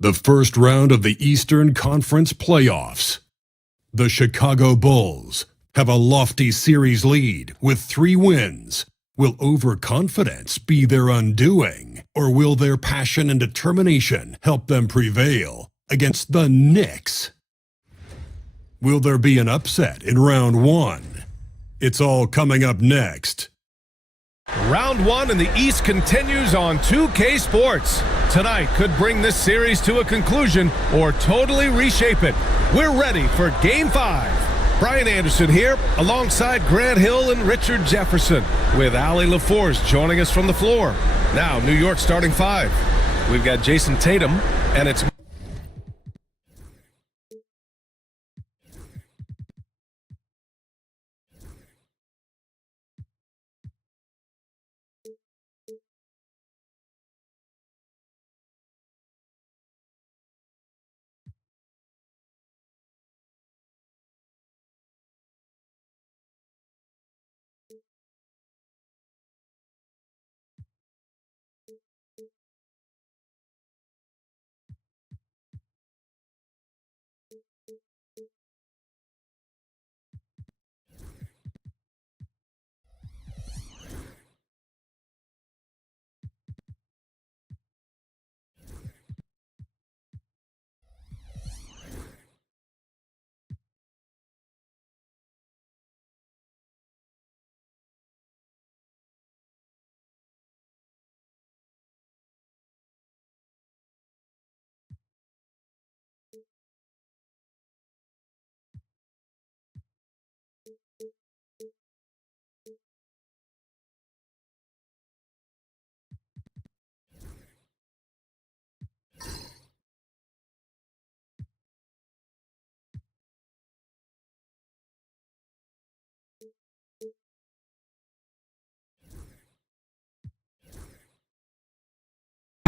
The first round of the Eastern Conference playoffs. The Chicago Bulls have a lofty series lead with 3 wins. Will overconfidence be their undoing, or will their passion and determination help them prevail against the Knicks? Will there be an upset in round 1? It's all coming up next. Round 1 in the East continues on 2K Sports. Tonight could bring this series to a conclusion or totally reshape it. We're ready for Game 5. Brian Anderson here alongside Grant Hill and Richard Jefferson with Allie LaForce joining us from the floor. Now, New York starting 5. We've got Jason Tatum, and it's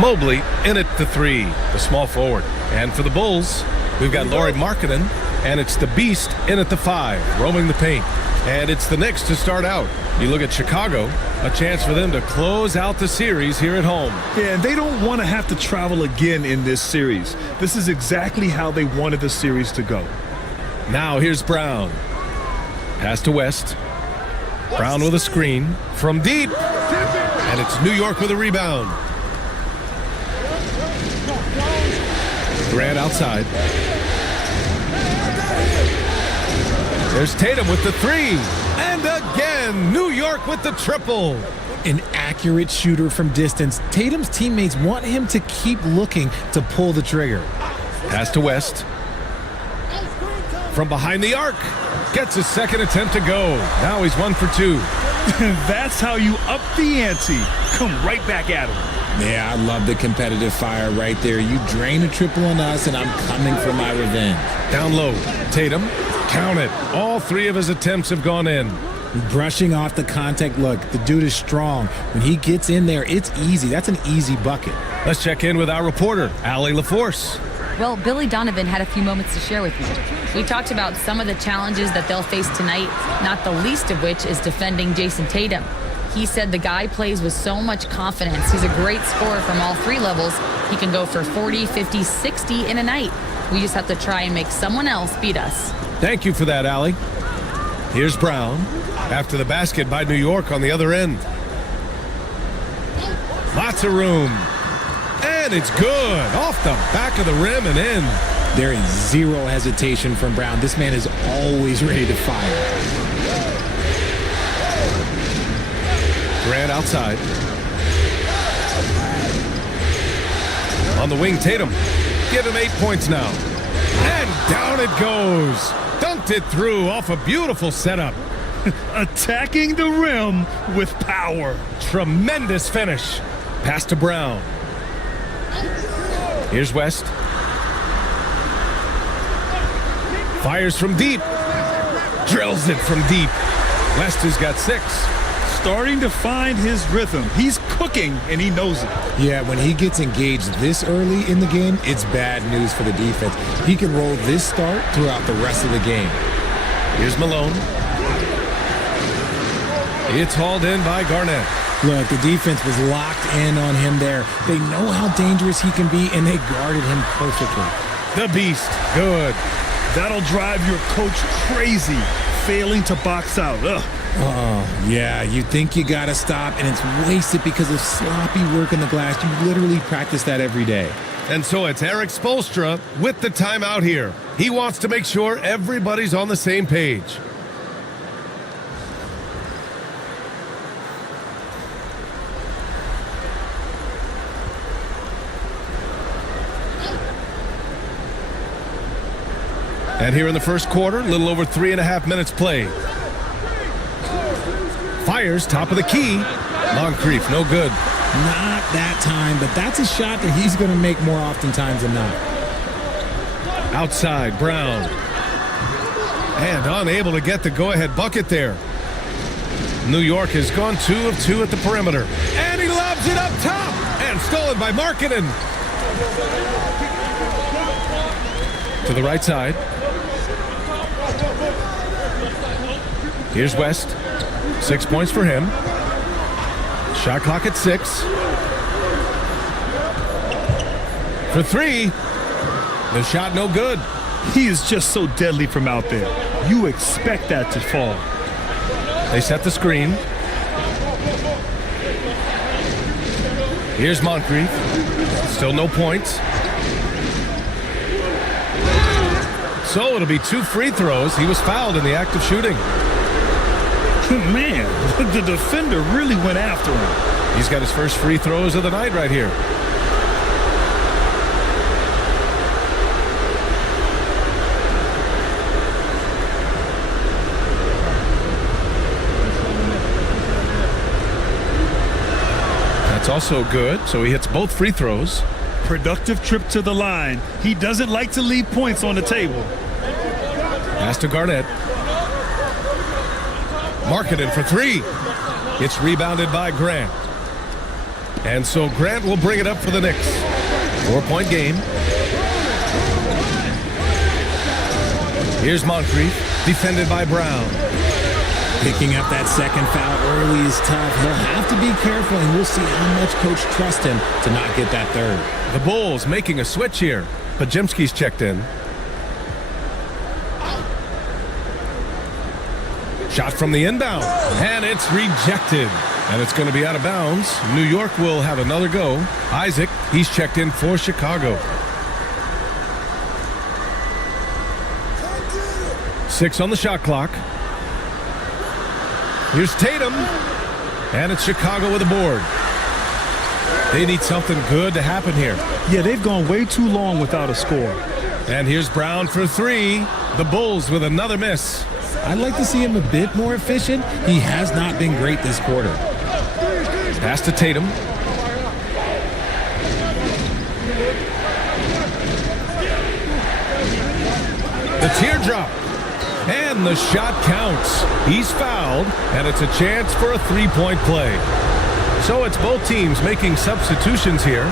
Mobley in at the 3, the small forward. And for the Bulls, we've got Lauri Markkanen, and it's the Beast in at the 5, roaming the paint. And it's the Knicks to start out. You look at Chicago, a chance for them to close out the series here at home. Yeah, and they don't want to have to travel again in this series. This is exactly how they wanted the series to go. Now here's Brown. Pass to West. Brown with a screen from deep. And it's New York with a rebound. Grant outside. There's Tatum with the 3. And again, New York with the triple. An accurate shooter from distance. Tatum's teammates want him to keep looking to pull the trigger. Pass to West. From behind the arc. Gets his second attempt to go. Now he's 1 for 2. That's how you up the ante. Come right back at him. Yeah, I love the competitive fire right there. You drain a triple on us, and I'm coming for my revenge. Down low, Tatum. Count it. All 3 of his attempts have gone in. Brushing off the contact. Look, the dude is strong. When he gets in there, it's easy. That's an easy bucket. Let's check in with our reporter, Allie LaForce. Well, Billy Donovan had a few moments to share with me. We talked about some of the challenges that they'll face tonight, not the least of which is defending Jason Tatum. He said the guy plays with so much confidence. He's a great scorer from all 3 levels. He can go for 40, 50, 60 in a night. We just have to try and make someone else beat us. Thank you for that, Allie. Here's Brown after the basket by New York on the other end. Lots of room. And it's good. Off the back of the rim and in. There is zero hesitation from Brown. This man is always ready to fire. Grant outside. On the wing, Tatum. Give him 8 points now. And down it goes. Dunked it through off a beautiful setup. Attacking the rim with power. Tremendous finish. Pass to Brown. Here's West. Fires from deep. Drills it from deep. West has got 6. Starting to find his rhythm. He's cooking, and he knows it. Yeah, when he gets engaged this early in the game, it's bad news for the defense. He can roll this start throughout the rest of the game. Here's Malone. It's hauled in by Garnett. Look, the defense was locked in on him there. They know how dangerous he can be, and they guarded him perfectly. The beast. Good. That'll drive your coach crazy, failing to box out. Ugh. Oh, yeah, you think you got to stop, and it's wasted because of sloppy work in the glass. You literally practice that every day. And so it's Eric Spoelstra with the timeout here. He wants to make sure everybody's on the same page. And here in the first quarter, a little over 3.5 minutes played. Fires, top of the key. Moncrief, no good. Not that time, but that's a shot that he's going to make more oftentimes than not. Outside, Brown. And unable to get the go-ahead bucket there. New York has gone 2 of 2 at the perimeter. And he lobs it up top. And stolen by Markkanen. To the right side. Here's West. 6 points for him. Shot clock at 6. For 3. The shot no good. He is just so deadly from out there. You expect that to fall. They set the screen. Here's Moncrief. Still no points. So it'll be 2 free throws. He was fouled in the act of shooting. Man, the defender really went after him. He's got his first free throws of the night right here. That's also good, so he hits both free throws. Productive trip to the line. He doesn't like to leave points on the table. Pass to Garnett. Markkanen for 3. It's rebounded by Grant. And so Grant will bring it up for the Knicks. 4-point game. Here's Moncrief, defended by Brown. Picking up that second foul early is tough. He'll have to be careful, and we'll see how much coach trusts him to not get that third. The Bulls making a switch here. Pajemski's checked in. Shot from the inbound, and it's rejected. And it's going to be out of bounds. New York will have another go. Isaac, he's checked in for Chicago. 6 on the shot clock. Here's Tatum, and it's Chicago with a board. They need something good to happen here. Yeah, they've gone way too long without a score. And here's Brown for 3. The Bulls with another miss. I'd like to see him a bit more efficient. He has not been great this quarter. Pass to Tatum. The teardrop. And the shot counts. He's fouled, and it's a chance for a three-point play. So it's both teams making substitutions here.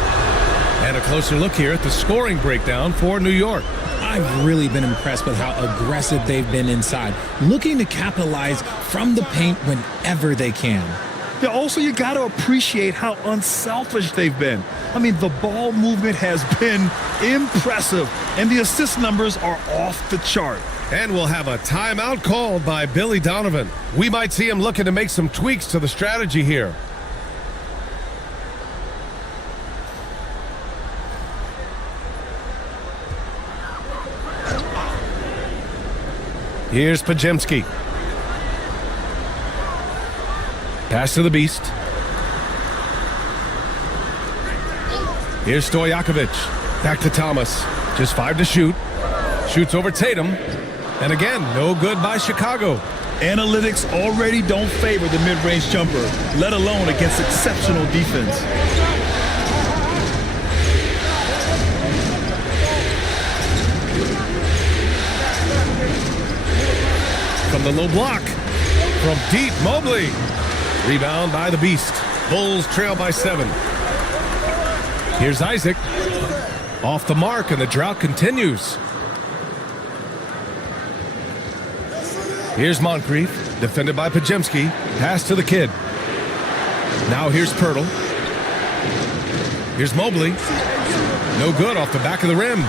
And a closer look here at the scoring breakdown for New York. I've really been impressed with how aggressive they've been inside, looking to capitalize from the paint whenever they can. Yeah, also, you got to appreciate how unselfish they've been. I mean, the ball movement has been impressive, and the assist numbers are off the chart. And we'll have a timeout called by Billy Donovan. We might see him looking to make some tweaks to the strategy here. Here's Pajemski. Pass to the Beast. Here's Stojakovic. Back to Thomas. Just 5 to shoot. Shoots over Tatum. And again, no good by Chicago. Analytics already don't favor the mid-range jumper, let alone against exceptional defense. From the low block. From deep, Mobley. Rebound by the Beast. Bulls trail by 7. Here's Isaac. Off the mark, and the drought continues. Here's Moncrief, defended by Pajemski. Pass to the kid. Now here's Pirtle. Here's Mobley. No good off the back of the rim.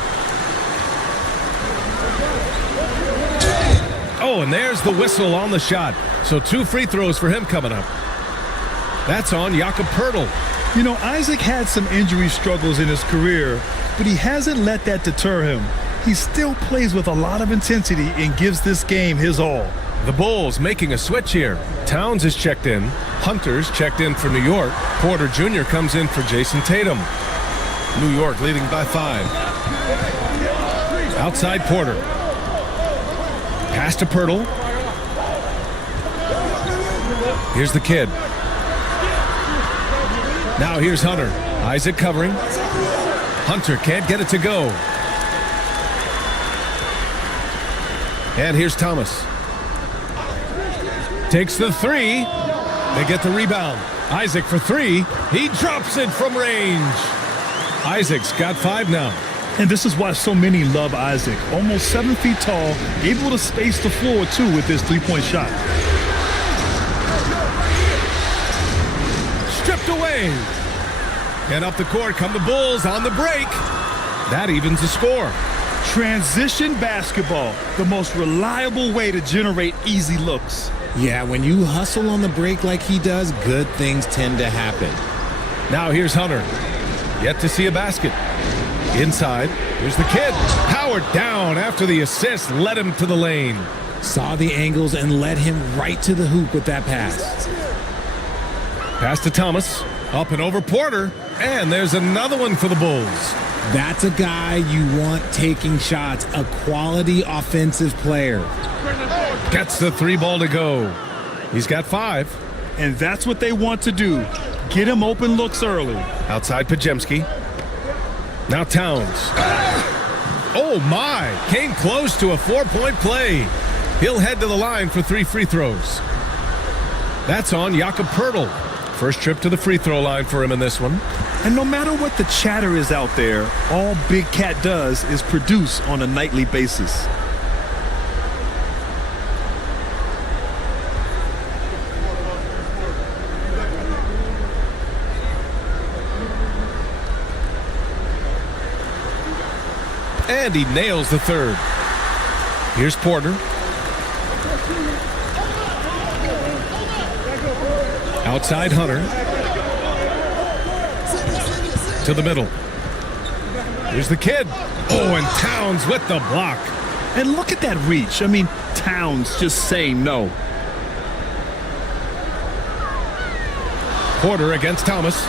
Oh, and there's the whistle on the shot. So 2 free throws for him coming up. That's on Jakob Pirtle. You know, Isaac had some injury struggles in his career, but he hasn't let that deter him. He still plays with a lot of intensity and gives this game his all. The Bulls making a switch here. Towns is checked in. Hunter's checked in for New York. Porter Jr. comes in for Jason Tatum. New York leading by 5. Outside Porter. Pass to Pirtle. Here's the kid. Now here's Hunter. Isaac covering. Hunter can't get it to go. And here's Thomas. Takes the 3. They get the rebound. Isaac for 3. He drops it from range. Isaac's got 5 now. And this is why so many love Isaac. Almost 7 feet tall, able to space the floor too with this three-point shot. Stripped away. And up the court come the Bulls on the break. That evens the score. Transition basketball, the most reliable way to generate easy looks. Yeah, when you hustle on the break like he does, good things tend to happen. Now here's Hunter. Yet to see a basket. Inside, here's the kid. Powered down after the assist led him to the lane. Saw the angles and led him right to the hoop with that pass. Pass to Thomas. Up and over Porter. And there's another one for the Bulls. That's a guy you want taking shots, a quality offensive player. Gets the 3 ball to go. He's got 5. And that's what they want to do. Get him open looks early. Outside Pajemski. Now Towns. Oh my! Came close to a 4-point play. He'll head to the line for 3 free throws. That's on Jakob Pirtle. First trip to the free throw line for him in this one. And no matter what the chatter is out there, all Big Cat does is produce on a nightly basis. And he nails the 3rd. Here's Porter. Outside Hunter. To the middle. Here's the kid. Oh, and Towns with the block. And look at that reach. I mean, Towns just saying no. Porter against Thomas.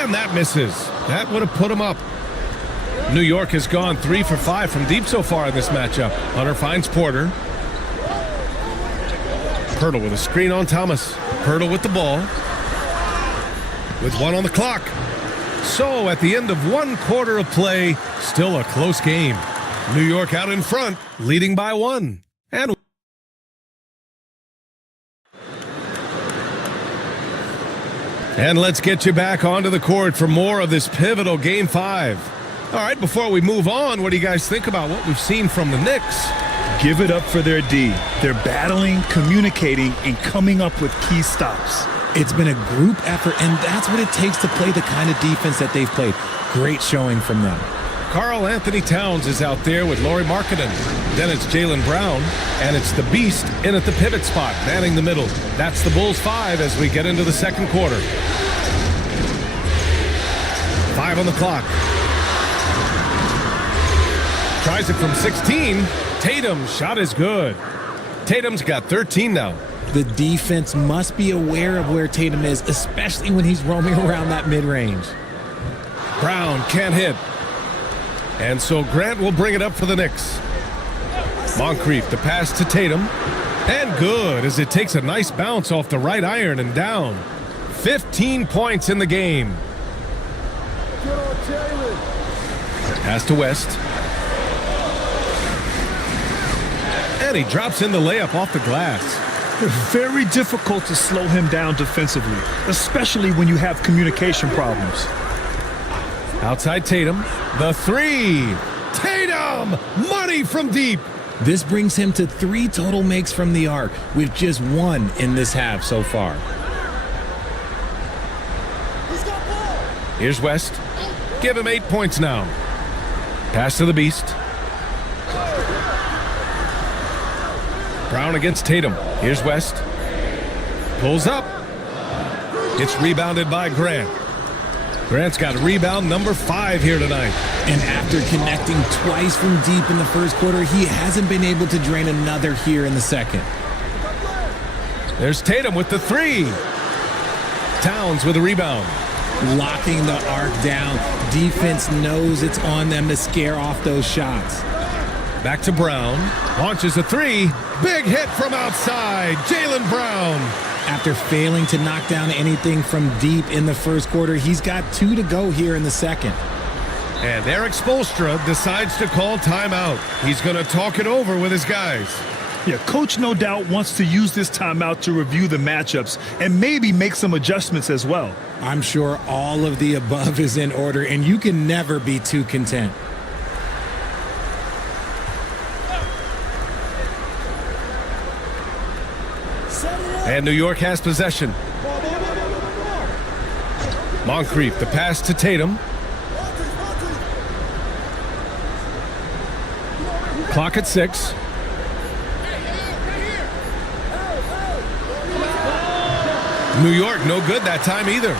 And that misses. That would have put him up. New York has gone 3 for 5 from deep so far in this matchup. Hunter finds Porter. Pirtle with a screen on Thomas. Pirtle with the ball. With 1 on the clock. So at the end of 1 quarter of play, still a close game. New York out in front, leading by 1. And let's get you back onto the court for more of this pivotal Game 5. All right, before we move on, what do you guys think about what we've seen from the Knicks? Give it up for their D. They're battling, communicating, and coming up with key stops. It's been a group effort, and that's what it takes to play the kind of defense that they've played. Great showing from them. Karl Anthony Towns is out there with Lauri Markkanen. Then it's Jaylen Brown, and it's the Beast in at the pivot spot, manning the middle. That's the Bulls 5 as we get into the second quarter. 5 on the clock. Tries it from 16. Tatum's shot is good. Tatum's got 13 now. The defense must be aware of where Tatum is, especially when he's roaming around that mid-range. Brown can't hit. And so Grant will bring it up for the Knicks. Moncrief, the pass to Tatum. And good, as it takes a nice bounce off the right iron and down. 15 points in the game. Pass to West. And he drops in the layup off the glass. Very difficult to slow him down defensively, especially when you have communication problems. Outside Tatum, the 3. Tatum! Money from deep! This brings him to 3 total makes from the arc, with just 1 in this half so far. Here's West. Give him 8 points now. Pass to the Beast. Brown against Tatum. Here's West. Pulls up. It's rebounded by Grant. Grant's got rebound number 5 here tonight. And after connecting twice from deep in the first quarter, he hasn't been able to drain another here in the second. There's Tatum with the 3. Towns with a rebound. Locking the arc down. Defense knows it's on them to scare off those shots. Back to Brown. Launches a 3. Big hit from outside. Jaylen Brown. After failing to knock down anything from deep in the first quarter, he's got 2 to go here in the second. And Eric Spoelstra decides to call timeout. He's going to talk it over with his guys. Yeah, coach no doubt wants to use this timeout to review the matchups and maybe make some adjustments as well. I'm sure all of the above is in order, and you can never be too content. And New York has possession. Moncrief, the pass to Tatum. Clock at 6. New York, no good that time either.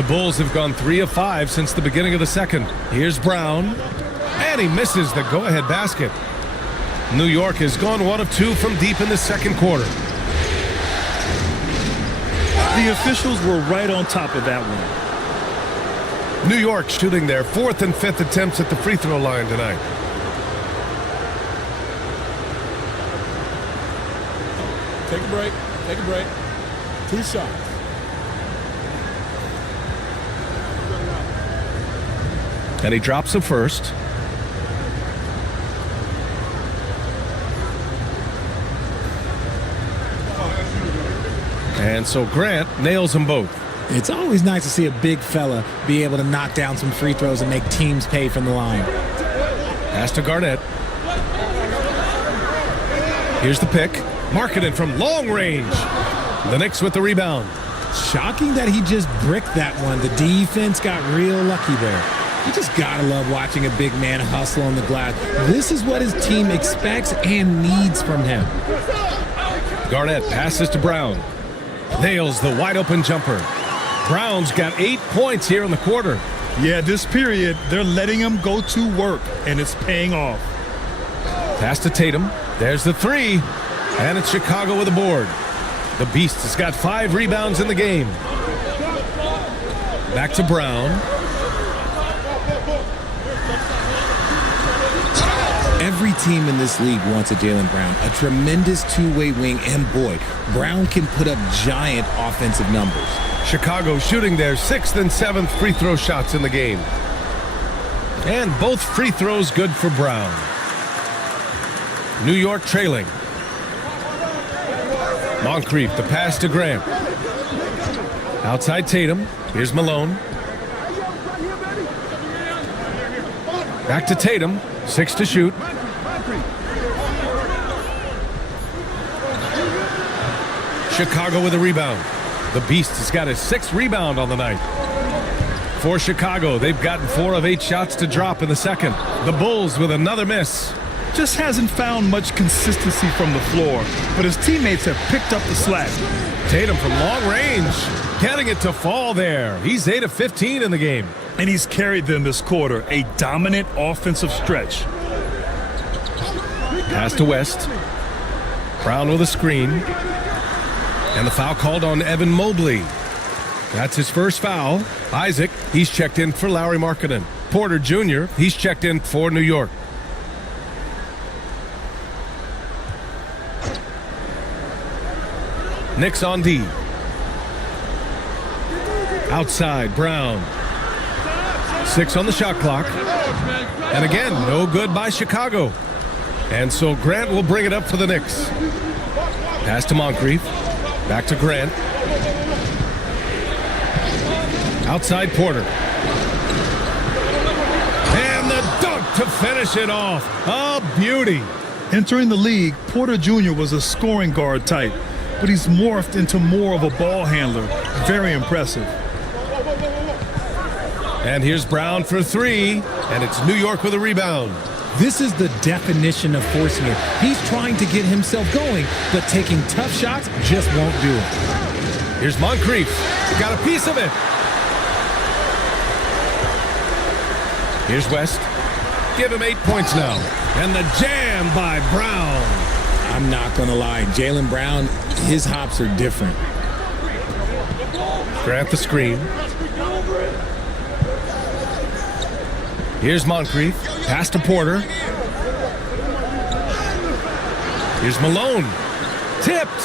The Bulls have gone 3 of 5 since the beginning of the second. Here's Brown. And he misses the go-ahead basket. New York has gone 1 of 2 from deep in the second quarter. The officials were right on top of that one. New York shooting their 4th and 5th attempts at the free throw line tonight. Take a break. Take a break. 2 shots. And he drops the first. And so Grant nails them both. It's always nice to see a big fella be able to knock down some free throws and make teams pay from the line. Pass to Garnett. Here's the pick. Markkanen from long range. The Knicks with the rebound. Shocking that he just bricked that one. The defense got real lucky there. You just gotta love watching a big man hustle on the glass. This is what his team expects and needs from him. Garnett passes to Brown. Nails the wide open jumper. Brown's got 8 points here in the quarter. Yeah, this period, they're letting him go to work, and it's paying off. Pass to Tatum. There's the 3. And it's Chicago with a board. The Beast has got 5 rebounds in the game. Back to Brown. Every team in this league wants a Jaylen Brown, a tremendous two-way wing, and boy, Brown can put up giant offensive numbers. Chicago shooting their 6th and 7th free throw shots in the game. And both free throws good for Brown. New York trailing. Moncrief, the pass to Grant. Outside Tatum. Here's Malone. Back to Tatum. 6 to shoot. Chicago with a rebound. The Beast has got his 6th rebound on the night. For Chicago, they've gotten 4 of 8 shots to drop in the second. The Bulls with another miss. Just hasn't found much consistency from the floor, but his teammates have picked up the slack. Tatum from long range, getting it to fall there. He's 8 of 15 in the game. And he's carried them this quarter, a dominant offensive stretch. Pass to West. Brown with a screen. And the foul called on Evan Mobley. That's his first foul. Isaac, he's checked in for Lauri Markkanen. Porter Jr., he's checked in for New York. Knicks on D. Outside, Brown. 6 on the shot clock. And again, no good by Chicago. And so Grant will bring it up for the Knicks. Pass to Moncrief. Back to Grant. Outside Porter. And the dunk to finish it off. A beauty. Entering the league, Porter Jr. was a scoring guard type, but he's morphed into more of a ball handler. Very impressive. And here's Brown for 3, and it's New York with a rebound. This is the definition of forcing it. He's trying to get himself going, but taking tough shots just won't do it. Here's Moncrief. Got a piece of it. Here's West. Give him 8 points now. And the jam by Brown. I'm not going to lie. Jaylen Brown, his hops are different. Grant the screen. Here's Moncrief. Pass to Porter. Here's Malone. Tipped.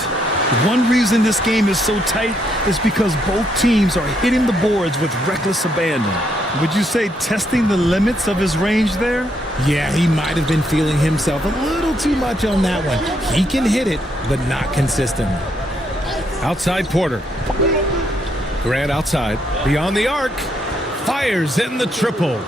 One reason this game is so tight is because both teams are hitting the boards with reckless abandon. Would you say testing the limits of his range there? Yeah, he might have been feeling himself a little too much on that one. He can hit it, but not consistently. Outside Porter. Grant outside. Beyond the arc. Fires in the triple.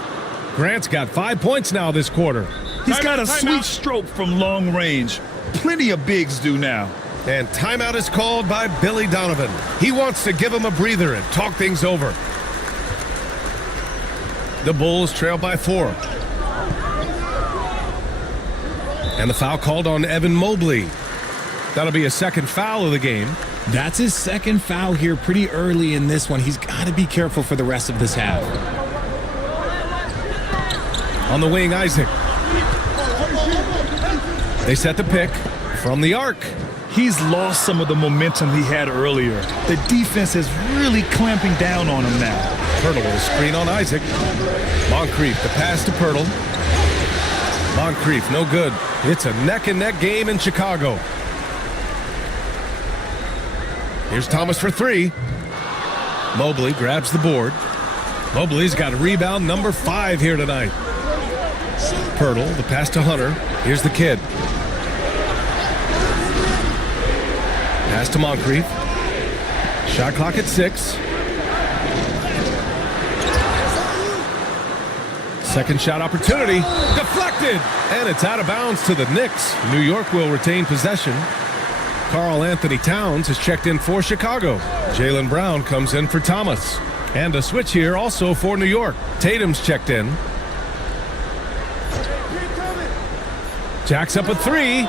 Grant's got 5 points now this quarter. He's got a sweet stroke from long range. Plenty of bigs do now. And timeout is called by Billy Donovan. He wants to give him a breather and talk things over. The Bulls trail by 4. And the foul called on Evan Mobley. That'll be a second foul of the game. That's his second foul here pretty early in this one. He's got to be careful for the rest of this half. On the wing, Isaac. They set the pick from the arc. He's lost some of the momentum he had earlier. The defense is really clamping down on him now. Pirtle with a screen on Isaac. Moncrief, the pass to Pirtle. Moncrief, no good. It's a neck-and-neck game in Chicago. Here's Thomas for 3. Mobley grabs the board. Mobley's got rebound number 5 here tonight. Pirtle, the pass to Hunter. Here's the kid. Pass to Moncrief. Shot clock at 6. Second shot opportunity. Deflected! And it's out of bounds to the Knicks. New York will retain possession. Karl Anthony Towns has checked in for Chicago. Jaylen Brown comes in for Thomas. And a switch here also for New York. Tatum's checked in. Jacks up a 3.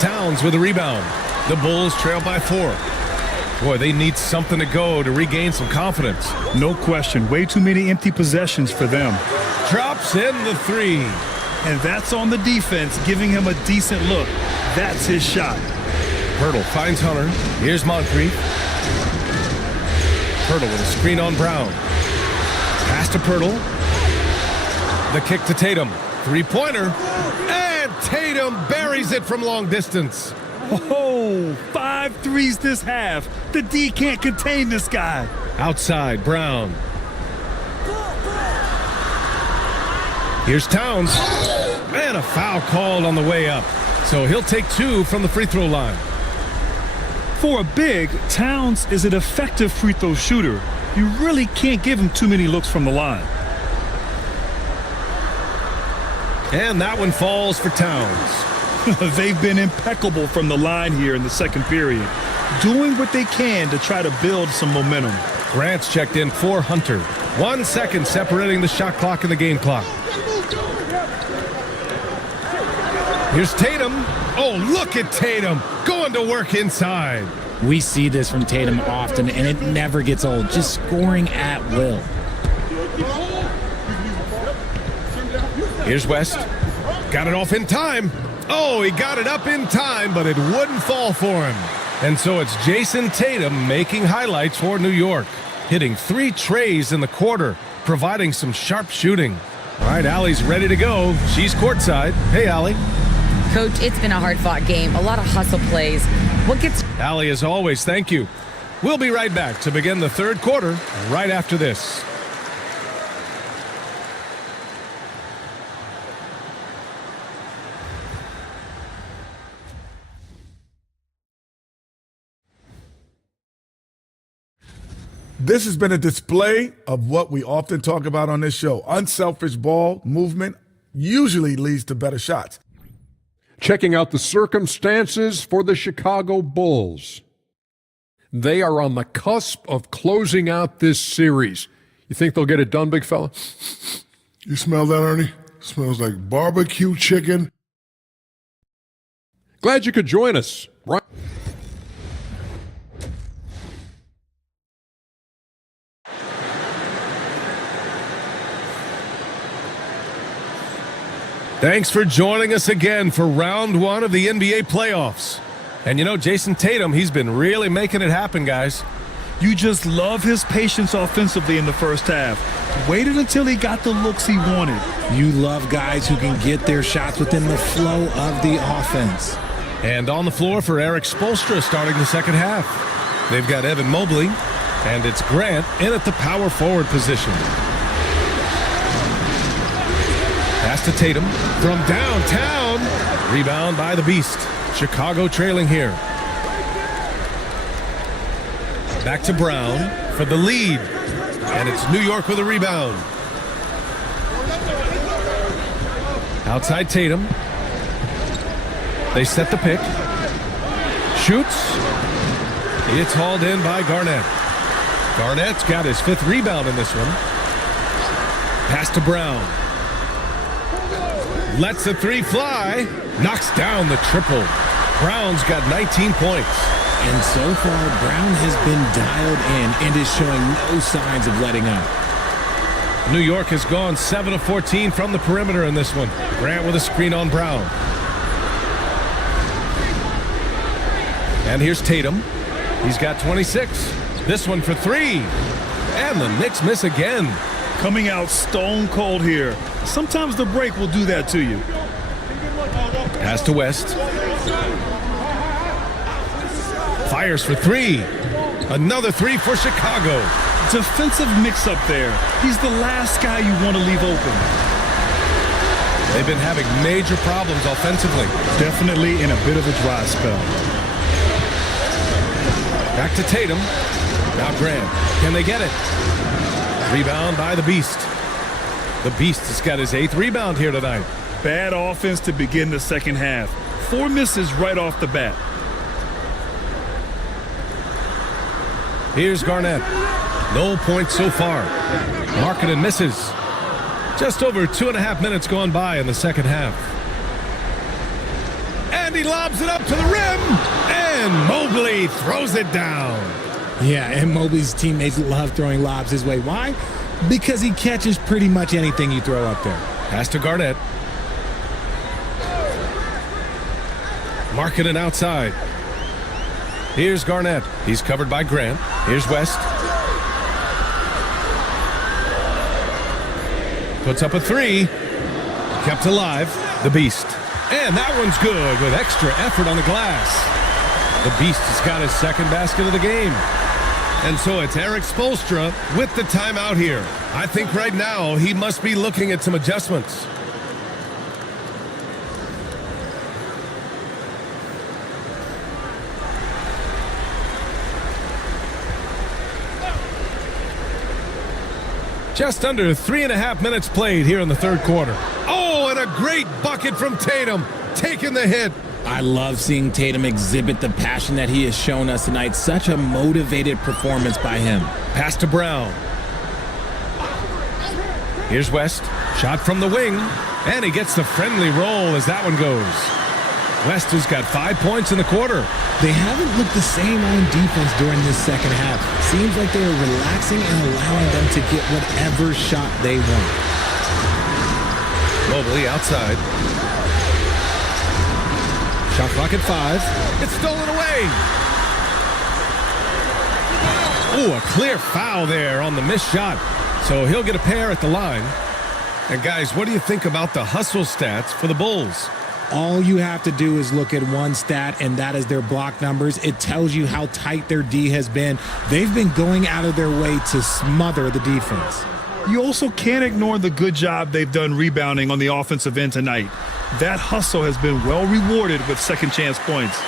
Towns with a rebound. The Bulls trail by 4. Boy, they need something to go to regain some confidence. No question. Way too many empty possessions for them. Drops in the 3. And that's on the defense, giving him a decent look. That's his shot. Pirtle finds Hunter. Here's Moncrief. Pirtle with a screen on Brown. Pass to Pirtle. The kick to Tatum. 3-pointer. And Tatum buries it from long distance. Oh, 5 threes this half. The D can't contain this guy. Outside, Brown. Here's Towns. And a foul called on the way up. So he'll take 2 from the free throw line. For a big, Towns is an effective free throw shooter. You really can't give him too many looks from the line. And that one falls for Towns. They've been impeccable from the line here in the second period, doing what they can to try to build some momentum. Grant's checked in for Hunter. 1 second separating the shot clock and the game clock. Here's Tatum. Oh, look at Tatum going to work inside. We see this from Tatum often, and it never gets old. Just scoring at will. Here's West. Got it off in time. Oh, he got it up in time, but it wouldn't fall for him. And so it's Jason Tatum making highlights for New York, hitting 3 trays in the quarter, providing some sharp shooting. All right, Allie's ready to go. She's courtside. Hey, Allie. Coach, it's been a hard-fought game. A lot of hustle plays. What gets... Allie, as always, thank you. We'll be right back to begin the third quarter right after this. This has been a display of what we often talk about on this show. Unselfish ball movement usually leads to better shots. Checking out the circumstances for the Chicago Bulls. They are on the cusp of closing out this series. You think they'll get it done, big fella? You smell that, Ernie? Smells like barbecue chicken. Glad you could join us. Right. Thanks for joining us again for round 1 of the NBA playoffs. And you know, Jason Tatum, he's been really making it happen, guys. You just love his patience offensively in the first half. Waited until he got the looks he wanted. You love guys who can get their shots within the flow of the offense. And on the floor for Eric Spoelstra starting the second half. They've got Evan Mobley, and it's Grant in at the power forward position. Pass to Tatum from downtown. Rebound by the Beast. Chicago trailing here. Back to Brown for the lead. And it's New York with a rebound. Outside Tatum. They set the pick. Shoots. It's hauled in by Garnett. Garnett's got his 5th rebound in this one. Pass to Brown. Lets the 3 fly. Knocks down the triple. Brown's got 19 points. And so far, Brown has been dialed in and is showing no signs of letting up. New York has gone 7 of 14 from the perimeter in this one. Grant with a screen on Brown. And here's Tatum. He's got 26. This one for 3. And the Knicks miss again. Coming out stone cold here. Sometimes the break will do that to you. Pass to West. Fires for 3. Another 3 for Chicago. Defensive mix-up there. He's the last guy you want to leave open. They've been having major problems offensively. Definitely in a bit of a dry spell. Back to Tatum. Now Grant. Can they get it? Rebound by the Beast. The Beast has got his 8th rebound here tonight. Bad offense to begin the second half. 4 misses right off the bat. Here's Garnett. No points so far. Markkanen misses. Just over 2.5 minutes gone by in the second half. And he lobs it up to the rim. And Mobley throws it down. Yeah, and Mobley's teammates love throwing lobs his way. Why? Because he catches pretty much anything you throw up there. Pass to Garnett. Markkanen outside. Here's Garnett. He's covered by Grant. Here's West. Puts up a 3. Kept alive. The Beast. And that one's good with extra effort on the glass. The Beast has got his 2nd basket of the game. And so it's Eric Spoelstra with the timeout here. I think right now he must be looking at some adjustments. Just under 3.5 minutes played here in the third quarter. Oh, and a great bucket from Tatum, taking the hit. I love seeing Tatum exhibit the passion that he has shown us tonight. Such a motivated performance by him. Pass to Brown. Here's West. Shot from the wing. And he gets the friendly roll as that one goes. West has got 5 points in the quarter. They haven't looked the same on defense during this second half. Seems like they are relaxing and allowing them to get whatever shot they want. Mobley outside. Shot clock at 5. It's stolen away. Oh, a clear foul there on the missed shot. So he'll get a pair at the line. And guys, what do you think about the hustle stats for the Bulls? All you have to do is look at one stat, and that is their block numbers. It tells you how tight their D has been. They've been going out of their way to smother the defense. You also can't ignore the good job they've done rebounding on the offensive end tonight. That hustle has been well rewarded with second chance points.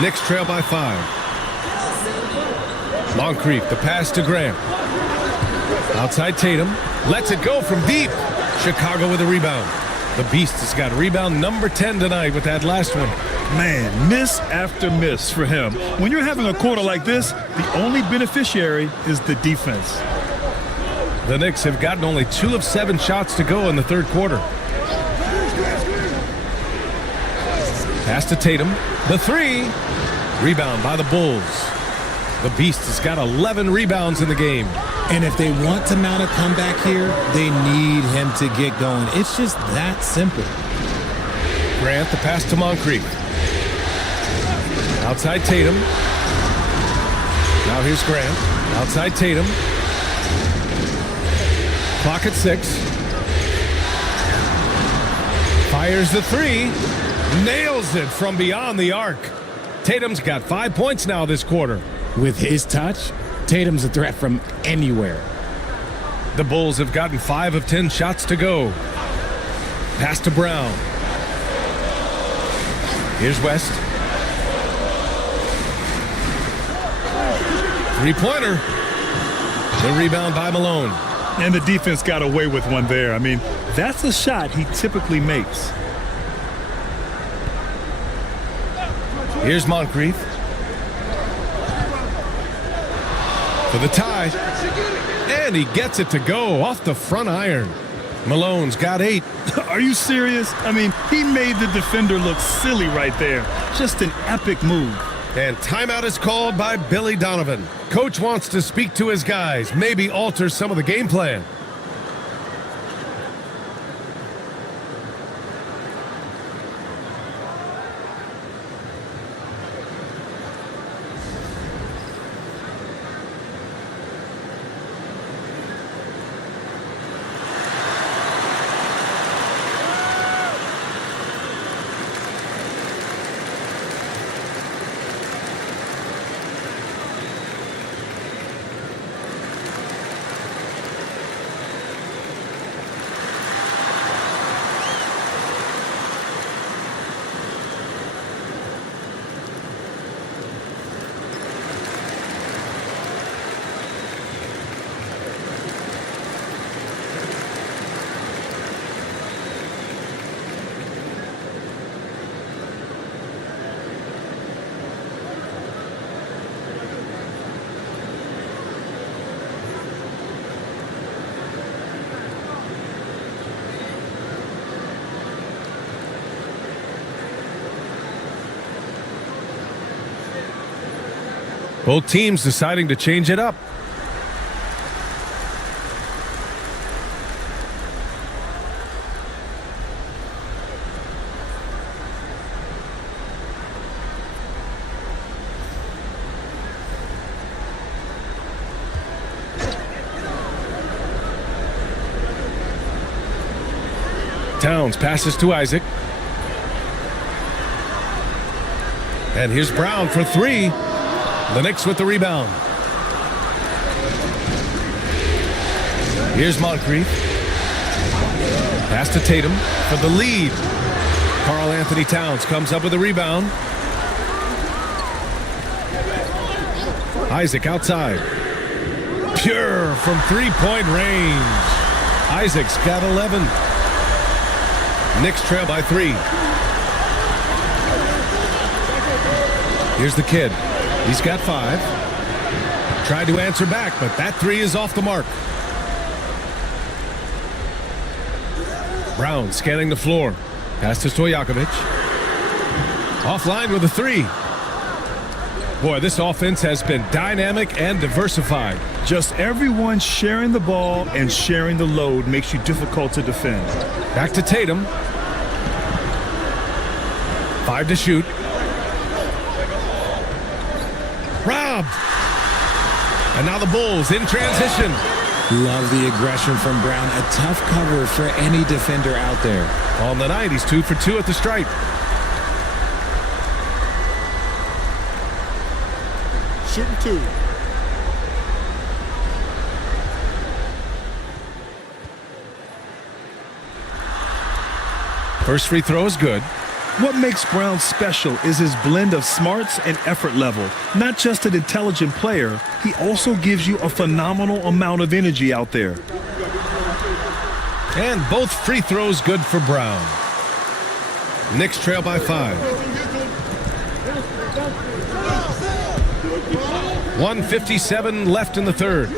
Knicks trail by 5. Moncrief, the pass to Grant. Outside Tatum. Lets it go from deep. Chicago with a rebound. The Beast has got rebound number 10 tonight with that last one. Man, miss after miss for him. When you're having a quarter like this, the only beneficiary is the defense. The Knicks have gotten only 2 of 7 shots to go in the third quarter. Pass to Tatum. The 3. Rebound by the Bulls. The Beast has got 11 rebounds in the game. And if they want to mount a comeback here, they need him to get going. It's just that simple. Grant, the pass to Moncrief. Outside Tatum. Now here's Grant. Outside Tatum. Clock at 6. Fires the 3. Nails it from beyond the arc. Tatum's got 5 points now this quarter. With his touch, Tatum's a threat from anywhere. The Bulls have gotten 5 of 10 shots to go. Pass to Brown. Here's West. Three-pointer. The rebound by Malone. And the defense got away with one there. I mean, that's a shot he typically makes. Here's Moncrief. For the tie. And he gets it to go off the front iron. Malone's got 8. Are you serious? I mean, he made the defender look silly right there. Just an epic move. And timeout is called by Billy Donovan. Coach wants to speak to his guys, maybe alter some of the game plan. Both teams deciding to change it up. Towns passes to Isaac. And here's Brown for 3. The Knicks with the rebound. Here's Moncrief. Pass to Tatum for the lead. Karl Anthony Towns comes up with a rebound. Isaac outside. Pure from three-point range. Isaac's got 11. Knicks trail by 3. Here's the kid. He's got 5. Tried to answer back, but that 3 is off the mark. Brown scanning the floor. Pass to Stojakovic. Offline with a 3. Boy, this offense has been dynamic and diversified. Just everyone sharing the ball and sharing the load makes you difficult to defend. Back to Tatum. 5 to shoot. Robbed. And now the Bulls in transition. Love the aggression from Brown. A tough cover for any defender out there. On the night, he's 2 for 2 at the stripe. Shooting 2. First free throw is good. What makes Brown special is his blend of smarts and effort level. Not just an intelligent player, he also gives you a phenomenal amount of energy out there. And both free throws good for Brown. Knicks trail by 5. 1:57 left in the third.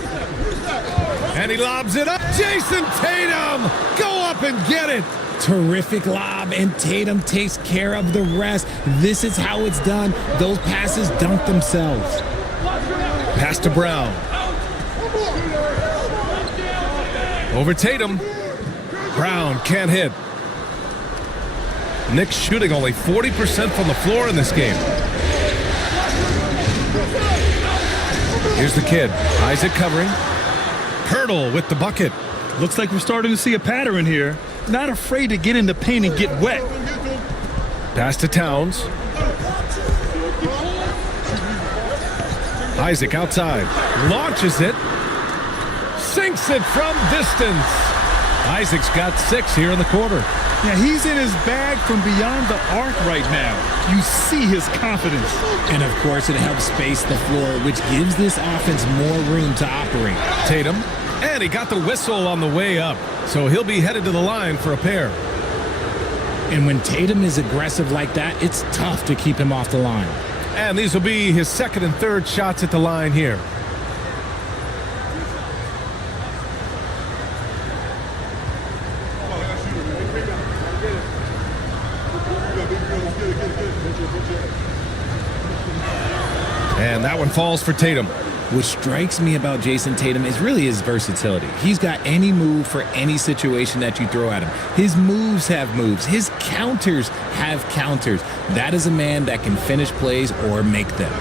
And he lobs it up. Jason Tatum! Go up and get it! Terrific lob, and Tatum takes care of the rest. This is how it's done. Those passes dunk themselves. Pass to Brown. Over Tatum. Brown can't hit. Knicks shooting only 40% from the floor in this game. Here's the kid. Isaac covering. Hurdle with the bucket. Looks like we're starting to see a pattern here. Not afraid to get in the paint and get wet. Pass to Towns. Isaac outside. Launches it. Sinks it from distance. Isaac's got 6 here in the quarter. Yeah, he's in his bag from beyond the arc right now. You see his confidence. And of course, it helps space the floor, which gives this offense more room to operate. Tatum. And he got the whistle on the way up. So he'll be headed to the line for a pair. And when Tatum is aggressive like that, it's tough to keep him off the line. And these will be his second and third shots at the line here. And that one falls for Tatum. What strikes me about Jason Tatum is really his versatility. He's got any move for any situation that you throw at him. His moves have moves. His counters have counters. That is a man that can finish plays or make them.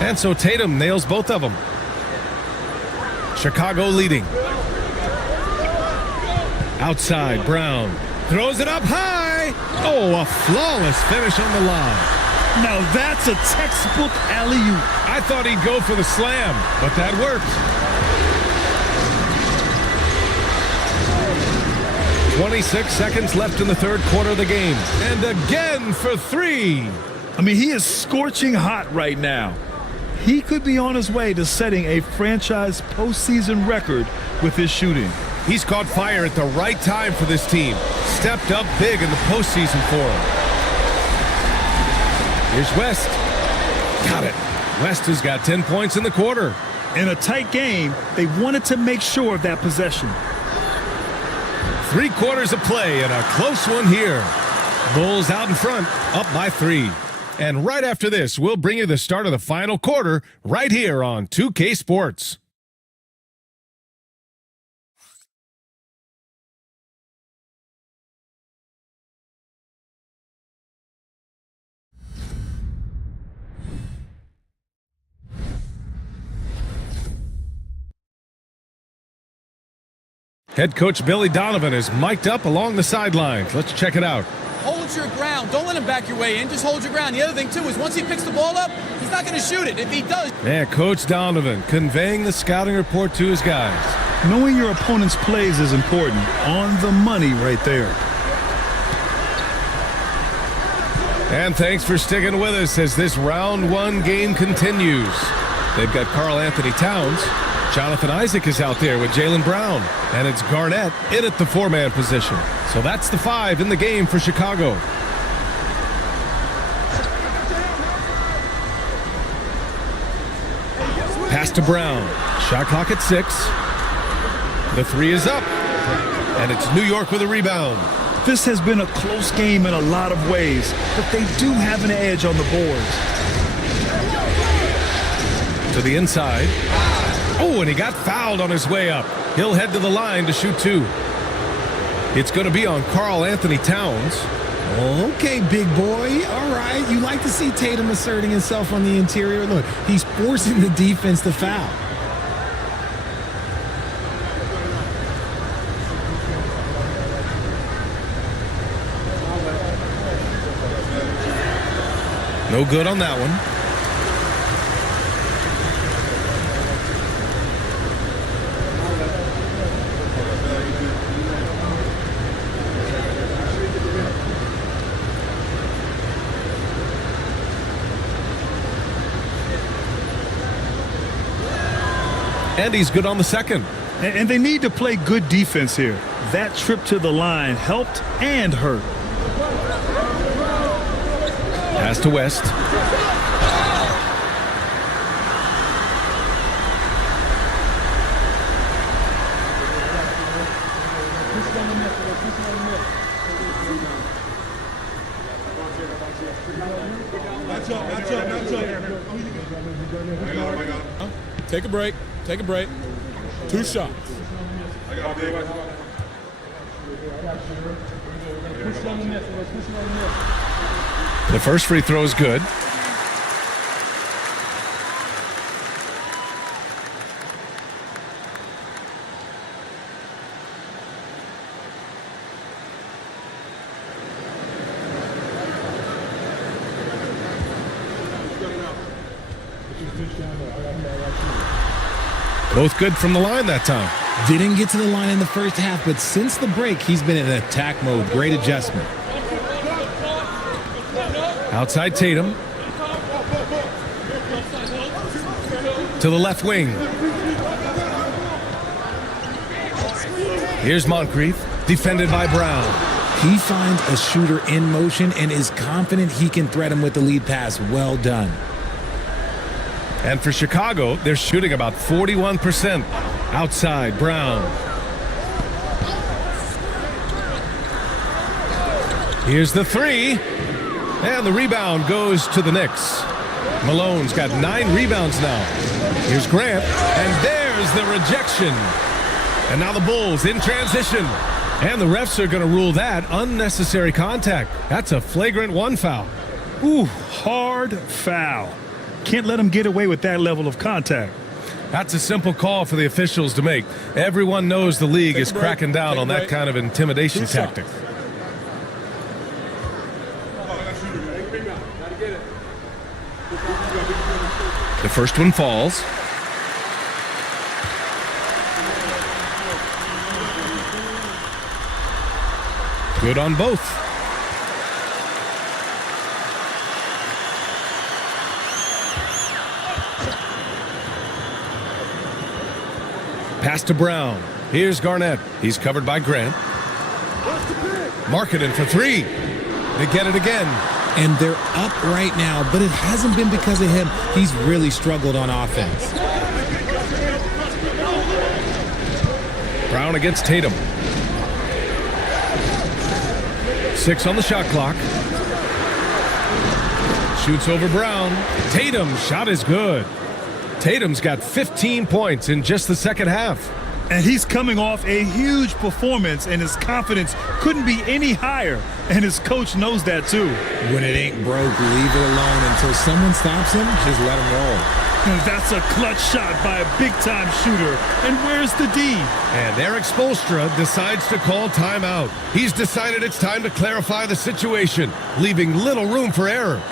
And so Tatum nails both of them. Chicago leading. Outside, Brown. Throws it up high. Oh, a flawless finish on the line. Now that's a textbook alley-oop. I thought he'd go for the slam, but that worked. 26 seconds left in the third quarter of the game. And again for 3. I mean, he is scorching hot right now. He could be on his way to setting a franchise postseason record with his shooting. He's caught fire at the right time for this team. Stepped up big in the postseason for him. Here's West. Got it. West has got 10 points in the quarter. In a tight game, they wanted to make sure of that possession. 3 quarters of play and a close one here. Bulls out in front, up by 3. And right after this, we'll bring you the start of the final quarter right here on 2K Sports. Head coach Billy Donovan is mic'd up along the sidelines. Let's check it out. Old hold your ground. Don't let him back your way in. Just hold your ground. The other thing, too, is once he picks the ball up, he's not going to shoot it. If he does... Yeah, Coach Donovan conveying the scouting report to his guys. Knowing your opponent's plays is important. On the money right there. And thanks for sticking with us as this round one game continues. They've got Karl Anthony Towns. Jonathan Isaac is out there with Jaylen Brown. And it's Garnett in at the four-man position. So that's the 5 in the game for Chicago. Pass to Brown. Shot clock at 6. The 3 is up. And it's New York with a rebound. This has been a close game in a lot of ways, but they do have an edge on the boards. To the inside. Oh, and he got fouled on his way up. He'll head to the line to shoot 2. It's going to be on Karl Anthony Towns. Okay, big boy. All right. You like to see Tatum asserting himself on the interior. Look, he's forcing the defense to foul. No good on that one. And he's good on the second. And they need to play good defense here. That trip to the line helped and hurt. Pass to West. Take a break. Take a break. 2 shots. The first free throw is good. Both good from the line that time. Didn't get to the line in the first half, but since the break, he's been in attack mode. Great adjustment. Outside Tatum. To the left wing. Here's Moncrief, defended by Brown. He finds a shooter in motion and is confident he can threat him with the lead pass. Well done. And for Chicago, they're shooting about 41%. Outside, Brown. Here's the 3. And the rebound goes to the Knicks. Malone's got 9 rebounds now. Here's Grant. And there's the rejection. And now the Bulls in transition. And the refs are going to rule that unnecessary contact. That's a flagrant 1 foul. Ooh, hard foul. Can't let him get away with that level of contact. That's a simple call for the officials to make. Everyone knows the league is cracking down on that kind of intimidation tactic. The first one falls. Good on both. Pass to Brown. Here's Garnett. He's covered by Grant. Marketing for 3. They get it again. And they're up right now, but it hasn't been because of him. He's really struggled on offense. Brown against Tatum. 6 on the shot clock. Shoots over Brown. Tatum's shot is good. Tatum's got 15 points in just the second half. And he's coming off a huge performance, and his confidence couldn't be any higher. And his coach knows that too. When it ain't broke, leave it alone until someone stops him. Just let him roll. That's a clutch shot by a big-time shooter. And where's the D? And Eric Spoelstra decides to call timeout. He's decided it's time to clarify the situation, leaving little room for error.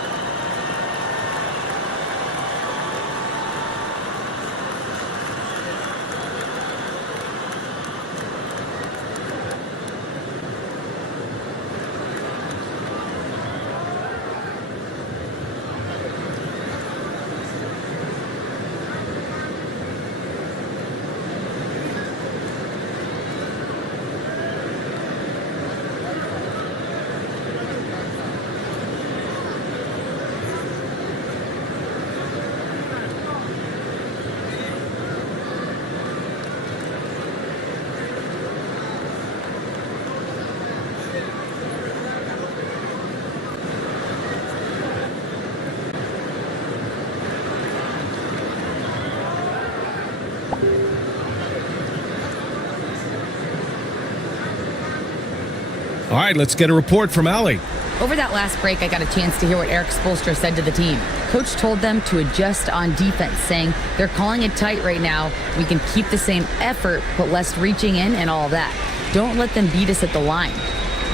All right, let's get a report from Allie. Over that last break, I got a chance to hear what Eric Spoelstra said to the team. Coach told them to adjust on defense, saying they're calling it tight right now. We can keep the same effort, but less reaching in and all that. Don't let them beat us at the line.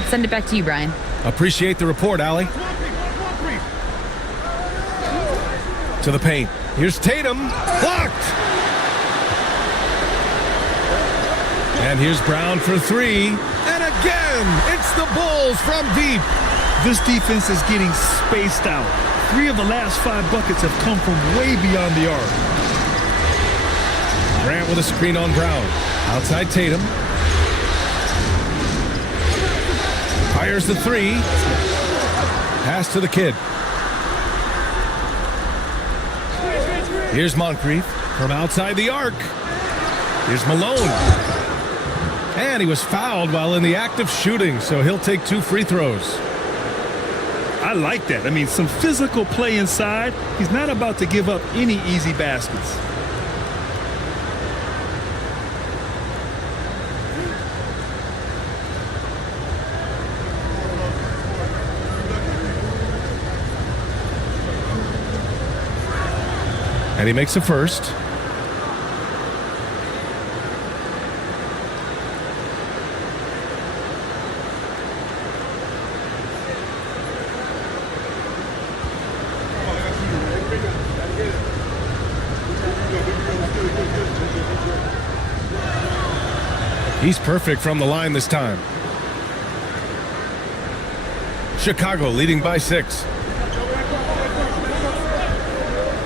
Send it back to you, Brian. Appreciate the report, Allie. To the paint. Here's Tatum. Blocked! And here's Brown for three. And again, it's the Bulls from deep. This defense is getting spaced out. 3 of the last 5 buckets have come from way beyond the arc. Grant with a screen on Brown. Outside Tatum. Fires the three. Pass to the kid. Here's Moncrief from outside the arc. Here's Malone. And he was fouled while in the act of shooting, so he'll take 2 free throws. I like that. I mean, some physical play inside. He's not about to give up any easy baskets. And he makes a first. He's perfect from the line this time. Chicago leading by 6.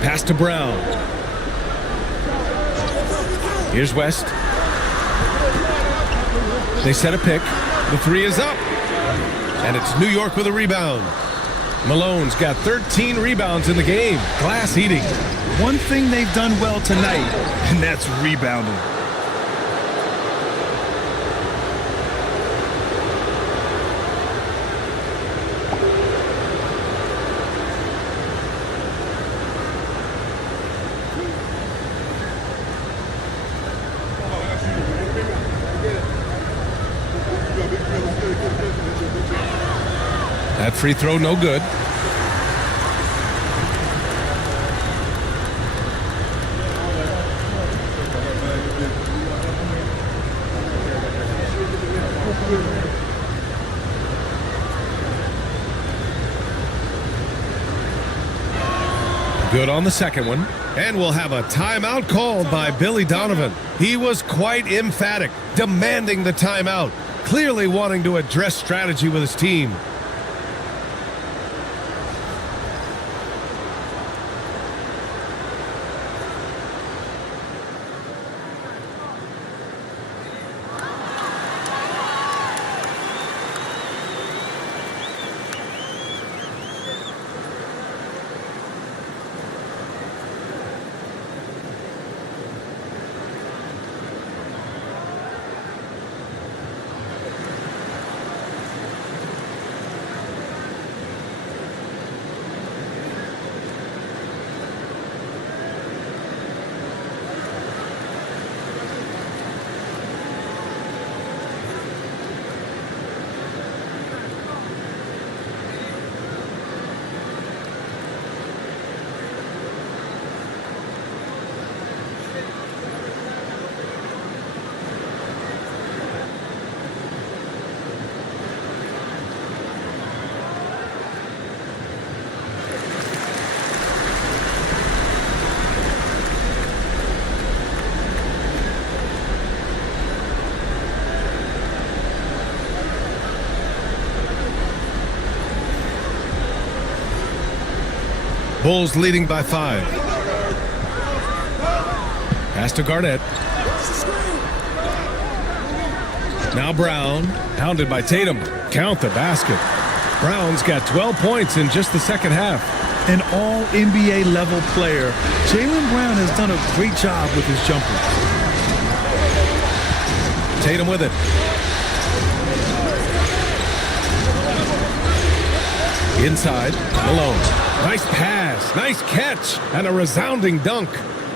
Pass to Brown. Here's West. They set a pick. The three is up. And it's New York with a rebound. Malone's got 13 rebounds in the game. Glass eating. One thing they've done well tonight, and that's rebounding. That free throw no good. Good on the second one. And we'll have a timeout called by Billy Donovan. He was quite emphatic, demanding the timeout, clearly wanting to address strategy with his team. Bulls leading by 5. Pass to Garnett. Now Brown, hounded by Tatum. Count the basket. Brown's got 12 points in just the second half. An all-NBA level player, Jaylen Brown has done a great job with his jumper. Tatum with it. Inside, Malone. Nice pass, nice catch, and a resounding dunk.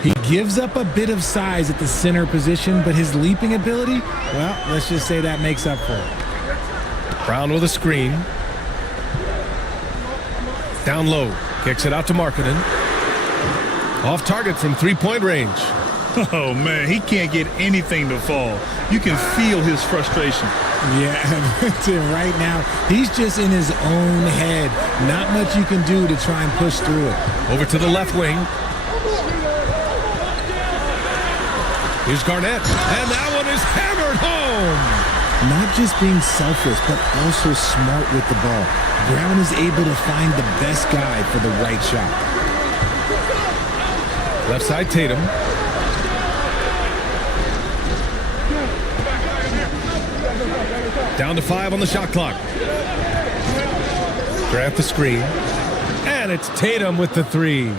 He gives up a bit of size at the center position, but his leaping ability, well, let's just say that makes up for it. Brown with a screen. Down low, kicks it out to Markkanen. Off target from three-point range. Oh, man, he can't get anything to fall. You can feel his frustration. Yeah, right now, he's just in his own head. Not much you can do to try and push through it. Over to the left wing. Here's Garnett, and that one is hammered home. Not just being selfish, but also smart with the ball. Brown is able to find the best guy for the right shot. Left side, Tatum. Down to 5 on the shot clock. Grant the screen. And it's Tatum with the 3.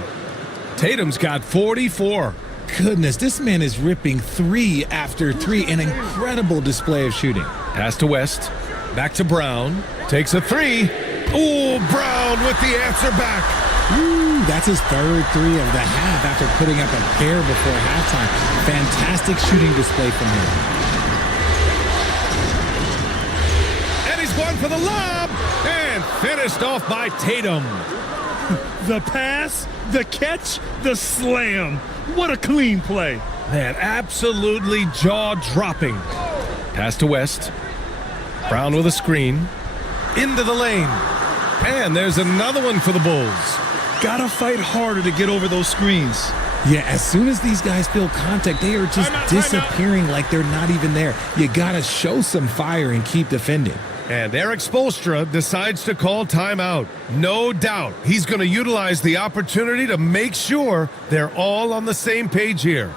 Tatum's got 44. Goodness, this man is ripping 3 after 3. An incredible display of shooting. Pass to West. Back to Brown. Takes a 3. Ooh, Brown with the answer back. Ooh, that's his third 3 of the half after putting up a pair before halftime. Fantastic shooting display from him. One for the lob, and finished off by Tatum. The pass, the catch, the slam. What a clean play. Man, absolutely jaw-dropping. Pass to West. Brown with a screen. Into the lane. And there's another one for the Bulls. Gotta fight harder to get over those screens. Yeah, as soon as these guys feel contact, they are just disappearing like they're not even there. You gotta show some fire and keep defending. And Eric Spoelstra decides to call timeout. No doubt he's going to utilize the opportunity to make sure they're all on the same page here.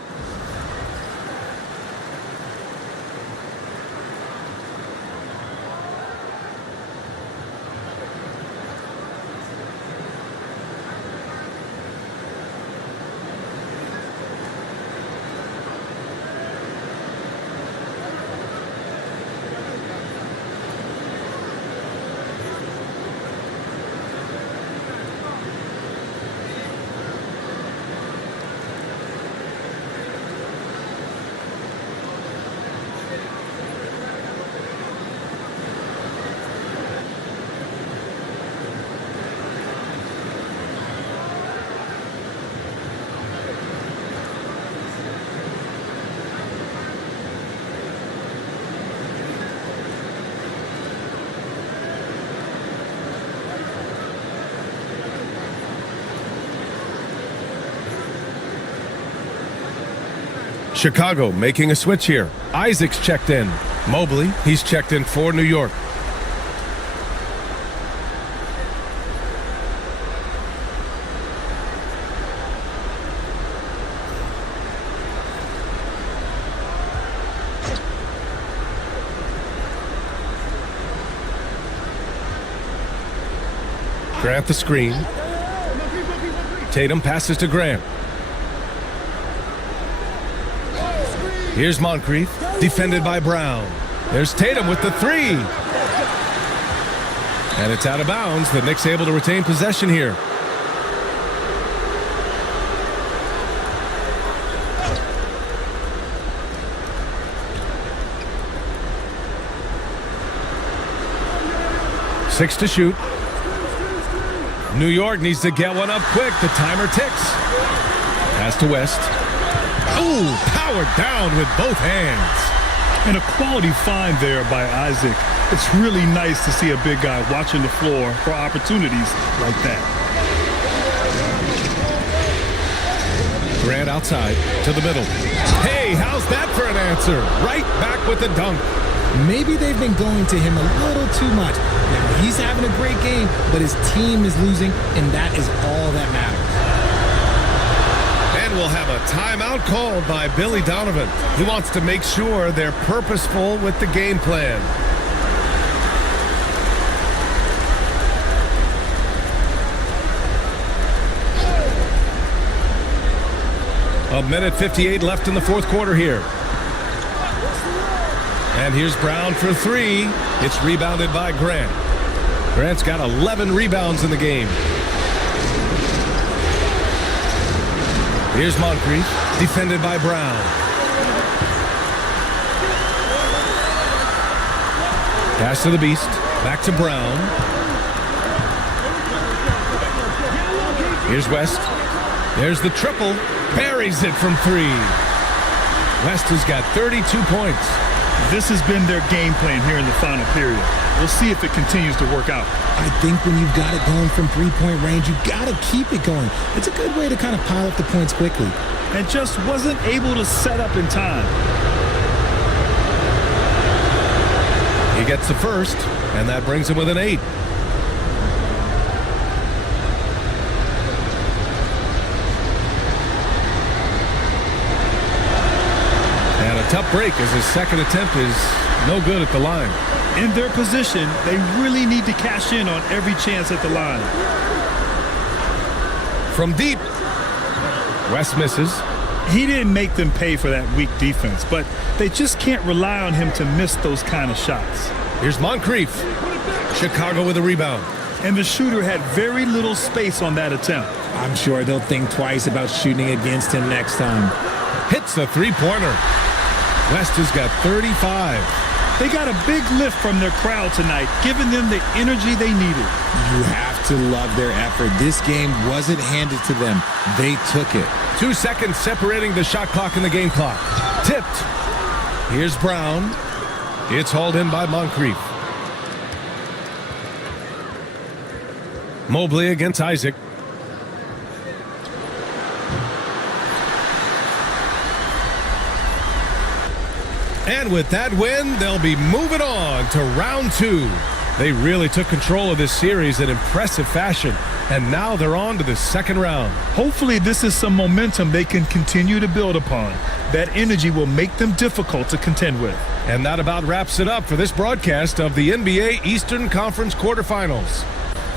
Chicago making a switch here. Isaac's checked in. Mobley, he's checked in for New York. Grant the screen. Tatum passes to Grant. Here's Moncrief, defended by Brown. There's Tatum with the 3. And it's out of bounds. The Knicks able to retain possession here. Six to shoot. New York needs to get one up quick. The timer ticks. Pass to West. Ooh, powered down with both hands. And a quality find there by Isaac. It's really nice to see a big guy watching the floor for opportunities like that. Grant outside to the middle. Hey, how's that for an answer? Right back with the dunk. Maybe they've been going to him a little too much. Now, he's having a great game, but his team is losing, and that is all that matters. And we'll have a timeout called by Billy Donovan. He wants to make sure they're purposeful with the game plan. A minute 58 left in the fourth quarter here. And here's Brown for three. It's rebounded by Grant. Grant's got 11 rebounds in the game. Here's Moncrief, defended by Brown. Pass to the Beast, back to Brown. Here's West. There's the triple. Buries it from three. West has got 32 points. This has been their game plan here in the final period. We'll see if it continues to work out. I think when you've got it going from three-point range, you've got to keep it going. It's a good way to kind of pile up the points quickly. And just wasn't able to set up in time. He gets the first, and that brings him with an 8. And a tough break as his second attempt is no good at the line. In their position, they really need to cash in on every chance at the line. From deep, West misses. He didn't make them pay for that weak defense, but they just can't rely on him to miss those kind of shots. Here's Moncrief. Chicago with a rebound. And the shooter had very little space on that attempt. I'm sure they'll think twice about shooting against him next time. Hits the three-pointer. West has got 35. They got a big lift from their crowd tonight, giving them the energy they needed. You have to love their effort. This game wasn't handed to them. They took it. 2 seconds separating the shot clock and the game clock. Tipped. Here's Brown. It's hauled in by Moncrief. Mobley against Isaac. And with that win, they'll be moving on to round 2. They really took control of this series in impressive fashion, and now they're on to the second round. Hopefully this is some momentum they can continue to build upon. That energy will make them difficult to contend with. And that about wraps it up for this broadcast of the NBA Eastern Conference quarterfinals.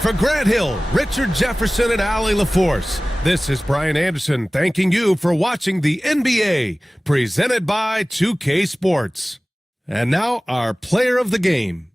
For Grant Hill, Richard Jefferson, and Allie LaForce, this is Brian Anderson thanking you for watching the NBA, presented by 2K Sports. And now our player of the game.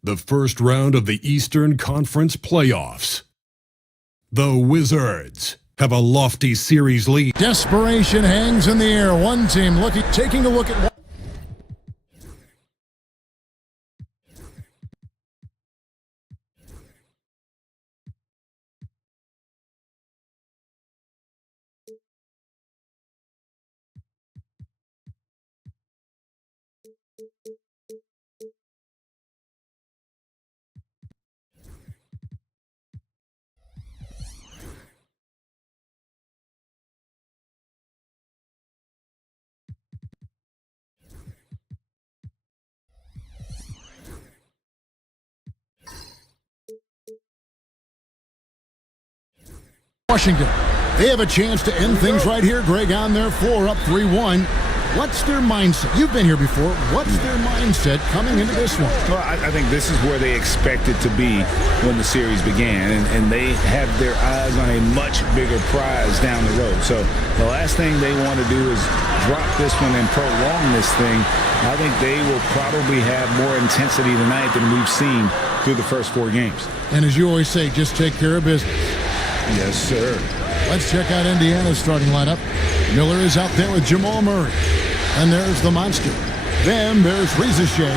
The first round of the Eastern Conference playoffs. The Wizards have a lofty series lead. Desperation hangs in the air. One team taking a look at. Washington. They have a chance to end things right here, Greg, on their floor, up 3-1. What's their mindset? You've been here before. What's their mindset coming into this one? Well, I think this is where they expected to be when the series began, and they have their eyes on a much bigger prize down the road. So the last thing they want to do is drop this one and prolong this thing. I think they will probably have more intensity tonight than we've seen through the first 4 games. And as you always say, just take care of business. Yes, sir. Let's check out Indiana's starting lineup. Miller is out there with Jamal Murray. And there's the monster. Then there's Ricochet.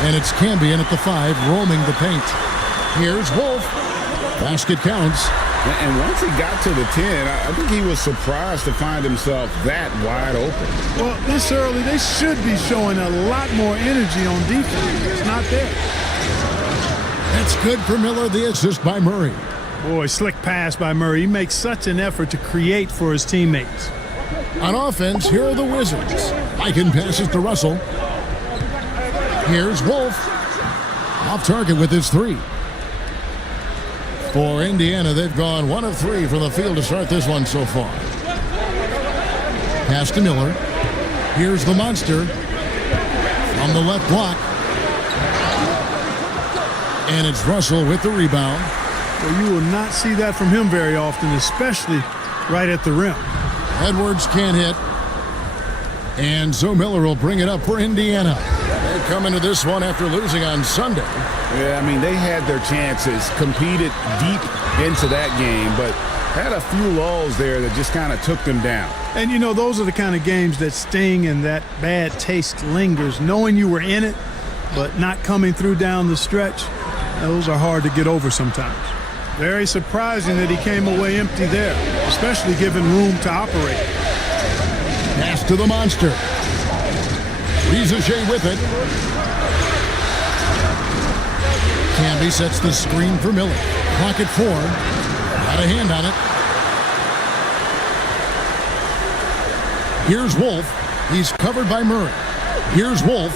And it's Cambion at the 5, roaming the paint. Here's Wolf. Basket counts. And once he got to the 10, I think he was surprised to find himself that wide open. Well, this early, they should be showing a lot more energy on defense. It's not there. That's good for Miller. The assist by Murray. Boy, slick pass by Murray. He makes such an effort to create for his teammates. On offense, here are the Wizards. Eichen passes to Russell. Here's Wolf. Off target with his 3. For Indiana, they've gone 1 of 3 from the field to start this one so far. Pass to Miller. Here's the monster from the left block. And it's Russell with the rebound. Well, you will not see that from him very often, especially right at the rim. Edwards can't hit. And so Miller will bring it up for Indiana. They come into this one after losing on Sunday. Yeah, I mean, they had their chances, competed deep into that game, but had a few lulls there that just kind of took them down. And, you know, those are the kind of games that sting and that bad taste lingers. Knowing you were in it, but not coming through down the stretch, those are hard to get over sometimes. Very surprising that he came away empty there, especially given room to operate. Pass to the monster. Rizachet with it. Camby sets the screen for Miller. Clock at 4. Got a hand on it. Here's Wolf. He's covered by Murray. Here's Wolf.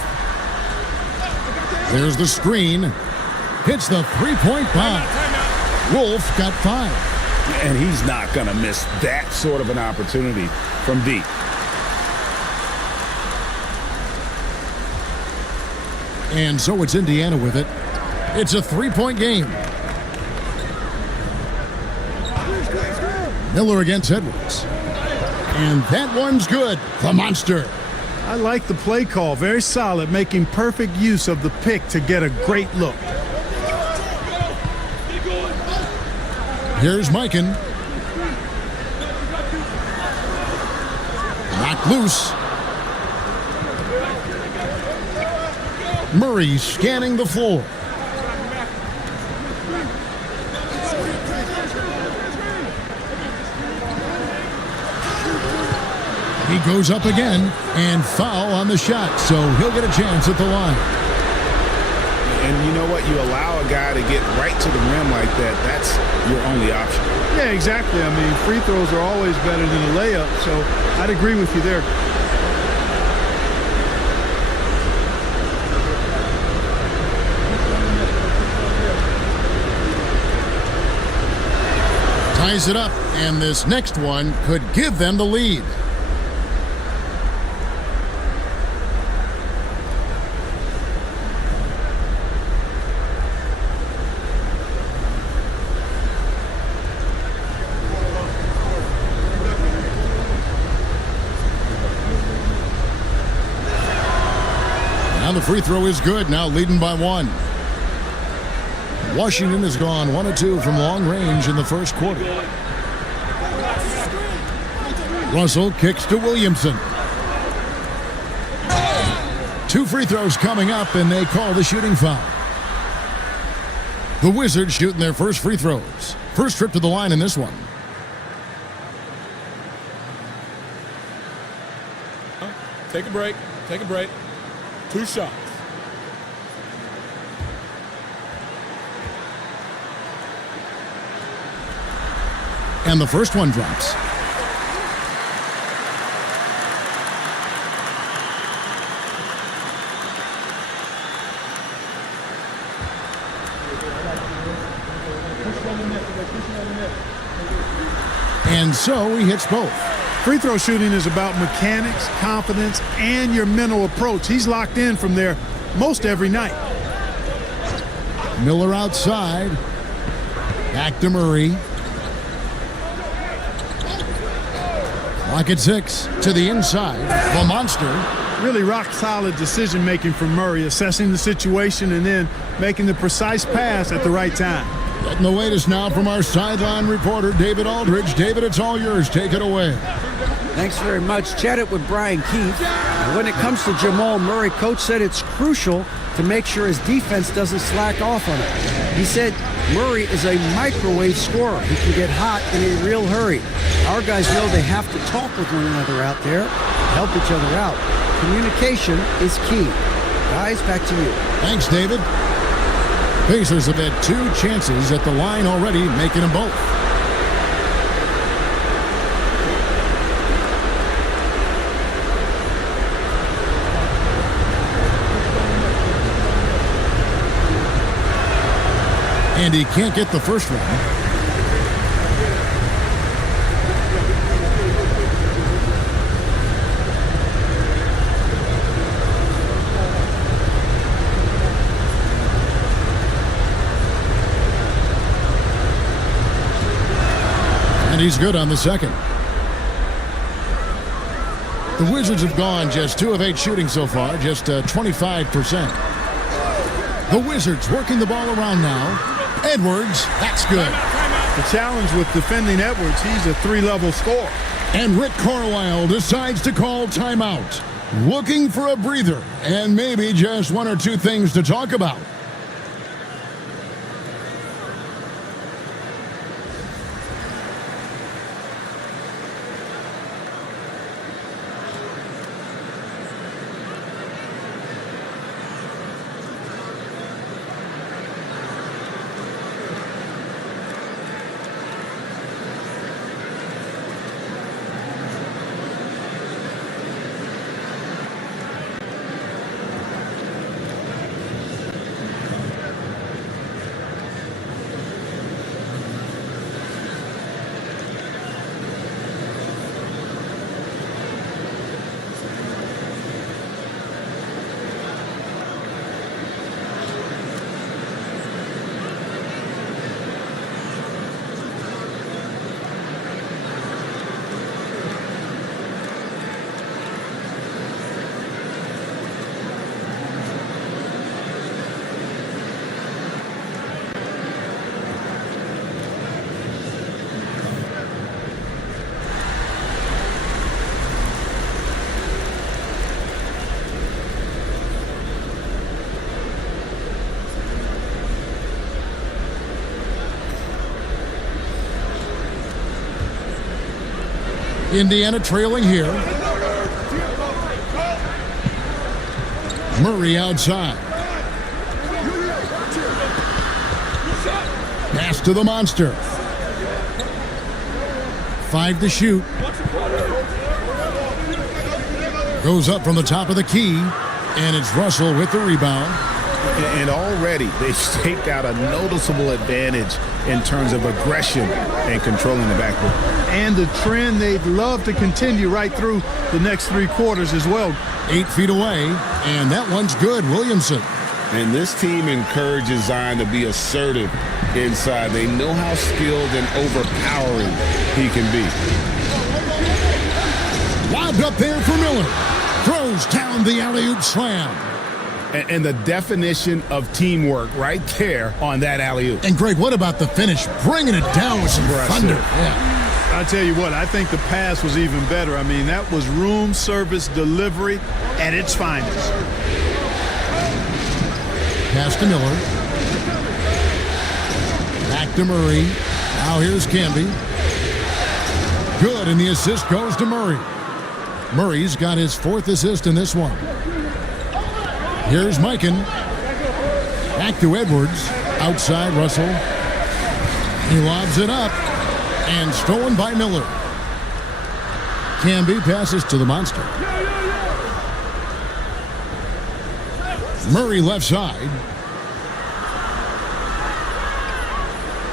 There's the screen. Hits the three-point bomb. Wolf got 5. And he's not going to miss that sort of an opportunity from deep. And so it's Indiana with it. It's a 3-point game. Miller against Edwards. And that one's good. The monster. I like the play call. Very solid, making perfect use of the pick to get a great look. Here's Mikan. Knocked loose. Murray scanning the floor. He goes up again and foul on the shot, so he'll get a chance at the line. And you know what? You allow a guy to get right to the rim like that, that's your only option. Yeah, exactly. I mean, free throws are always better than a layup, so I'd agree with you there. Ties it up, and this next one could give them the lead. Now the free throw is good, now leading by 1. Washington has gone 1 of 2 from long range in the first quarter. Russell kicks to Williamson. 2 free throws coming up, and they call the shooting foul. The Wizards shooting their first free throws. First trip to the line in this one. Take a break. Take a break. 2 shots. And the first one drops. And so he hits both. Free throw shooting is about mechanics, confidence, and your mental approach. He's locked in from there most every night. Miller outside. Back to Murray. Clock at 6 to the inside. The monster. Really rock-solid decision-making from Murray, assessing the situation and then making the precise pass at the right time. Getting the latest now from our sideline reporter, David Aldridge. David, it's all yours. Take it away. Thanks very much. Chatted with Brian Keefe. When it comes to Jamal Murray, coach said it's crucial to make sure his defense doesn't slack off on it. He said Murray is a microwave scorer. He can get hot in a real hurry. Our guys know they have to talk with one another out there, help each other out. Communication is key. Guys, back to you. Thanks, David. Pacers have had 2 chances at the line already, making them both. And he can't get the first one. And he's good on the second. The Wizards have gone just 2 of 8 shooting so far, just 25%. The Wizards working the ball around now. Edwards, that's good. The challenge with defending Edwards, he's a 3-level scorer. And Rick Carlisle decides to call timeout. Looking for a breather and maybe just 1 or 2 things to talk about. Indiana trailing here. Murray outside. Pass to the monster. 5 to shoot. Goes up from the top of the key, and it's Russell with the rebound. And already they've staked out a noticeable advantage in terms of aggression and controlling the backboard. And the trend they'd love to continue right through the next 3 quarters as well. 8 feet away, and that one's good. Williamson. And this team encourages Zion to be assertive inside. They know how skilled and overpowering he can be. Lobbed up there for Miller. Throws down the alley-oop slam. And the definition of teamwork right there on that alley-oop. And Greg, what about the finish? Bringing it down with some thunder. Yeah. I tell you what, I think the pass was even better. I mean, that was room service delivery at its finest. Pass to Miller. Back to Murray. Now here's Camby. Good, and the assist goes to Murray. Murray's got his 4th assist in this one. Here's Mikan. Back to Edwards. Outside Russell. He lobs it up. And stolen by Miller. Camby passes to the monster. Murray left side.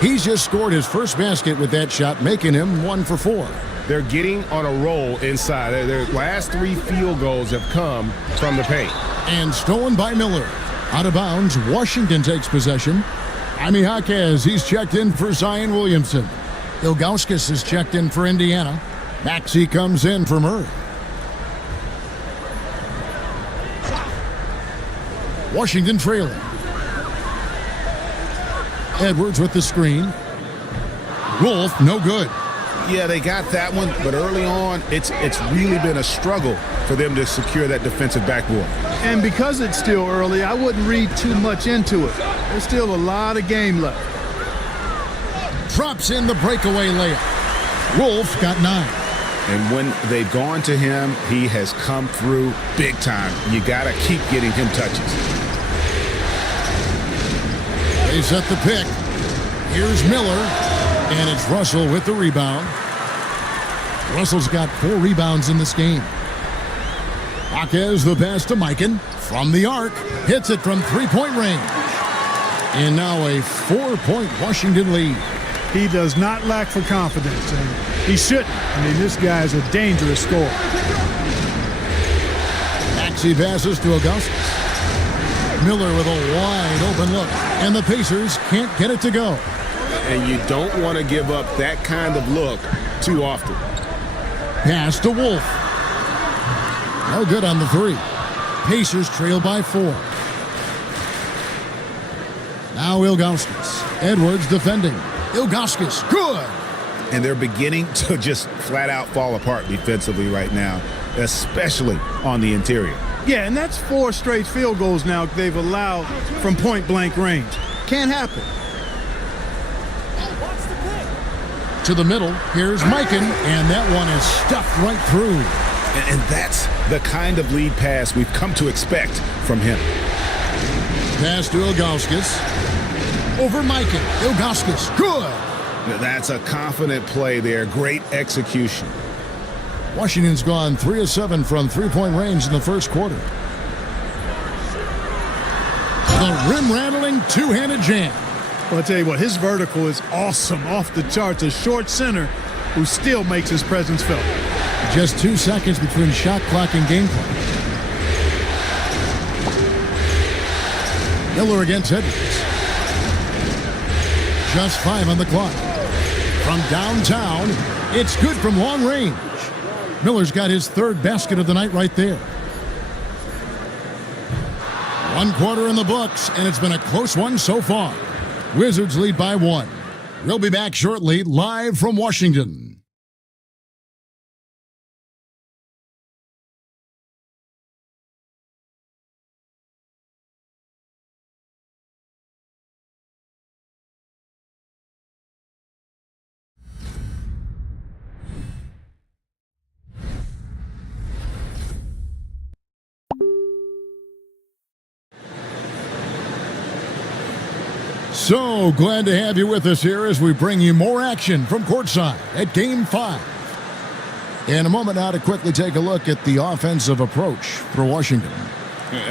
He's just scored his first basket with that shot, making him 1 for 4. They're getting on a roll inside. Their last 3 field goals have come from the paint. And stolen by Miller. Out of bounds, Washington takes possession. Jaime Jaquez, he's checked in for Zion Williamson. Ilgauskas is checked in for Indiana. Maxey comes in for Murray. Washington trailing. Edwards with the screen. Wolf, no good. Yeah, they got that one, but early on, it's really been a struggle for them to secure that defensive backboard. And because it's still early, I wouldn't read too much into it. There's still a lot of game left. Drops in the breakaway layup. Wolf got 9. And when they've gone to him, he has come through big time. You got to keep getting him touches. They set the pick. Here's Miller, and it's Russell with the rebound. Russell's got 4 rebounds in this game. Jaquez the pass to Mikan from the arc. Hits it from 3-point range. And now a 4-point Washington lead. He does not lack for confidence, and he shouldn't. I mean, this guy's a dangerous scorer. Maxey passes to Augustus. Miller with a wide open look, and the Pacers can't get it to go. And you don't want to give up that kind of look too often. Pass to Wolf. No good on the 3. Pacers trail by 4. Now Ilgauskas. Edwards defending. Ilgauskas, good. And they're beginning to just flat out fall apart defensively right now, especially on the interior. Yeah, and that's 4 straight field goals now they've allowed from point-blank range. Can't happen. To the middle, here's Mikan, and that one is stuffed right through. And that's the kind of lead pass we've come to expect from him. Pass to Ilgauskas. Over Mikan. Ilgauskas, good. That's a confident play there. Great execution. Washington's gone 3 of 7 from three-point range in the first quarter. The rim-rattling two-handed jam. Well, I'll tell you what, his vertical is awesome, off the charts. A short center who still makes his presence felt. Just 2 seconds between shot clock and game clock. Miller against Edwards. Just 5 on the clock. From downtown, it's good from long range. Miller's got his 3rd basket of the night right there. 1 quarter in the books, and it's been a close one so far. Wizards lead by 1. We'll be back shortly, live from Washington. So glad to have you with us here as we bring you more action from courtside at Game 5. In a moment now to quickly take a look at the offensive approach for Washington.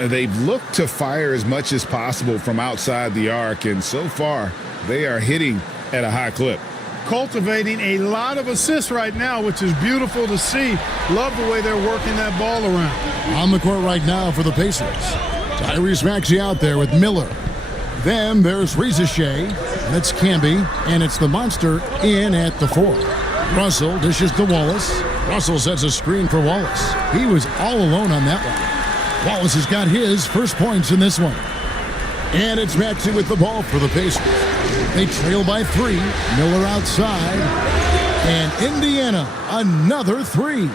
They've looked to fire as much as possible from outside the arc, and so far they are hitting at a high clip. Cultivating a lot of assists right now, which is beautiful to see. Love the way they're working that ball around. On the court right now for the Pacers. Tyrese Maxey out there with Miller. Then there's Rizachet, that's Camby, and it's the monster in at the 4. Russell dishes to Wallace. Russell sets a screen for Wallace. He was all alone on that one. Wallace has got his first points in this one. And it's Maxey with the ball for the Pacers. They trail by 3. Miller outside. And Indiana, another 3.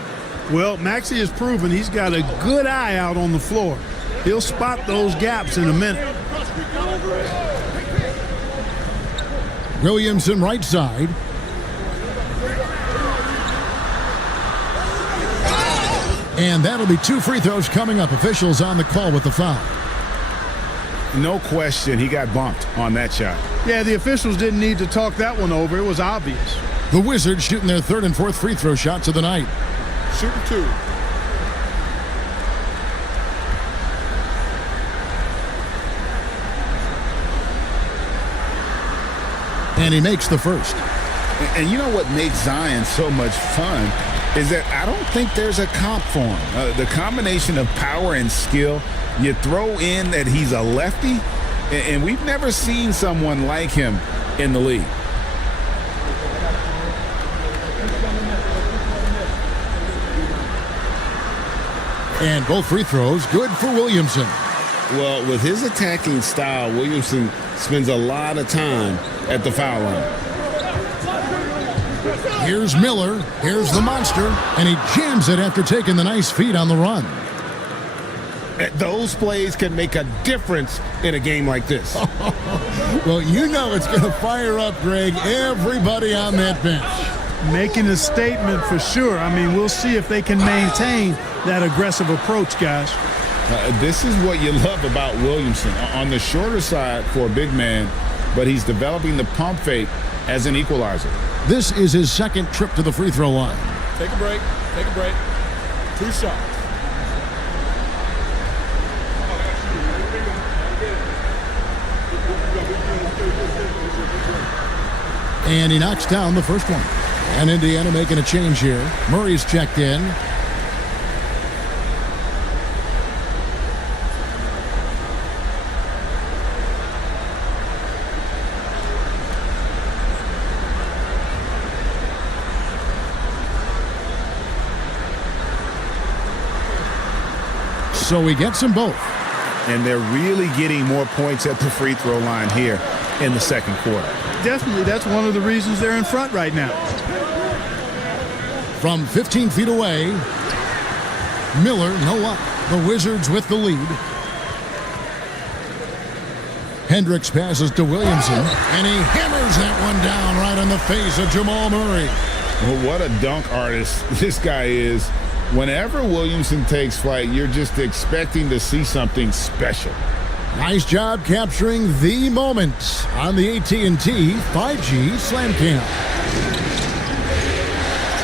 Well, Maxey has proven he's got a good eye out on the floor. He'll spot those gaps in a minute. Williamson right side. And that'll be 2 free throws coming up. Officials on the call with the foul. No question, he got bumped on that shot. Yeah, the officials didn't need to talk that one over. It was obvious. The Wizards shooting their 3rd and 4th free throw shots of the night. Shooting 2. And he makes the first. And you know what makes Zion so much fun is that I don't think there's a comp for him. The combination of power and skill, you throw in that he's a lefty, and we've never seen someone like him in the league. And both free throws good for Williamson. Well, with his attacking style, Williamson spends a lot of time at the foul line. Here's Miller. Here's the monster. And he jams it after taking the nice feed on the run. Those plays can make a difference in a game like this. Well, you know it's going to fire up, Greg, everybody on that bench. Making a statement for sure. I mean, we'll see if they can maintain that aggressive approach, guys. This is what you love about Williamson. On the shorter side for a big man, but he's developing the pump fake as an equalizer. This is his 2nd trip to the free throw line. Take a break. Take a break. 2 shots. And he knocks down the first one. And Indiana making a change here. Murray's checked in. So he gets them both. And they're really getting more points at the free throw line here in the second quarter. Definitely, that's one of the reasons they're in front right now. From 15 feet away, Miller, no luck. The Wizards with the lead. Hendricks passes to Williamson, and he hammers that one down right on the face of Jamal Murray. Well, what a dunk artist this guy is. Whenever Williamson takes flight, you're just expecting to see something special. Nice job capturing the moment on the AT&T 5G Slam Cam.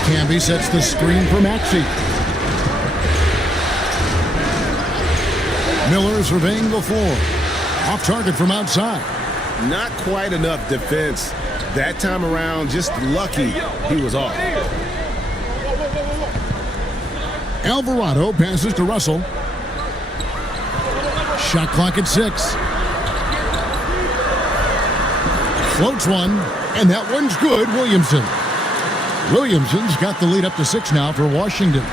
Camby sets the screen for Maxey. Miller surveying the floor. Off target from outside. Not quite enough defense. That time around, just lucky he was off. Alvarado passes to Russell. Shot clock at 6. Floats one, and that one's good, Williamson. Williamson's got the lead up to 6 now for Washington.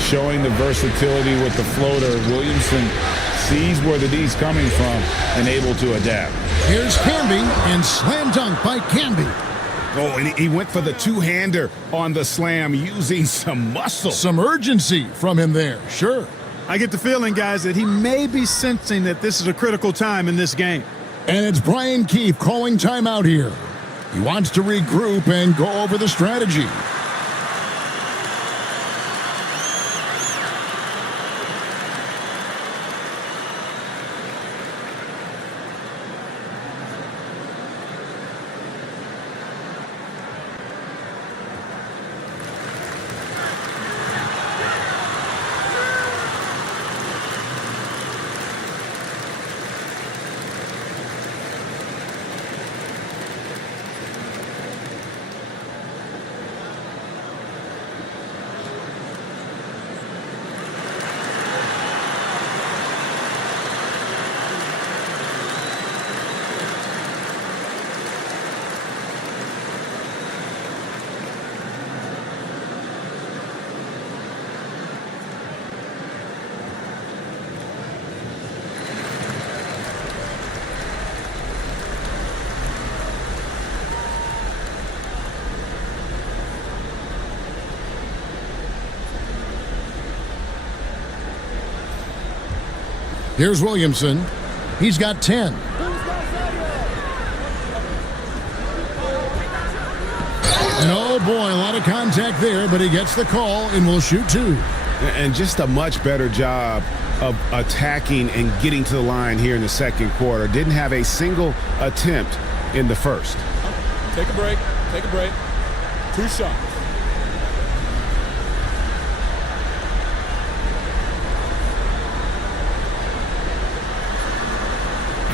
Showing the versatility with the floater, Williamson sees where the D's coming from and able to adapt. Here's Camby, and slam dunk by Camby. Oh, and he went for the two-hander on the slam using some muscle. Some urgency from him there, sure. I get the feeling, guys, that he may be sensing that this is a critical time in this game. And it's Brian Keefe calling timeout here. He wants to regroup and go over the strategy. Here's Williamson. He's got 10. And oh boy, a lot of contact there, but he gets the call and will shoot 2. And just a much better job of attacking and getting to the line here in the second quarter. Didn't have a single attempt in the first. Take a break. Take a break. 2 shots.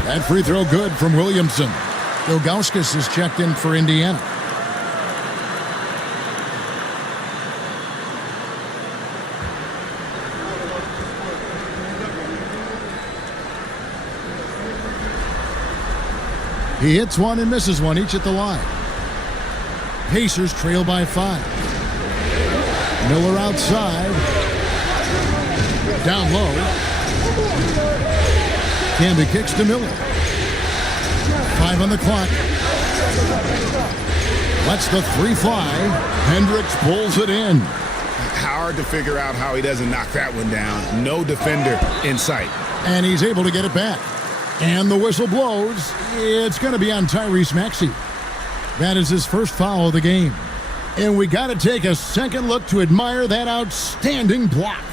That free throw good from Williamson. Ilgauskas is checked in for Indiana. He hits one and misses one, each at the line. Pacers trail by 5. Miller outside. Down low. Camby kicks to Miller. 5 on the clock. Lets the 3 fly. Hendricks pulls it in. Hard to figure out how he doesn't knock that one down. No defender in sight. And he's able to get it back. And the whistle blows. It's going to be on Tyrese Maxey. That is his first foul of the game. And we got to take a second look to admire that outstanding block.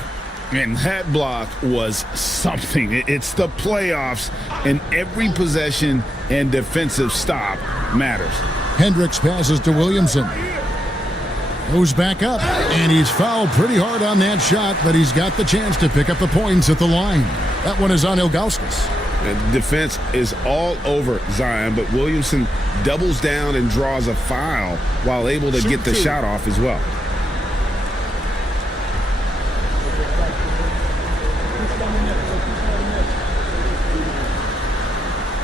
And that block was something. It's the playoffs, and every possession and defensive stop matters. Hendricks passes to Williamson. Goes back up, and he's fouled pretty hard on that shot, but he's got the chance to pick up the points at the line. That one is on Ilgauskas. The defense is all over Zion, but Williamson doubles down and draws a foul while able to get the shot off as well.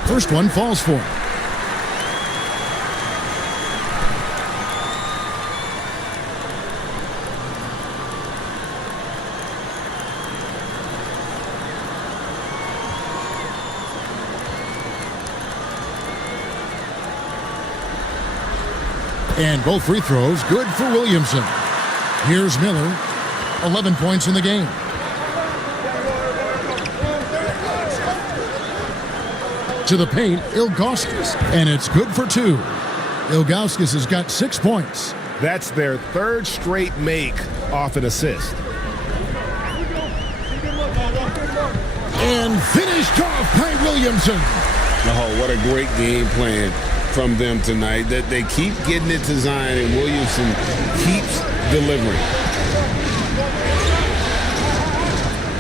First one falls for him. And both free throws good for Williamson. Here's Miller, 11 points in the game. To the paint, Ilgauskas, and it's good for 2. Ilgauskas has got 6 points. That's their third straight make off an assist. And finished off by Williamson. Oh, what a great game plan from them tonight. That they keep getting it to Zion, and Williamson keeps delivering.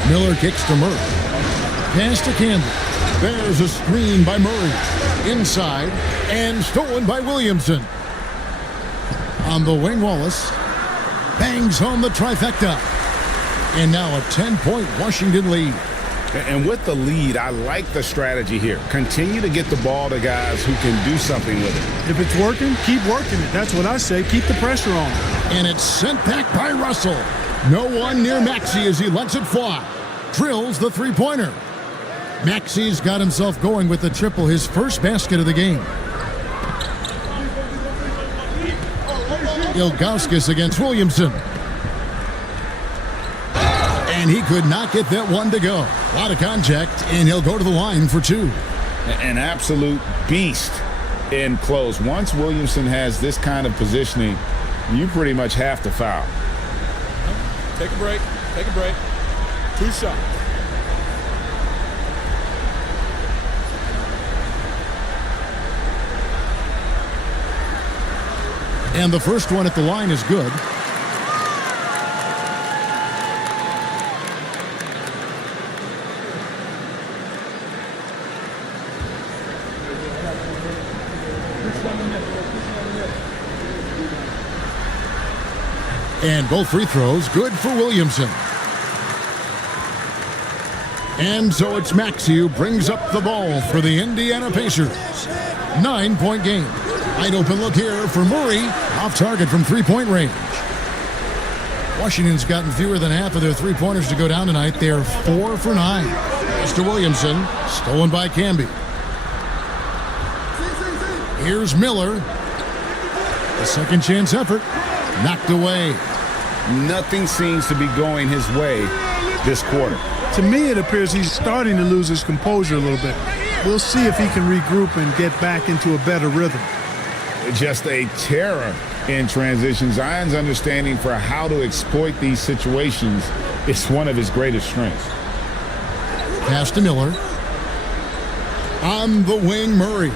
Miller kicks to Murray. Pass to Campbell. There's a screen by Murray. Inside, and stolen by Williamson. On the wing, Wallace bangs home the trifecta. And now a 10-point Washington lead. And with the lead, I like the strategy here. Continue to get the ball to guys who can do something with it. If it's working, keep working it. That's what I say. Keep the pressure on. And it's sent back by Russell. No one near Maxey as he lets it fly. Drills the three-pointer. Maxey's got himself going with the triple, his first basket of the game. Ilgauskas against Williamson. And he could not get that one to go. A lot of contact, and he'll go to the line for 2. An absolute beast in close. Once Williamson has this kind of positioning, you pretty much have to foul. Take a break. Take a break. 2 shots. And the first one at the line is good. And both free throws good for Williamson. And so it's Maxey who brings up the ball for the Indiana Pacers. 9-point game. Wide open look here for Murray. Off target from three-point range. Washington's gotten fewer than half of their three-pointers to go down tonight. They're 4 for 9. Mr. Williamson, stolen by Camby. Here's Miller. A second chance effort. Knocked away. Nothing seems to be going his way this quarter. To me, it appears he's starting to lose his composure a little bit. We'll see if he can regroup and get back into a better rhythm. Just a terror in transition. Zion's understanding for how to exploit these situations is one of his greatest strengths. Pass to Miller. On the wing, Murray.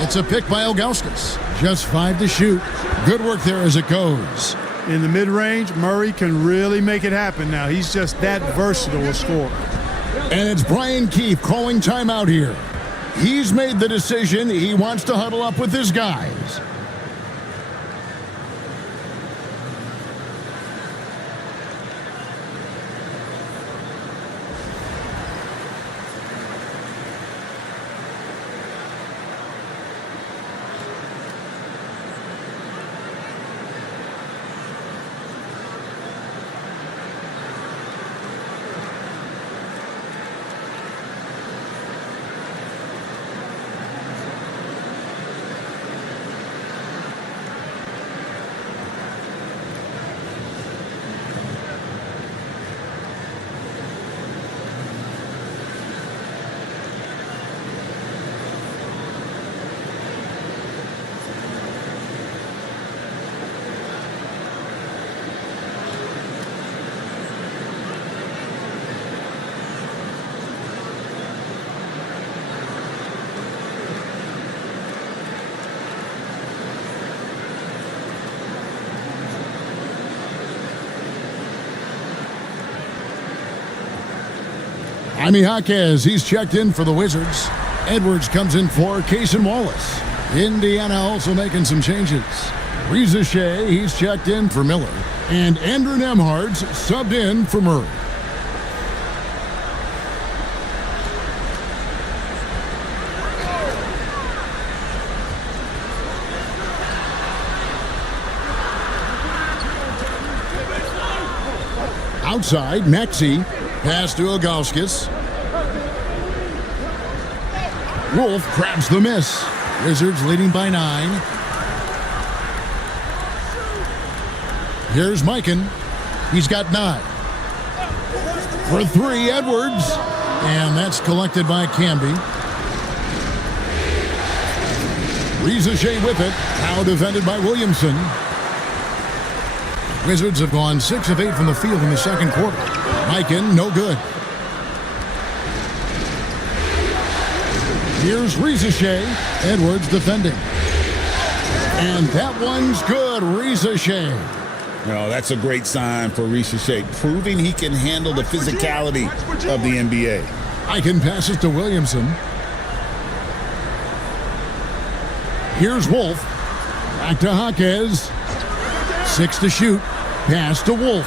It's a pick by Ilgauskas. Just 5 to shoot. Good work there as it goes. In the mid-range, Murray can really make it happen now. He's just that versatile a scorer. And it's Brian Keefe calling timeout here. He's made the decision. He wants to huddle up with his guys. Jaime Jaquez, he's checked in for the Wizards. Edwards comes in for Case and Wallace. Indiana also making some changes. Reza Shea, he's checked in for Miller. And Andrew Nemhard's subbed in for Murray. Outside, Maxey. Pass to Ilgauskas. Wolf grabs the miss. Wizards leading by 9. Here's Mikan. He's got 9. For 3, Edwards. And that's collected by Camby. Rizachet with it. Now defended by Williamson. Wizards have gone 6 of 8 from the field in the second quarter. Mikan, no good. Here's Rizachet. Edwards defending. And that one's good. Rizachet. No, that's a great sign for Rizachet, proving he can handle the physicality of the NBA. Mikan passes to Williamson. Here's Wolf. Back to Jaquez. 6 to shoot. Pass to Wolf.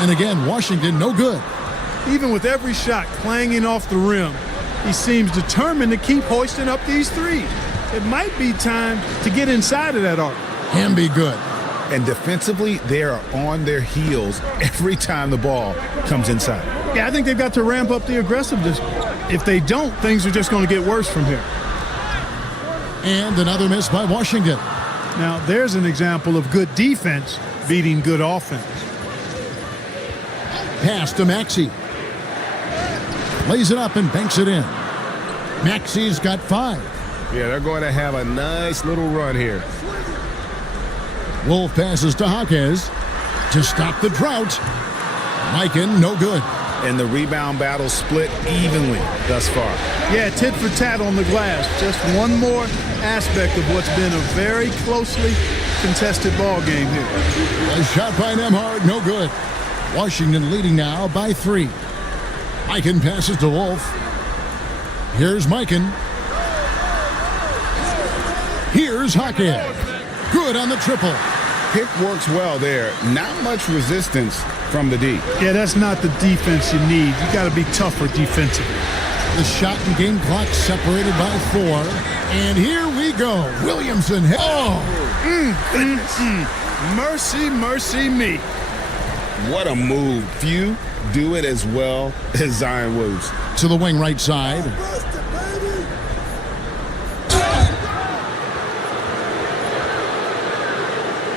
And again, Washington, no good. Even with every shot clanging off the rim, he seems determined to keep hoisting up these threes. It might be time to get inside of that arc. Can be good. And defensively, they are on their heels every time the ball comes inside. Yeah, I think they've got to ramp up the aggressiveness. If they don't, things are just going to get worse from here. And another miss by Washington. Now, there's an example of good defense beating good offense. Pass to Maxey. Lays it up and banks it in. Maxey's got 5. Yeah, they're going to have a nice little run here. Wolf passes to Jaquez to stop the drought. Mikan, no good. And the rebound battle split evenly thus far. Yeah, tit for tat on the glass. Just one more aspect of what's been a very closely contested ball game here. A shot by Nembhard, no good. Washington leading now by 3. Mikan passes to Wolf. Here's Mikan. Here's Jaquez. Good on the triple. Pick works well there. Not much resistance from the D. Yeah, that's not the defense you need. You got to be tougher defensively. The shot and game clock separated by 4. And here we go. Williamson. Mercy, mercy me. What a move. Few do it as well as Zion Williams. To the wing right side.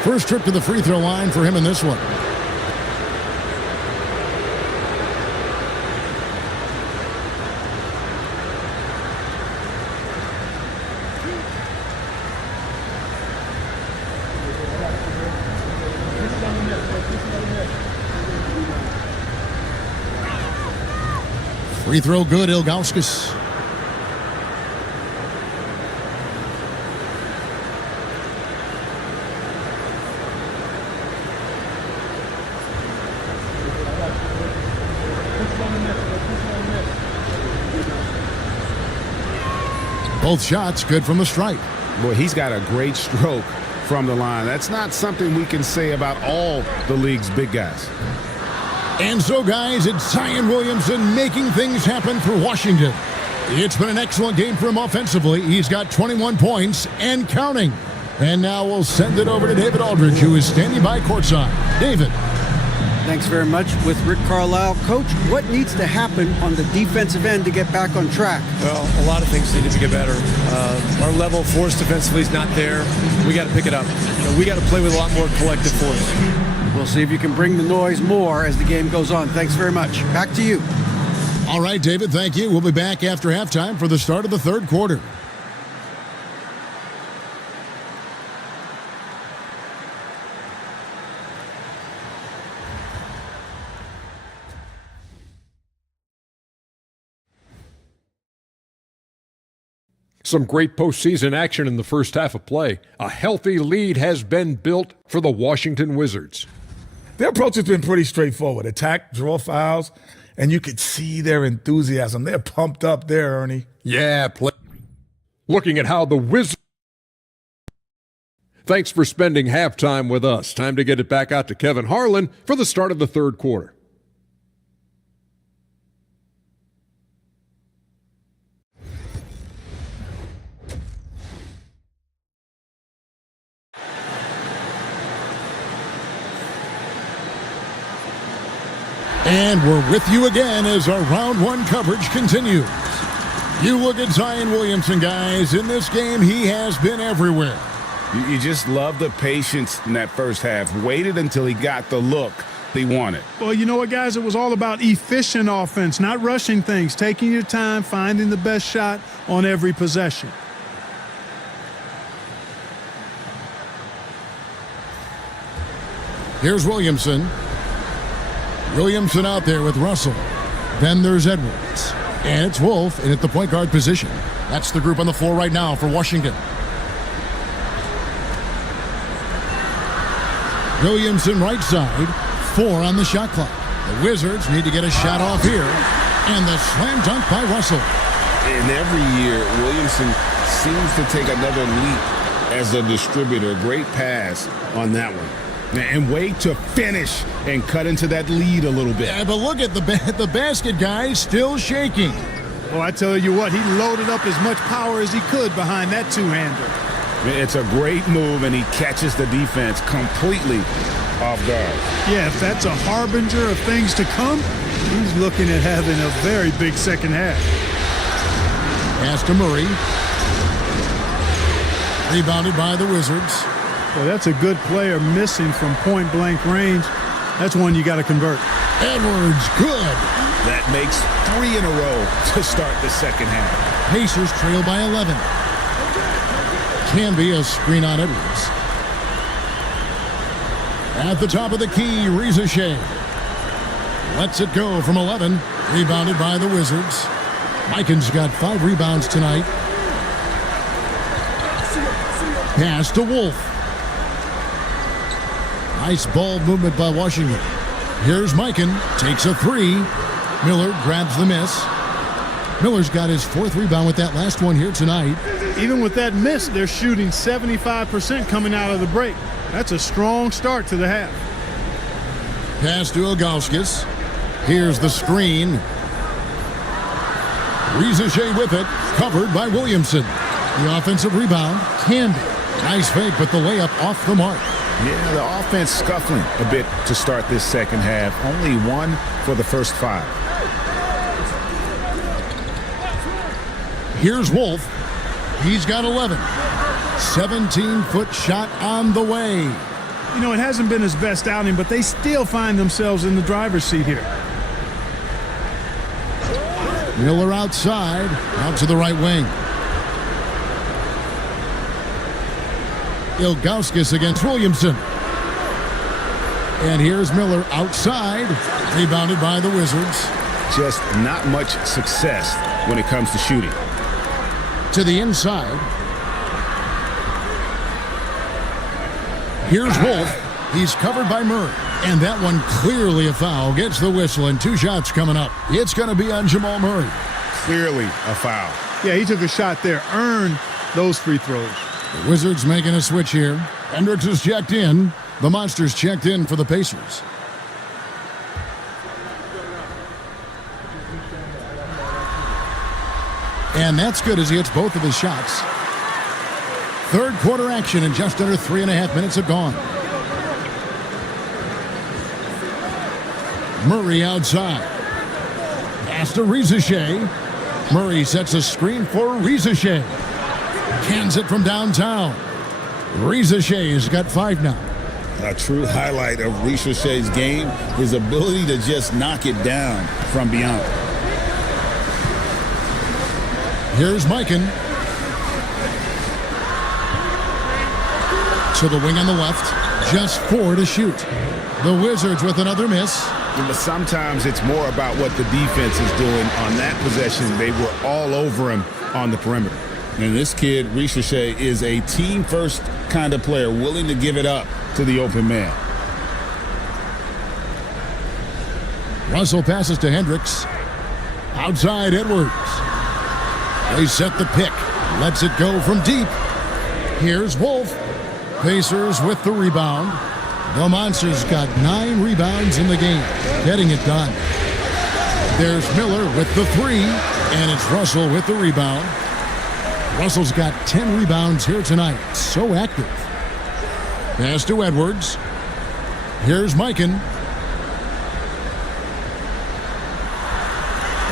First trip to the free throw line for him in this one. Free throw good, Ilgauskas. Both shots good from the stripe. Boy, he's got a great stroke from the line. That's not something we can say about all the league's big guys. And so, guys, it's Zion Williamson making things happen for Washington. It's been an excellent game for him offensively. He's got 21 points and counting. And now we'll send it over to David Aldridge, who is standing by courtside. David. Thanks very much. With Rick Carlisle. Coach, what needs to happen on the defensive end to get back on track? Well, a lot of things need to get better. Our level of force defensively is not there. We got to pick it up. We got to play with a lot more collective force. We'll see if you can bring the noise more as the game goes on. Thanks very much. Back to you. All right, David, thank you. We'll be back after halftime for the start of the third quarter. Some great postseason action in the first half of play. A healthy lead has been built for the Washington Wizards. Their approach has been pretty straightforward. Attack, draw fouls, and you could see their enthusiasm. They're pumped up there, Ernie. Yeah, looking at how the Wizards... Thanks for spending halftime with us. Time to get it back out to Kevin Harlan for the start of the third quarter. And we're with you again as our round one coverage continues. You look at Zion Williamson, guys. In this game, he has been everywhere. You just love the patience in that first half. Waited until he got the look he wanted. Well, you know what, guys? It was all about efficient offense, not rushing things, taking your time, finding the best shot on every possession. Here's Williamson. Williamson out there with Russell. Then there's Edwards. And it's Wolf in at the point guard position. That's the group on the floor right now for Washington. Williamson right side. 4 on the shot clock. The Wizards need to get a shot off here. And the slam dunk by Russell. And every year, Williamson seems to take another leap as a distributor. Great pass on that one. And wait to finish and cut into that lead a little bit. Yeah, but look at the basket, guys, still shaking. Well, I tell you what, he loaded up as much power as he could behind that two-hander. It's a great move, and he catches the defense completely off guard. Yeah, if that's a harbinger of things to come, he's looking at having a very big second half. Pass to Murray. Rebounded by the Wizards. Well, that's a good player missing from point-blank range. That's one you got to convert. Edwards, good. That makes 3 in a row to start the second half. Pacers trail by 11. Can be a screen on Edwards. At the top of the key, Rizachet lets it go from 11. Rebounded by the Wizards. Mikan's got 5 rebounds tonight. Pass to Wolf. Nice ball movement by Washington. Here's Mikan. Takes a 3. Miller grabs the miss. Miller's got his 4th rebound with that last one here tonight. Even with that miss, they're shooting 75% coming out of the break. That's a strong start to the half. Pass to Ilgauskas. Here's the screen. Rizachet with it. Covered by Williamson. The offensive rebound. Canby. Nice fake, but the layup off the mark. Yeah, the offense scuffling a bit to start this second half. Only 1 for the first 5. Here's Wolf. He's got 11. 17-foot shot on the way. You know, it hasn't been his best outing, but they still find themselves in the driver's seat here. Miller outside, out to the right wing. Ilgauskas against Williamson. And here's Miller outside, rebounded by the Wizards. Just not much success when it comes to shooting. To the inside. Here's Wolf. He's covered by Murray. And that one clearly a foul. Gets the whistle and 2 shots coming up. It's going to be on Jamal Murray. Clearly a foul. Yeah, he took a shot there. Earned those free throws. The Wizards making a switch here. Hendricks is checked in. The Monsters checked in for the Pacers. And that's good as he hits both of his shots. Third quarter action and just under 3.5 minutes have gone. Murray outside. Pass to Rizachet. Murray sets a screen for Rizachet. Cans it from downtown. Rizachet has got 5 now. A true highlight of Rizachet's game, his ability to just knock it down from beyond. Here's Mikan. To the wing on the left. Just 4 to shoot. The Wizards with another miss. But sometimes it's more about what the defense is doing on that possession. They were all over him on the perimeter. And this kid, Rizachet, is a team-first kind of player, willing to give it up to the open man. Russell passes to Hendricks. Outside Edwards. They set the pick. Lets it go from deep. Here's Wolf. Pacers with the rebound. The Monsters got 9 rebounds in the game. Getting it done. There's Miller with the 3. And it's Russell with the rebound. Russell's got 10 rebounds here tonight. So active. Pass to Edwards. Here's Mikan.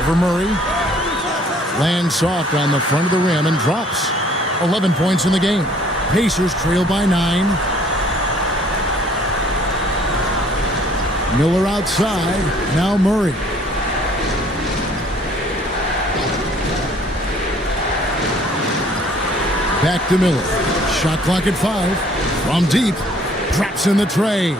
Over Murray. Lands soft on the front of the rim and drops. 11 points in the game. Pacers trail by 9. Miller outside. Now Murray. Back to Miller. Shot clock at 5. From deep. Drops in the tray.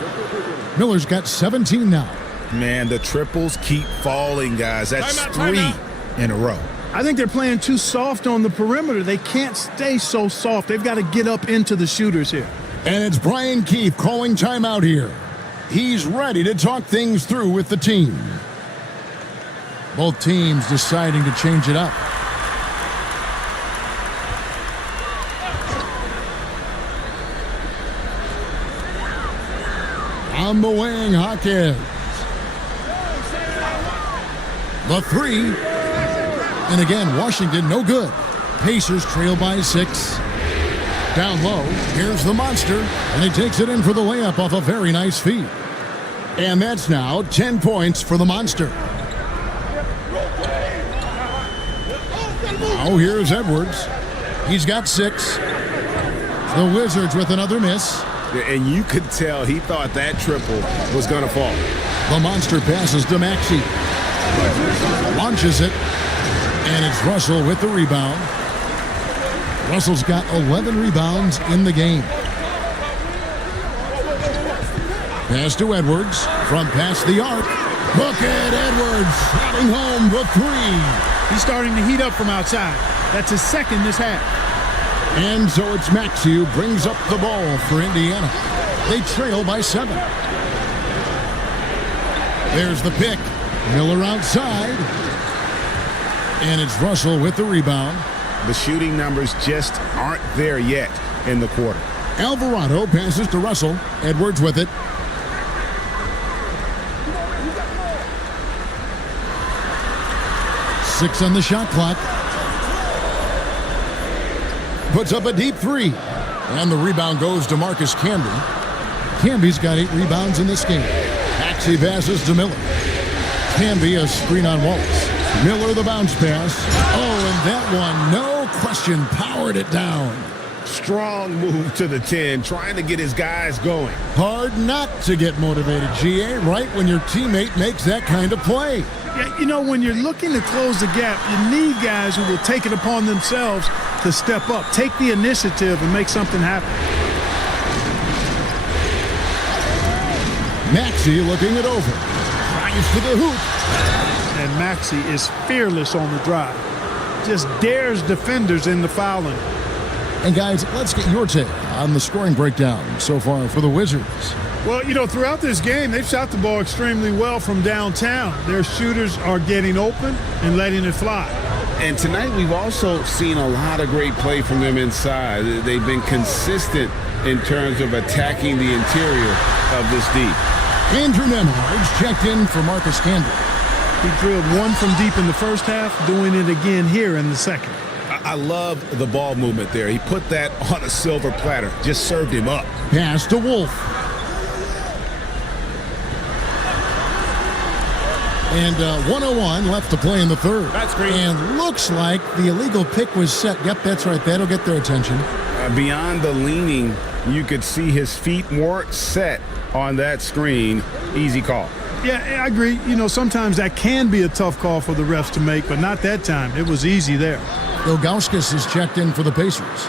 Miller's got 17 now. Man, the triples keep falling, guys. That's three in a row. I think they're playing too soft on the perimeter. They can't stay so soft. They've got to get up into the shooters here. And it's Brian Keefe calling timeout here. He's ready to talk things through with the team. Both teams deciding to change it up. On the wing, Hawkins. The 3. And again, Washington no good. Pacers trail by 6. Down low, here's the monster, and he takes it in for the layup off a very nice feed. And that's now 10 points for the monster. Now here's Edwards. He's got 6. The Wizards with another miss. And you could tell he thought that triple was going to fall. The monster passes to Maxey. Launches it. And it's Russell with the rebound. Russell's got 11 rebounds in the game. Pass to Edwards from past the arc. Look at Edwards sliding home the 3. He's starting to heat up from outside. That's his second this half. And so it's Maxey who brings up the ball for Indiana. They trail by 7. There's the pick. Miller outside. And it's Russell with the rebound. The shooting numbers just aren't there yet in the quarter. Alvarado passes to Russell. Edwards with it. Six on the shot clock. Puts up a deep 3. And the rebound goes to Marcus Camby. Camby's got 8 rebounds in this game. Maxey passes to Miller. Camby a screen on Wallace. Miller the bounce pass. Oh, and that one, no question, powered it down. Strong move to the 10, trying to get his guys going. Hard not to get motivated, GA, right when your teammate makes that kind of play. Yeah, you know, when you're looking to close the gap, you need guys who will take it upon themselves to step up, take the initiative, and make something happen. Maxey looking it over. Tries to the hoop. And Maxey is fearless on the drive. Just dares defenders in the fouling. And guys, let's get your take on the scoring breakdown so far for the Wizards. Well, you know, throughout this game, they've shot the ball extremely well from downtown. Their shooters are getting open and letting it fly. And tonight we've also seen a lot of great play from them inside. They've been consistent in terms of attacking the interior of this D. Andrew Nembhard's checked in for Marcus Camby. He drilled 1 from deep in the first half, doing it again here in the second. I love the ball movement there. He put that on a silver platter, just served him up. Pass to Wolf. And 1:01 left to play in the third. That's great. And looks like the illegal pick was set. Yep, that's right. That'll get their attention. Beyond the leaning, you could see his feet weren't set on that screen. Easy call. Yeah, I agree. You know, sometimes that can be a tough call for the refs to make, but not that time. It was easy there. Ilgauskas is checked in for the Pacers.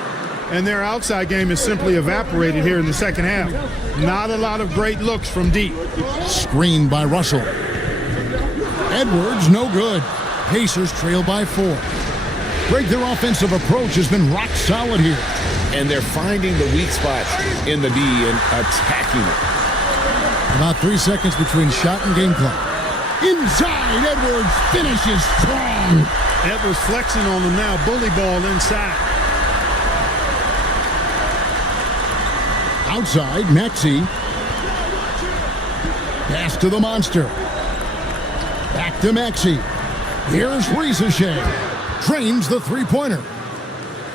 And their outside game is simply evaporated here in the second half. Not a lot of great looks from deep. Screened by Russell. Edwards, no good. Pacers trail by 4. Greg, their offensive approach has been rock solid here. And they're finding the weak spots in the D and attacking it. About 3 seconds between shot and game clock. Inside, Edwards finishes strong. Edwards flexing on him now. Bully ball inside. Outside, Maxey. Pass to the monster. Back to Maxey. Here's Rizachet. Trains the three-pointer.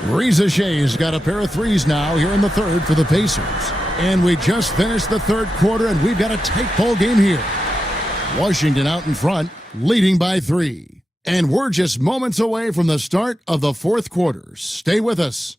Rizashay's got a pair of threes now here in the third for the Pacers. And we just finished the third quarter, and we've got a tight ball game here. Washington out in front, leading by 3. And we're just moments away from the start of the fourth quarter. Stay with us.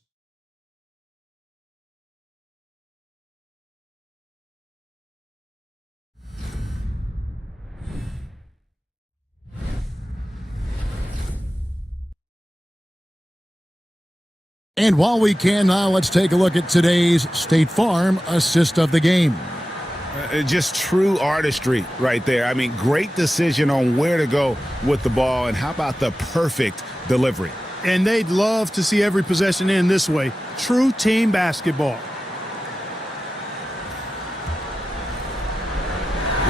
And while we can now, let's take a look at today's State Farm assist of the game. Just true artistry right there. I mean, great decision on where to go with the ball, and how about the perfect delivery? And they'd love to see every possession end this way. True team basketball.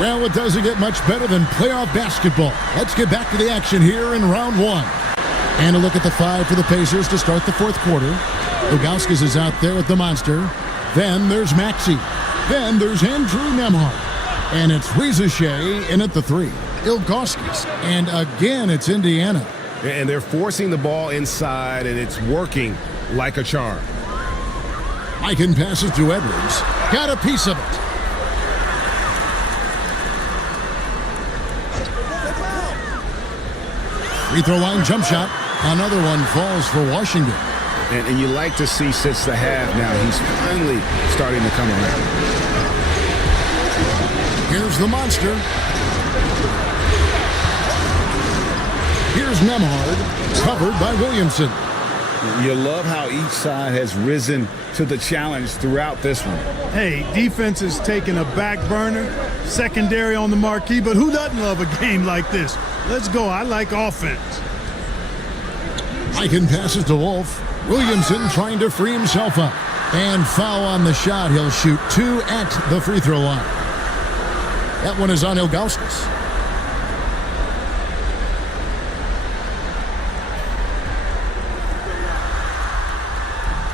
Well, it doesn't get much better than playoff basketball. Let's get back to the action here in round one. And a look at the 5 for the Pacers to start the fourth quarter. Ilgauskas is out there with the monster. Then there's Maxey. Then there's Andrew Nembhard. And it's Reza Shea in at the 3. Ilgauskas. And again, it's Indiana. And they're forcing the ball inside, and it's working like a charm. Mikan passes to Edwards. Got a piece of it. Free throw line jump shot. Another one falls for Washington. And you like to see since the half now, he's finally starting to come around. Here's the monster. Here's Nembhard, covered by Williamson. You love how each side has risen to the challenge throughout this one. Hey, defense is taking a back burner, secondary on the marquee, but who doesn't love a game like this? Let's go. I like offense. Mikan passes to Wolf. Williamson trying to free himself up. And foul on the shot. He'll shoot 2 at the free throw line. That one is on Ilgauskas.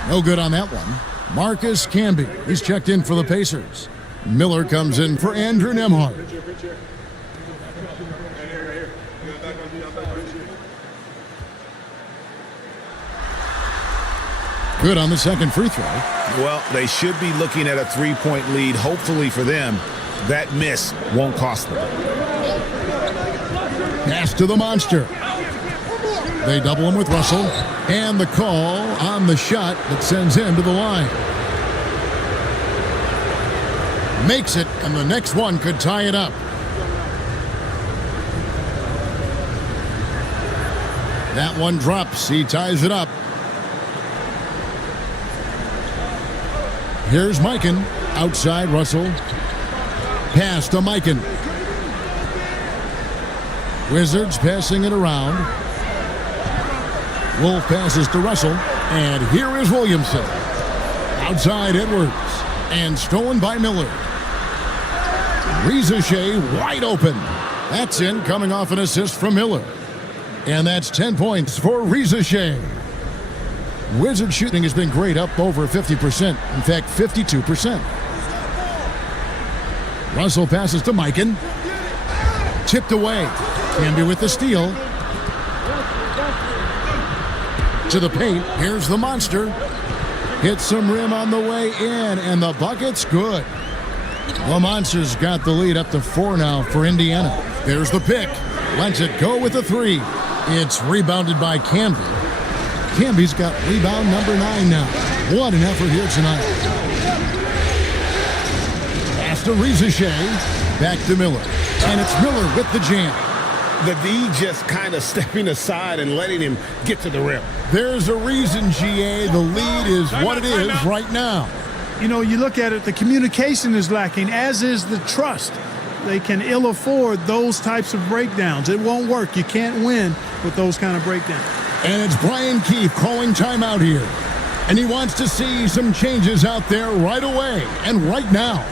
No good on that one. Marcus Camby. He's checked in for the Pacers. Miller comes in for Andrew Nembhard. Good on the second free throw. Well, they should be looking at a 3-point lead. Hopefully for them, that miss won't cost them. Pass to the monster. They double him with Russell. And the call on the shot that sends him to the line. Makes it, and the next one could tie it up. That one drops. He ties it up. Here's Mikan. Outside, Russell. Pass to Mikan. Wizards passing it around. Wolf passes to Russell. And here is Williamson. Outside, Edwards. And stolen by Miller. Reza Shea wide open. That's in, coming off an assist from Miller. And that's 10 points for Reza Shea. Wizard shooting has been great, up over 50%. In fact, 52%. Russell passes to Mikan. Tipped away. Camby with the steal. To the paint. Here's the monster. Hits some rim on the way in, and the bucket's good. The Monsters got the lead up to 4 now for Indiana. There's the pick. Lets it go with a 3. It's rebounded by Camby. Camby's got rebound number 9 now. What an effort here tonight. Pass to Reza Shea. Back to Miller. And it's Miller with the jam. The D just kind of stepping aside and letting him get to the rim. There's a reason, GA. The lead is what it is right now. You know, you look at it, the communication is lacking, as is the trust. They can ill afford those types of breakdowns. It won't work. You can't win with those kind of breakdowns. And it's Brian Keefe calling timeout here. And he wants to see some changes out there right away and right now.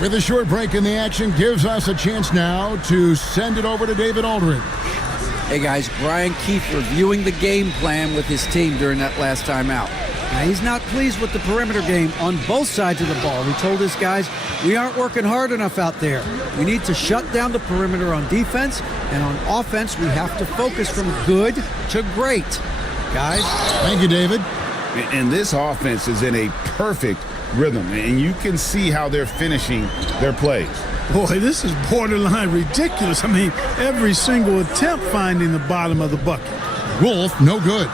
With a short break in the action, gives us a chance now to send it over to David Aldridge. Hey guys, Brian Keefe reviewing the game plan with his team during that last timeout. Now, he's not pleased with the perimeter game on both sides of the ball. He told his guys, we aren't working hard enough out there. We need to shut down the perimeter on defense, and on offense, we have to focus from good to great. Guys? Thank you, David. And this offense is in a perfect rhythm, and you can see how they're finishing their plays. Boy, this is borderline ridiculous. I mean, every single attempt finding the bottom of the bucket. Wolf, no good.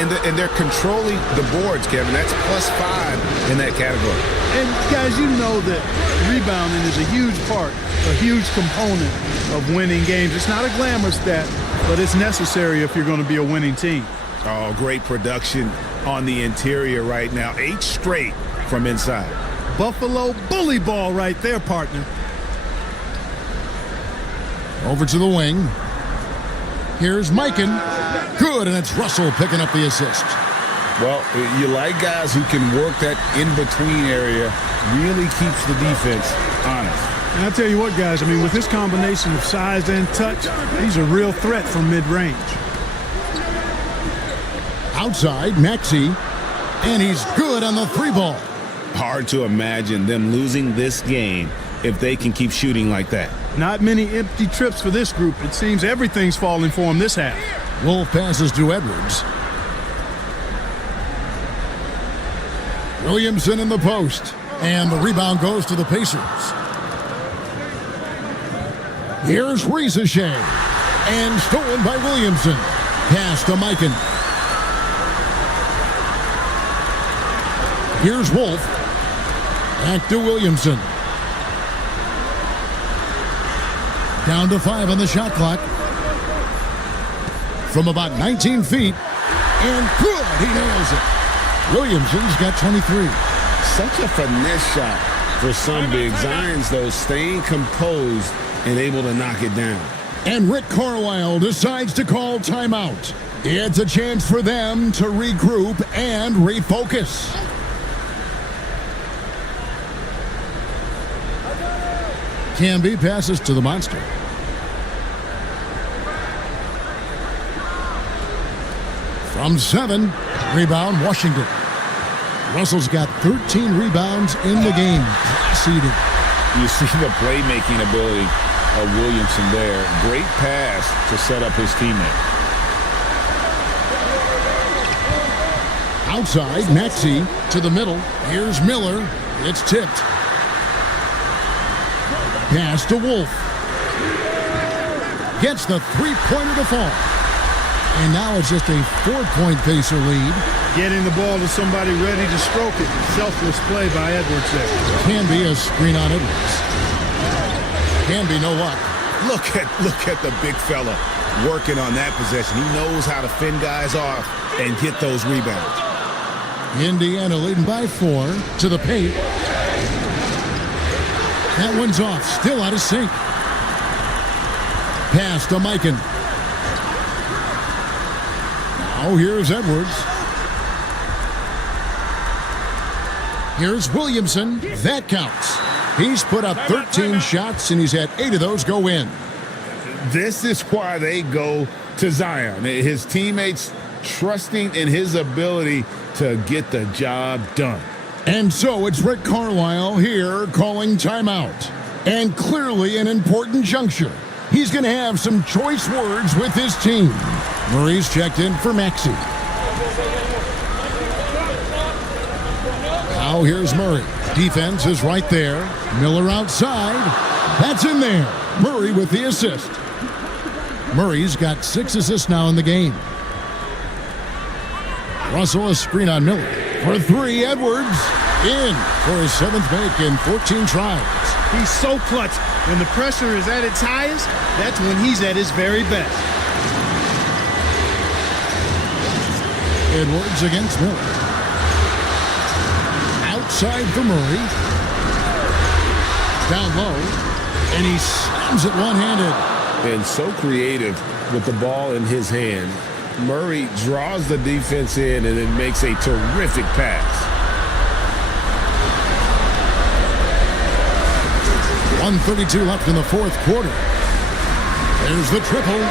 And they're controlling the boards, Kevin. That's +5 in that category. And guys, you know that rebounding is a huge part, a huge component of winning games. It's not a glamour stat, but it's necessary if you're going to be a winning team. Oh, great production on the interior right now. 8 straight from inside. Buffalo bully ball right there, partner. Over to the wing. Here's Mikan. Good, and it's Russell picking up the assist. Well, you like guys who can work that in-between area, really keeps the defense honest. And I'll tell you what, guys, I mean, with this combination of size and touch, he's a real threat from mid-range. Outside, Maxey, and he's good on the 3-ball. Hard to imagine them losing this game if they can keep shooting like that. Not many empty trips for this group. It seems everything's falling for him this half. Wolf passes to Edwards. Williamson in the post. And the rebound goes to the Pacers. Here's Rieseshay. And stolen by Williamson. Pass to Mikan. Here's Wolf. Back to Williamson. Down to 5 on the shot clock. From about 19 feet. And good. He nails it. Williamson's got 23. Such a finesse shot for some big. Zions, though, staying composed and able to knock it down. And Rick Carlisle decides to call timeout. It's a chance for them to regroup and refocus. Camby passes to the monster. From 7, rebound Washington. Russell's got 13 rebounds in the game. Seeded. You see the playmaking ability of Williamson there. Great pass to set up his teammate. Outside, Maxey to the middle. Here's Miller. It's tipped. Pass to Wolf. Gets the three-pointer to fall. And now it's just a 4-point Pacer lead. Getting the ball to somebody ready to stroke it. Selfless play by Edwards there. Camby a screen on Edwards. Camby no luck. Look at the big fella working on that possession. He knows how to fend guys off and get those rebounds. Indiana leading by 4 to the paint. That one's off. Still out of sync. Pass to Mikan. Now here's Edwards. Here's Williamson. That counts. He's put up 13 shots, and he's had 8 of those go in. This is why they go to Zion. His teammates trusting in his ability to get the job done. And so it's Rick Carlisle here calling timeout. And clearly an important juncture. He's going to have some choice words with his team. Murray's checked in for Maxey. Now here's Murray. Defense is right there. Miller outside. That's in there. Murray with the assist. Murray's got 6 assists now in the game. Russell a screen on Miller. For 3, Edwards. In for his 7th make in 14 tries. He's so clutch. When the pressure is at its highest, that's when he's at his very best. Edwards against Miller. Outside for Murray. Down low. And he slams it one-handed. And so creative with the ball in his hand. Murray draws the defense in and then makes a terrific pass. 1:32 left in the 4th quarter. There's the triple.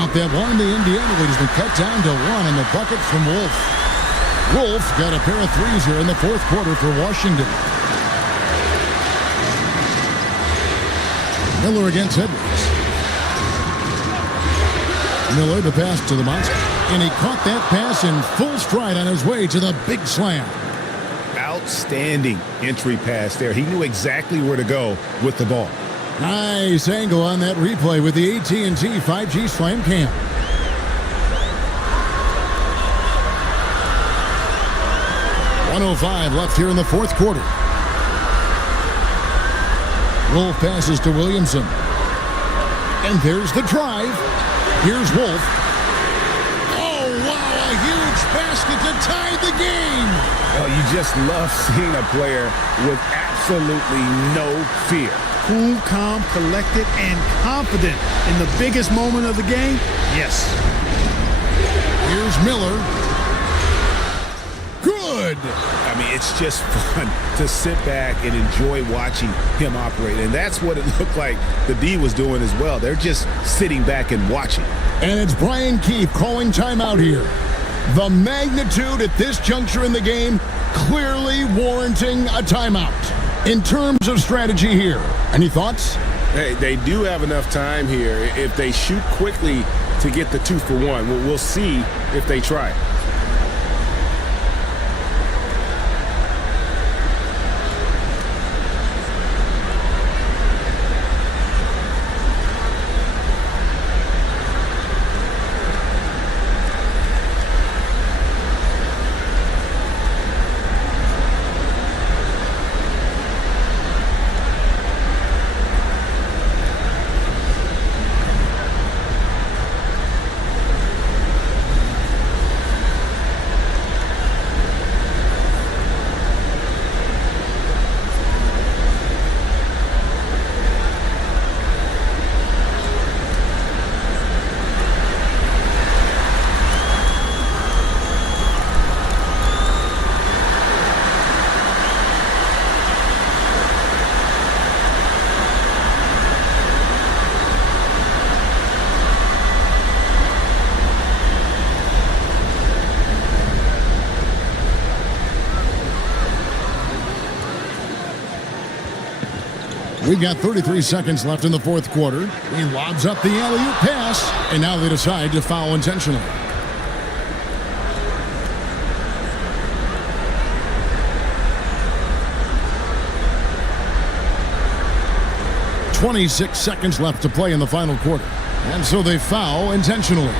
Out that one, the Indiana lead has been cut down to 1 in the bucket from Wolf. Wolf got a pair of 3s here in the 4th quarter for Washington. Miller against Edwards. Miller the pass to the monster. And he caught that pass in full stride on his way to the big slam. Outstanding entry pass there. He knew exactly where to go with the ball. Nice angle on that replay with the AT&T 5G Slam Cam. .105 left here in the fourth quarter. Wolf passes to Williamson. And there's the drive. Here's Wolf. Oh, wow, a huge basket to tie the game. Oh, you just love seeing a player with absolutely no fear. Cool, calm, collected, and confident in the biggest moment of the game? Yes. Here's Miller. Good. I mean, it's just fun to sit back and enjoy watching him operate. And that's what it looked like the D was doing as well. They're just sitting back and watching. And it's Brian Keefe calling timeout here. The magnitude at this juncture in the game clearly warranting a timeout. In terms of strategy here, any thoughts? Hey, they do have enough time here. If they shoot quickly to get the 2 for 1, we'll see if they try. We've got 33 seconds left in the fourth quarter. He lobs up the alley-oop pass, and now they decide to foul intentionally. .26 seconds left to play in the final quarter. And so they foul intentionally.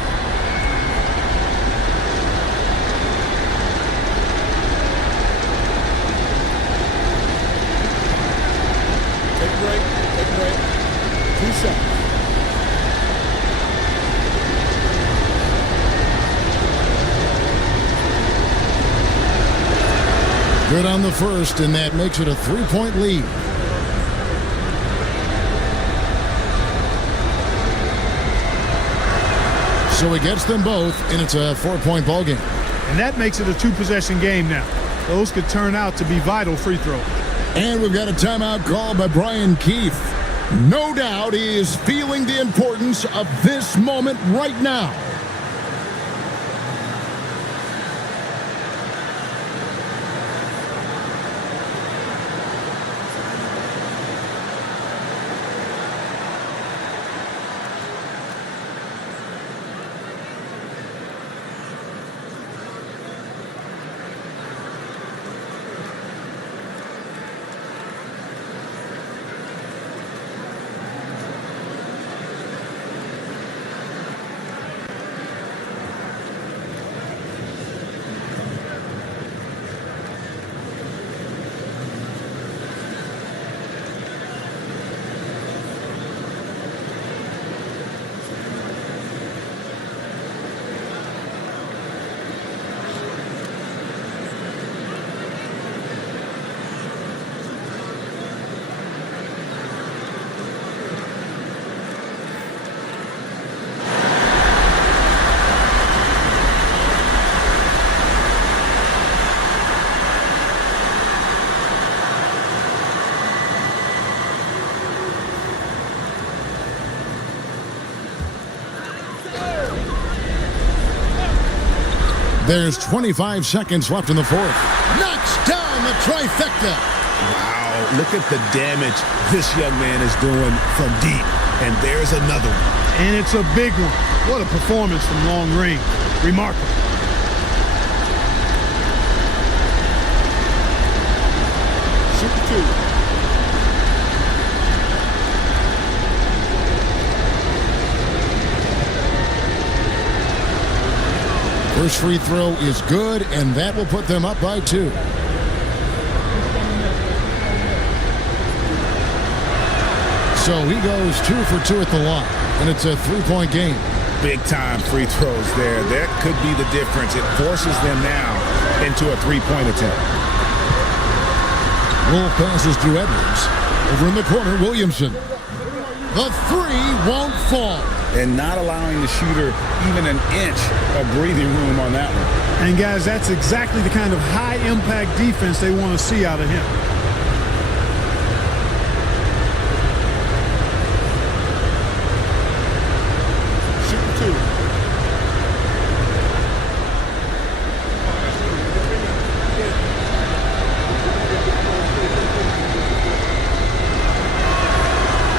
Good on the first, and that makes it a 3-point lead. So he gets them both, and it's a 4-point ball game. And that makes it a 2-possession game now. Those could turn out to be vital free throws. And we've got a timeout called by Brian Keefe. No doubt he is feeling the importance of this moment right now. There's 25 seconds left in the fourth. Knocks down the trifecta. Wow, look at the damage this young man is doing from deep. And there's another one. And it's a big one. What a performance from long range. Remarkable. Shoot the 2. First free throw is good, and that will put them up by 2. So he goes 2 for 2 at the line, and it's a 3-point game. Big-time free throws there. That could be the difference. It forces them now into a 3-point attempt. Wolf passes to Edwards. Over in the corner, Williamson. The 3 won't fall. And not allowing the shooter even an inch of breathing room on that one. And guys, that's exactly the kind of high-impact defense they want to see out of him.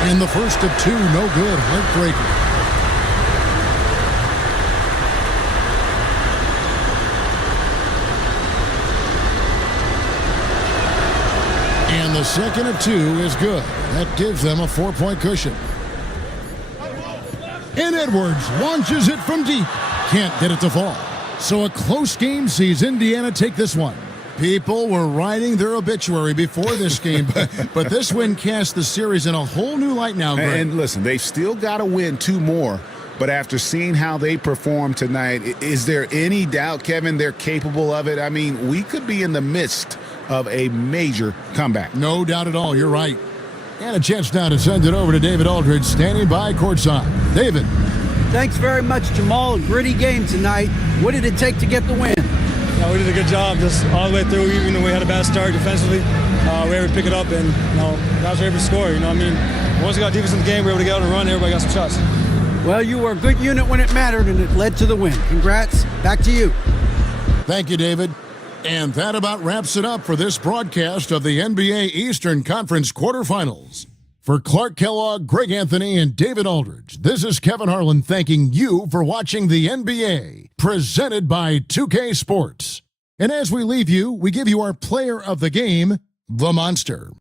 And the first of 2, no good. Heartbreaker. And the second of 2 is good. That gives them a 4-point cushion. And Edwards launches it from deep. Can't get it to fall. So a close game sees Indiana take this one. People were writing their obituary before this game, but this win cast the series in a whole new light now, Greg. And listen, they've still got to win 2 more, but after seeing how they performed tonight, is there any doubt, Kevin, they're capable of it? I mean, we could be in the midst of a major comeback. No doubt at all, you're right. And a chance now to send it over to David Aldridge, standing by courtside. David. Thanks very much, Jamal. Gritty game tonight. What did it take to get the win? We did a good job just all the way through. Even though we had a bad start defensively, we were able to pick it up, and guys were able to score. Once we got defense in the game, we were able to get out and run. Everybody got some shots. Well, you were a good unit when it mattered, and it led to the win. Congrats. Back to you. Thank you, David. And that about wraps it up for this broadcast of the NBA Eastern Conference quarterfinals. For Clark Kellogg, Greg Anthony, and David Aldridge, this is Kevin Harlan thanking you for watching the NBA, presented by 2K Sports. And as we leave you, we give you our player of the game, the Monster.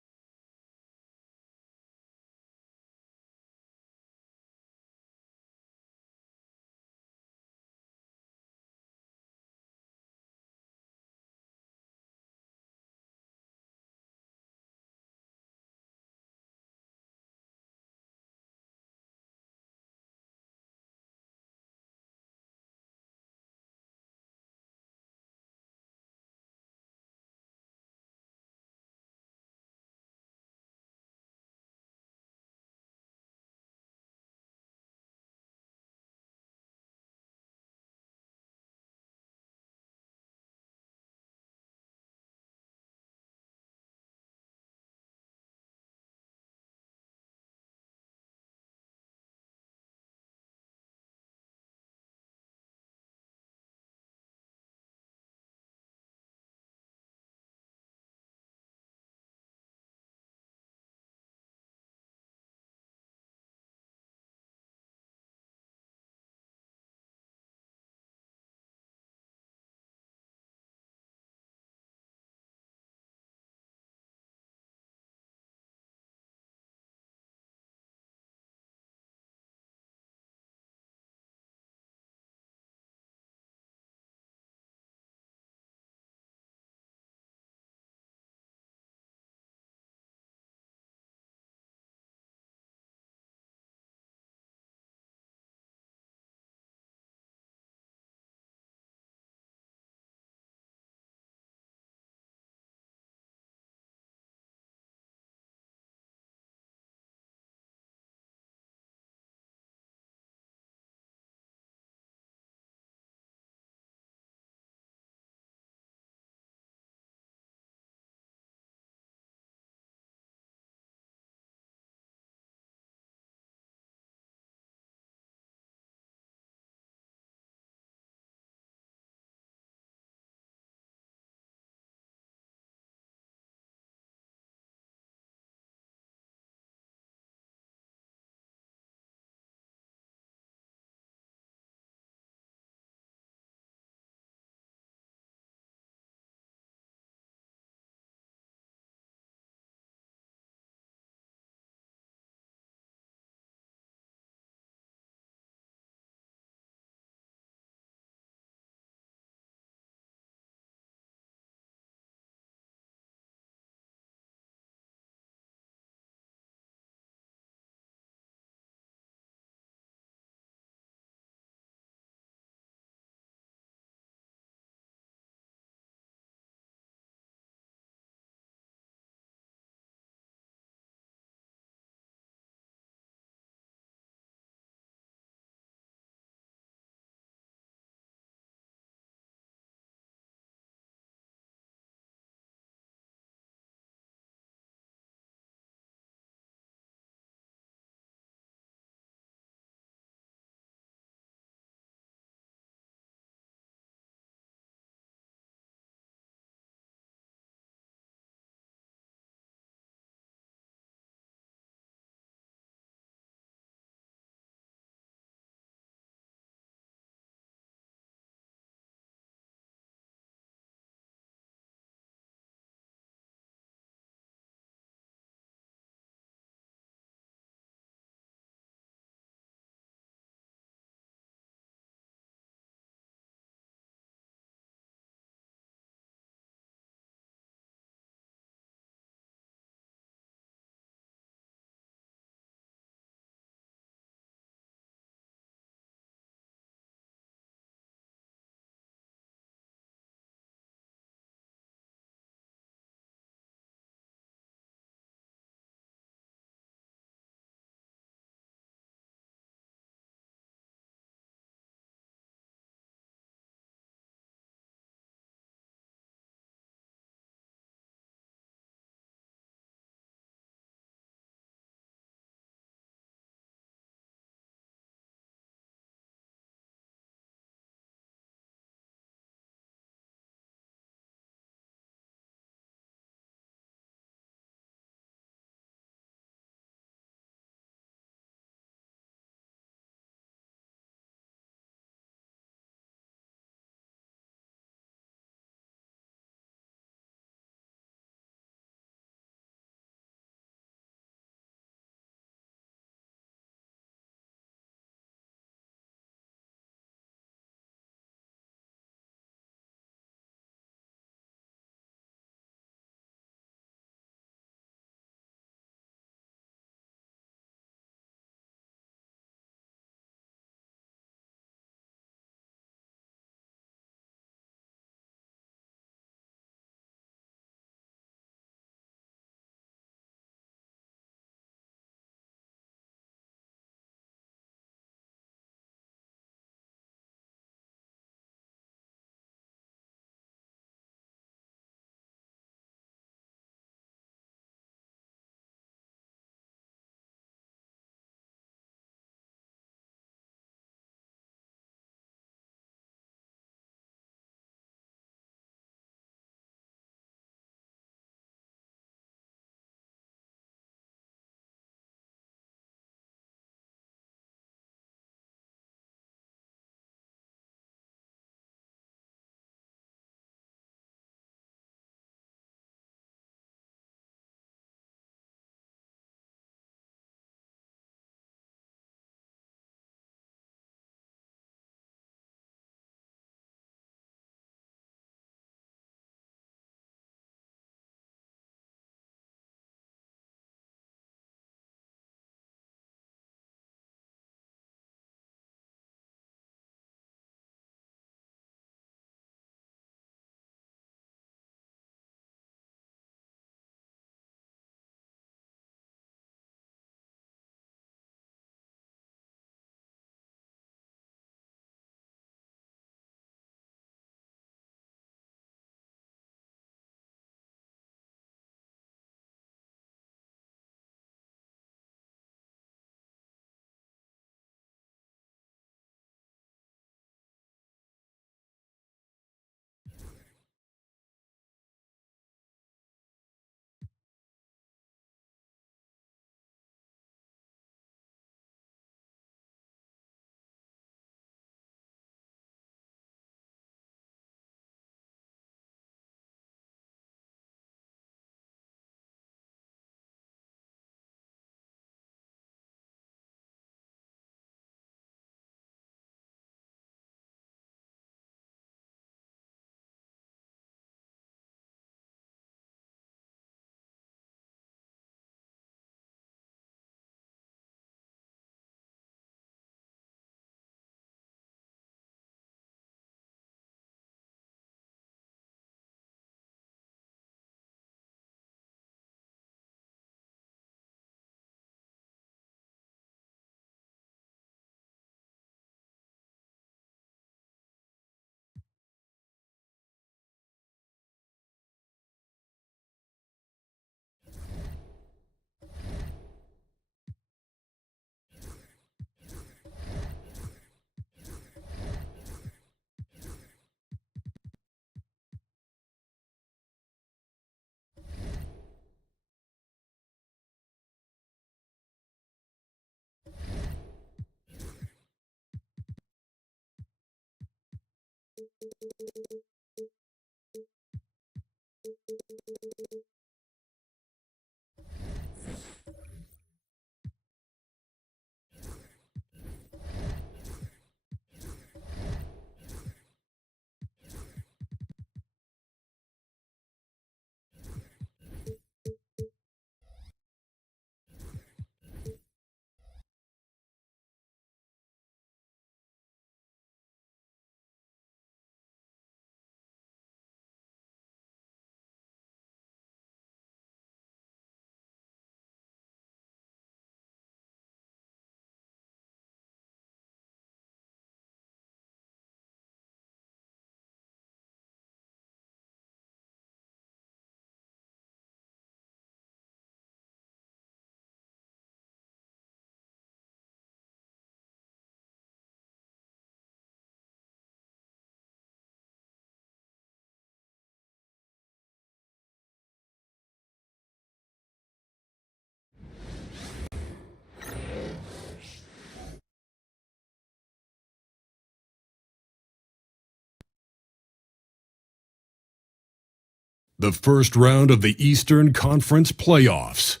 The first round of the Eastern Conference playoffs.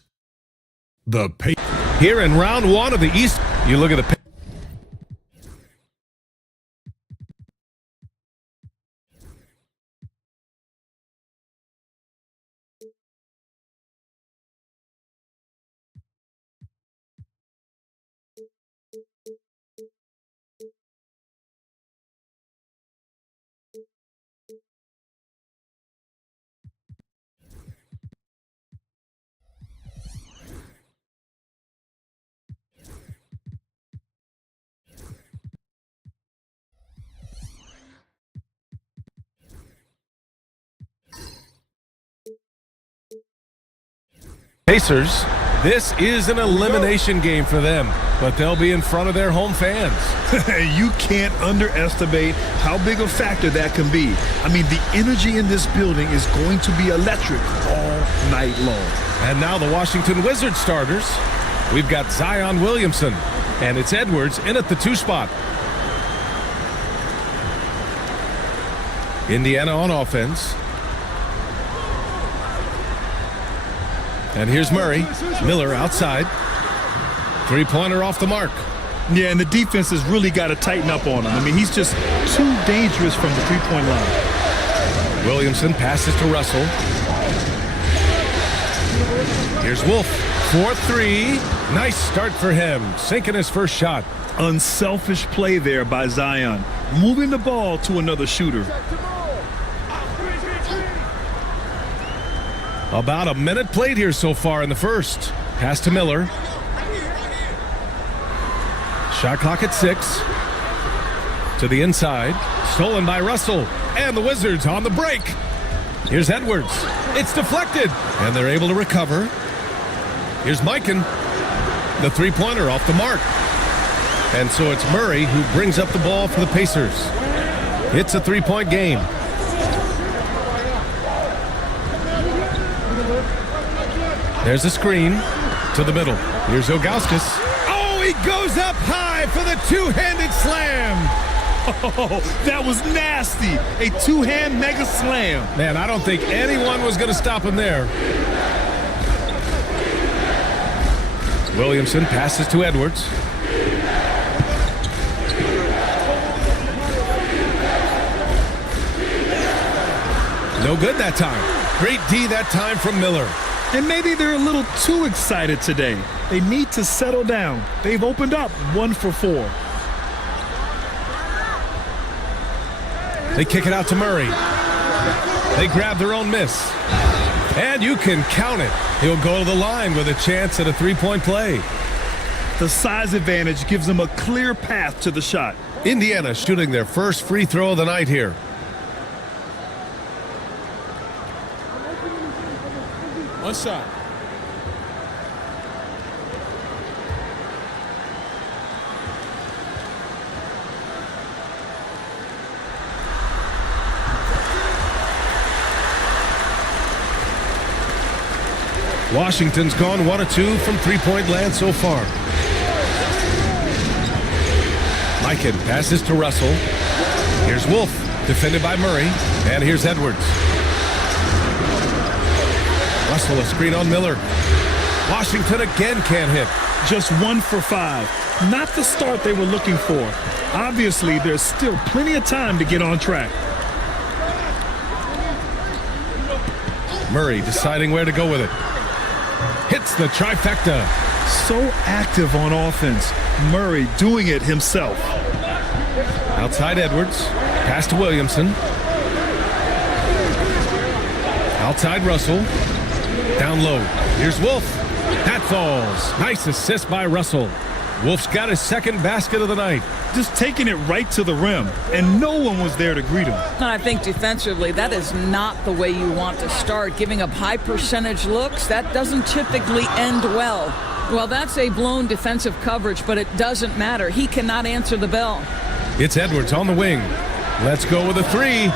Here in round one of the East, you look at the Pacers. This is an elimination game for them, but they'll be in front of their home fans. You can't underestimate how big a factor that can be. I mean, the energy in this building is going to be electric all night long. And now the Washington Wizards starters. We've got Zion Williamson, and it's Edwards in at the 2 spot. Indiana on offense. And here's Murray. Miller outside. Three-pointer off the mark. Yeah, and the defense has really got to tighten up on him. I mean, he's just too dangerous from the three-point line. Williamson passes to Russell. Here's Wolf. 4-3. Nice start for him. Sinking his first shot. Unselfish play there by Zion. Moving the ball to another shooter. About a minute played here so far in the first. Pass to Miller. Shot clock at 6. To the inside. Stolen by Russell. And the Wizards on the break. Here's Edwards. It's deflected. And they're able to recover. Here's Mikan. The three-pointer off the mark. And so it's Murray who brings up the ball for the Pacers. It's a three-point game. There's a screen to the middle. Here's Ilgauskas. Oh, he goes up high for the two-handed slam. Oh, that was nasty. A two-hand mega slam. Man, I don't think anyone was going to stop him there. Williamson passes to Edwards. No good that time. Great D that time from Miller. And maybe they're a little too excited today. They need to settle down. They've opened up 1 for 4. They kick it out to Murray. They grab their own miss. And you can count it. He'll go to the line with a chance at a three-point play. The size advantage gives them a clear path to the shot. Indiana shooting their first free throw of the night here. One shot. Washington's gone 1 of 2 from three-point land so far. Mikan passes to Russell. Here's Wolf. Defended by Murray. And here's Edwards. Russell, a screen on Miller. Washington again can't hit. Just 1 for 5. Not the start they were looking for. Obviously, there's still plenty of time to get on track. Murray deciding where to go with it. Hits the trifecta. So active on offense. Murray doing it himself. Outside Edwards. Pass to Williamson. Outside Russell. Down low. Here's Wolf. That falls. Nice assist by Russell. Wolf's got his second basket of the night. Just taking it right to the rim, and no one was there to greet him. I think defensively, that is not the way you want to start. Giving up high percentage looks, that doesn't typically end well. Well, that's a blown defensive coverage, but it doesn't matter. He cannot answer the bell. It's Edwards on the wing. Let's go with a 3.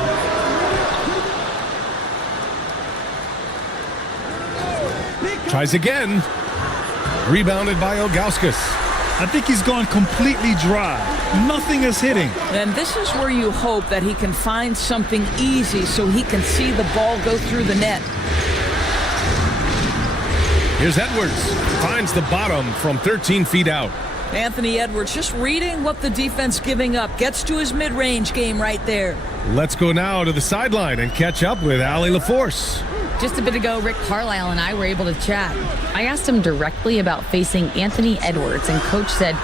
Tries again. Rebounded by Ilgauskas. I think he's gone completely dry. Nothing is hitting. And this is where you hope that he can find something easy so he can see the ball go through the net. Here's Edwards. Finds the bottom from 13 feet out. Anthony Edwards just reading what the defense giving up. Gets to his mid-range game right there. Let's go now to the sideline and catch up with Allie LaForce. Just a bit ago, Rick Carlisle and I were able to chat. I asked him directly about facing Anthony Edwards, and Coach said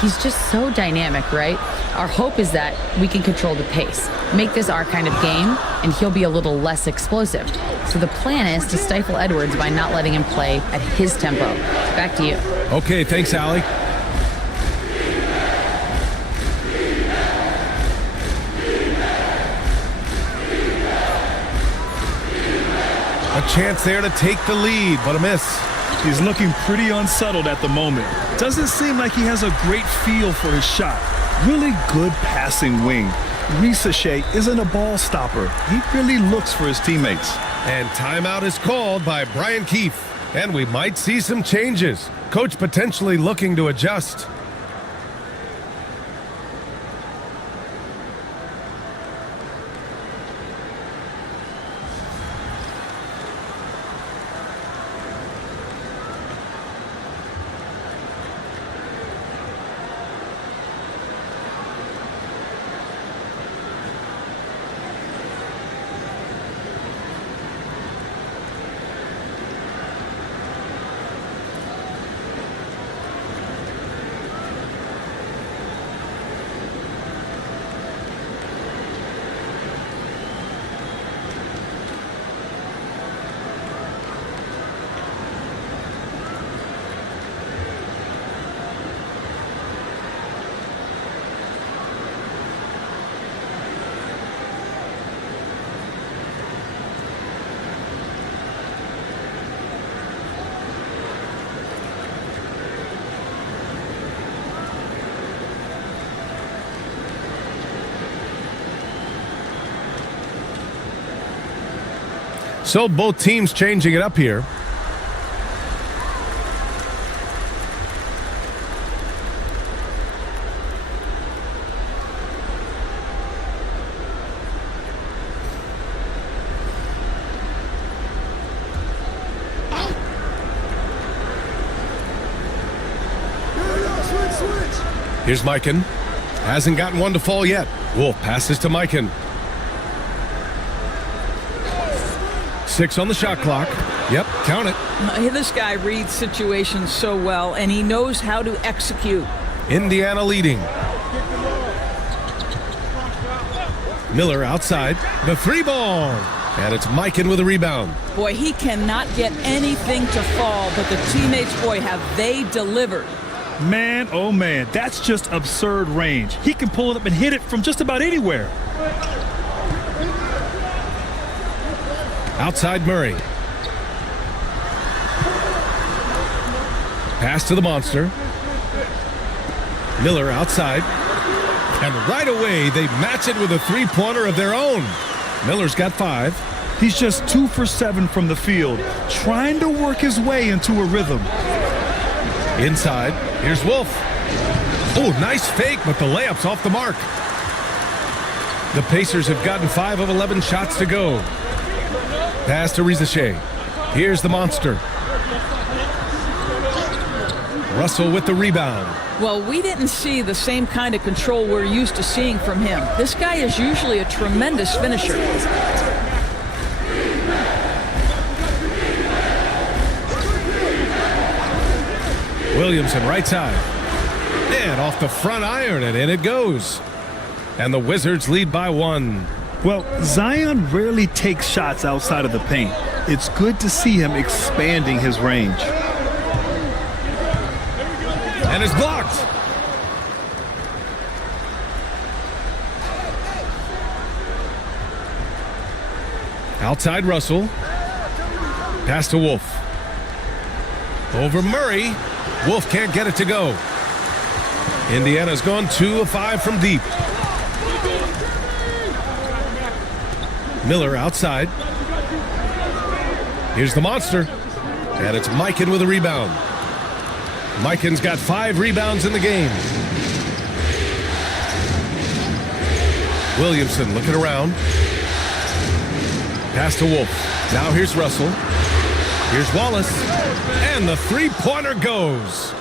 he's just so dynamic, right? Our hope is that we can control the pace, make this our kind of game, and he'll be a little less explosive. So the plan is to stifle Edwards by not letting him play at his tempo. Back to you. Okay, thanks, Allie. A chance there to take the lead, but a miss. He's looking pretty unsettled at the moment. Doesn't seem like he has a great feel for his shot. Really good passing wing. Risache isn't a ball stopper. He really looks for his teammates. And timeout is called by Brian Keefe. And we might see some changes. Coach potentially looking to adjust. So both teams changing it up here. Here's Mikan. Hasn't gotten one to fall yet. Wolf passes to Mikan. 6 on the shot clock. Yep, count it. This guy reads situations so well, and he knows how to execute. Indiana leading. Miller outside. The 3-ball. And it's Mikan with a rebound. Boy, he cannot get anything to fall, but the teammates, boy, have they delivered. Man, oh man, that's just absurd range. He can pull it up and hit it from just about anywhere. Outside Murray. Pass to the monster. Miller outside. And right away, they match it with a 3-pointer of their own. Miller's got 5. He's just 2 for 7 from the field, trying to work his way into a rhythm. Inside, here's Wolf. Oh, nice fake, but the layup's off the mark. The Pacers have gotten 5 of 11 shots to go. Pass to Rizachet. Here's the monster. Russell with the rebound. Well, we didn't see the same kind of control we're used to seeing from him. This guy is usually a tremendous finisher. Williamson right side. And off the front iron, and in it goes. And the Wizards lead by 1. Well, Zion rarely takes shots outside of the paint. It's good to see him expanding his range. And it's blocked. Outside Russell. Pass to Wolf. Over Murray. Wolf can't get it to go. Indiana's gone 2 of 5 from deep. Miller outside. Here's the monster. And it's Mikan with a rebound. Mikan's got 5 rebounds in the game. Williamson looking around. Pass to Wolf. Now here's Russell. Here's Wallace. And the three-pointer goes.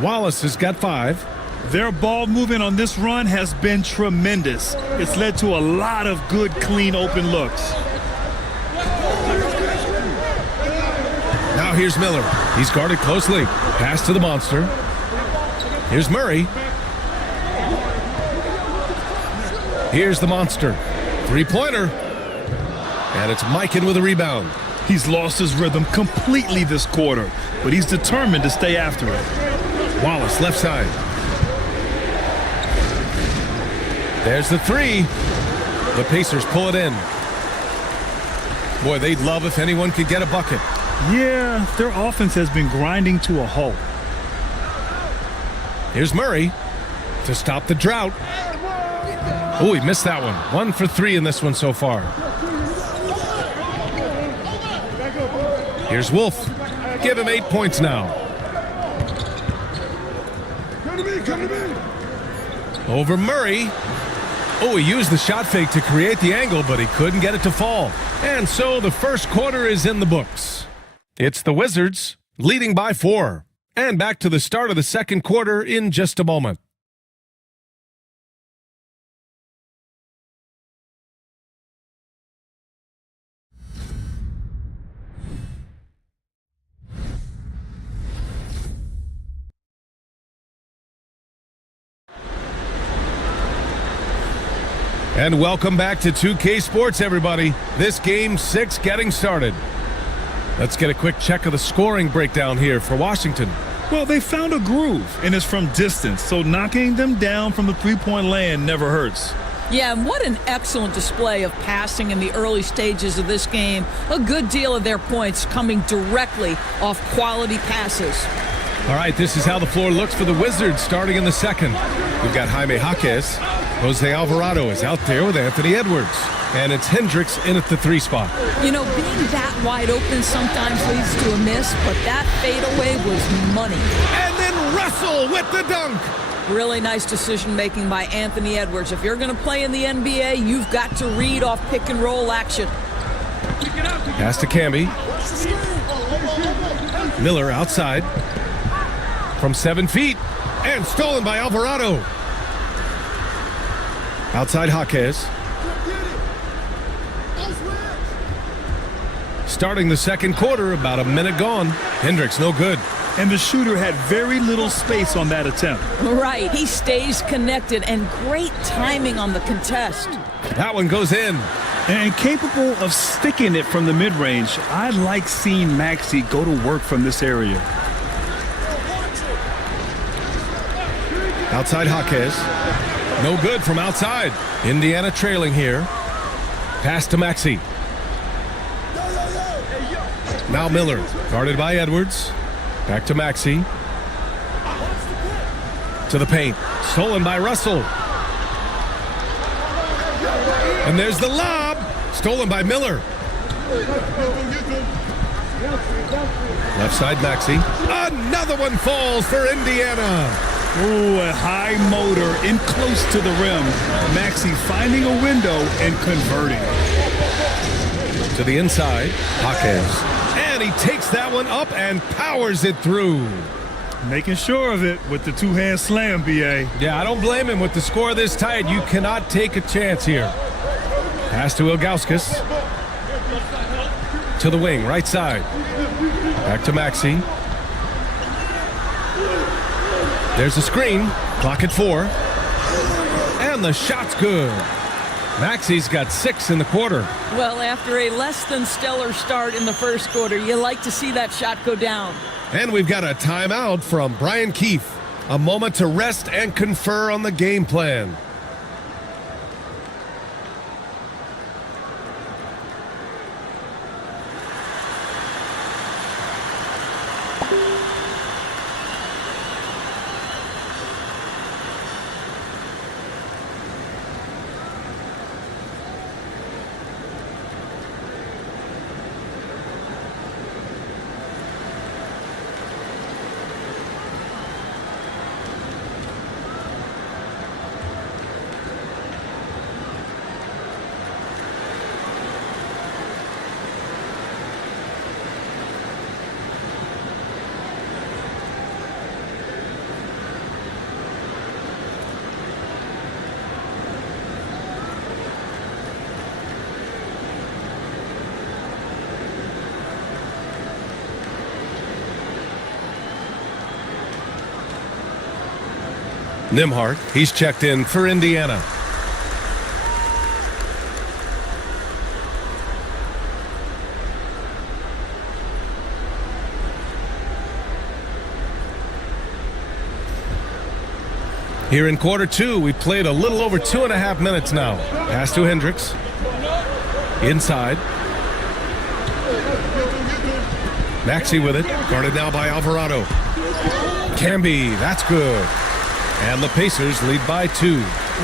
Wallace has got 5. Their ball movement on this run has been tremendous. It's led to a lot of good, clean, open looks. Now here's Miller. He's guarded closely. Pass to the monster. Here's Murray. Here's the monster. Three-pointer. And it's Mikan with a rebound. He's lost his rhythm completely this quarter, but he's determined to stay after it. Wallace left side. There's the 3. The Pacers pull it in. Boy, they'd love if anyone could get a bucket. Yeah, their offense has been grinding to a halt. Here's Murray to stop the drought. Oh, he missed that one. 1 for 3 in this one so far. Here's Wolf. Give him 8 points now. Over Murray. Oh, he used the shot fake to create the angle, but he couldn't get it to fall. And so the first quarter is in the books. It's the Wizards leading by 4. And back to the start of the second quarter in just a moment. And welcome back to 2K Sports, everybody. This game 6 getting started. Let's get a quick check of the scoring breakdown here for Washington. Well, they found a groove, and it's from distance, so knocking them down from the three-point land never hurts. Yeah, and what an excellent display of passing in the early stages of this game. A good deal of their points coming directly off quality passes. All right, this is how the floor looks for the Wizards starting in the second. We've got Jaime Jaquez. Jose Alvarado is out there with Anthony Edwards. And it's Hendricks in at the 3 spot. You know, being that wide open sometimes leads to a miss, but that fadeaway was money. And then Russell with the dunk. Really nice decision-making by Anthony Edwards. If you're going to play in the NBA, you've got to read off pick-and-roll action. Pass to Camby. Miller outside from 7 feet. And stolen by Alvarado. Outside Jaquez. Starting the second quarter, about a minute gone. Hendricks no good. And the shooter had very little space on that attempt. Right, he stays connected and great timing on the contest. That one goes in. And capable of sticking it from the mid-range, I like seeing Maxey go to work from this area. Outside Jaquez. No good from outside. Indiana trailing here. Pass to Maxey. Now Miller, guarded by Edwards. Back to Maxey. To the paint. Stolen by Russell. And there's the lob. Stolen by Miller. Left side Maxey. Another one falls for Indiana. Ooh, a high motor in close to the rim. Maxey finding a window and converting. To the inside, Jaquez. And he takes that one up and powers it through. Making sure of it with the two-hand slam, B.A. Yeah, I don't blame him. With the score this tight, you cannot take a chance here. Pass to Ilgauskas. To the wing, right side. Back to Maxey. There's a screen. Clock at 4. And the shot's good. Maxey's got 6 in the quarter. Well, after a less than stellar start in the first quarter, you like to see that shot go down. And we've got a timeout from Brian Keefe. A moment to rest and confer on the game plan. Nembhard, he's checked in for Indiana. Here in quarter 2, we played a little over 2.5 minutes now. Pass to Hendricks. Inside. Maxey with it. Guarded now by Alvarado. Camby, that's good. And the Pacers lead by 2.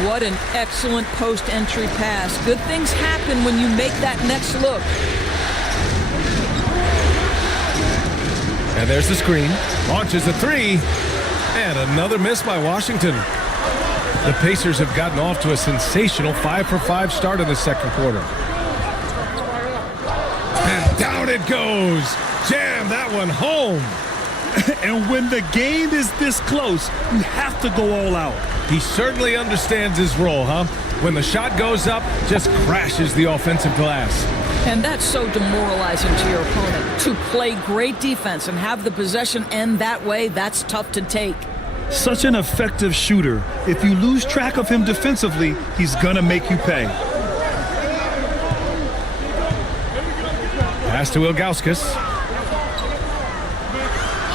What an excellent post-entry pass. Good things happen when you make that next look. And there's the screen. Launches a 3. And another miss by Washington. The Pacers have gotten off to a sensational 5-for-5 start in the second quarter. And down it goes. Jam that one home. And when the game is this close, you have to go all out. He certainly understands his role, huh? When the shot goes up, just crashes the offensive glass. And that's so demoralizing to your opponent. To play great defense and have the possession end that way, that's tough to take. Such an effective shooter. If you lose track of him defensively, he's gonna make you pay. Pass to Ilgauskas.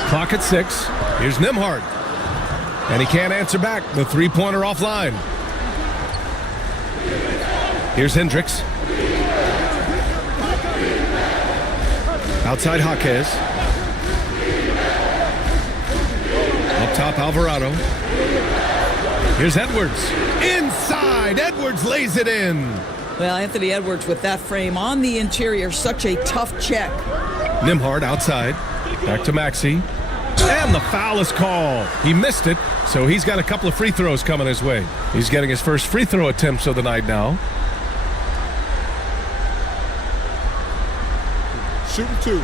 Clock at 6. Here's Nembhard. And he can't answer back. The three-pointer offline. Here's Hendricks. Outside Jaquez. Up top Alvarado. Here's Edwards. Inside. Edwards lays it in. Well, Anthony Edwards with that frame on the interior, such a tough check. Nembhard outside. Back to Maxey. And the foul is called. He missed it, so he's got a couple of free throws coming his way. He's getting his first free throw attempts of the night now. Shooting 2.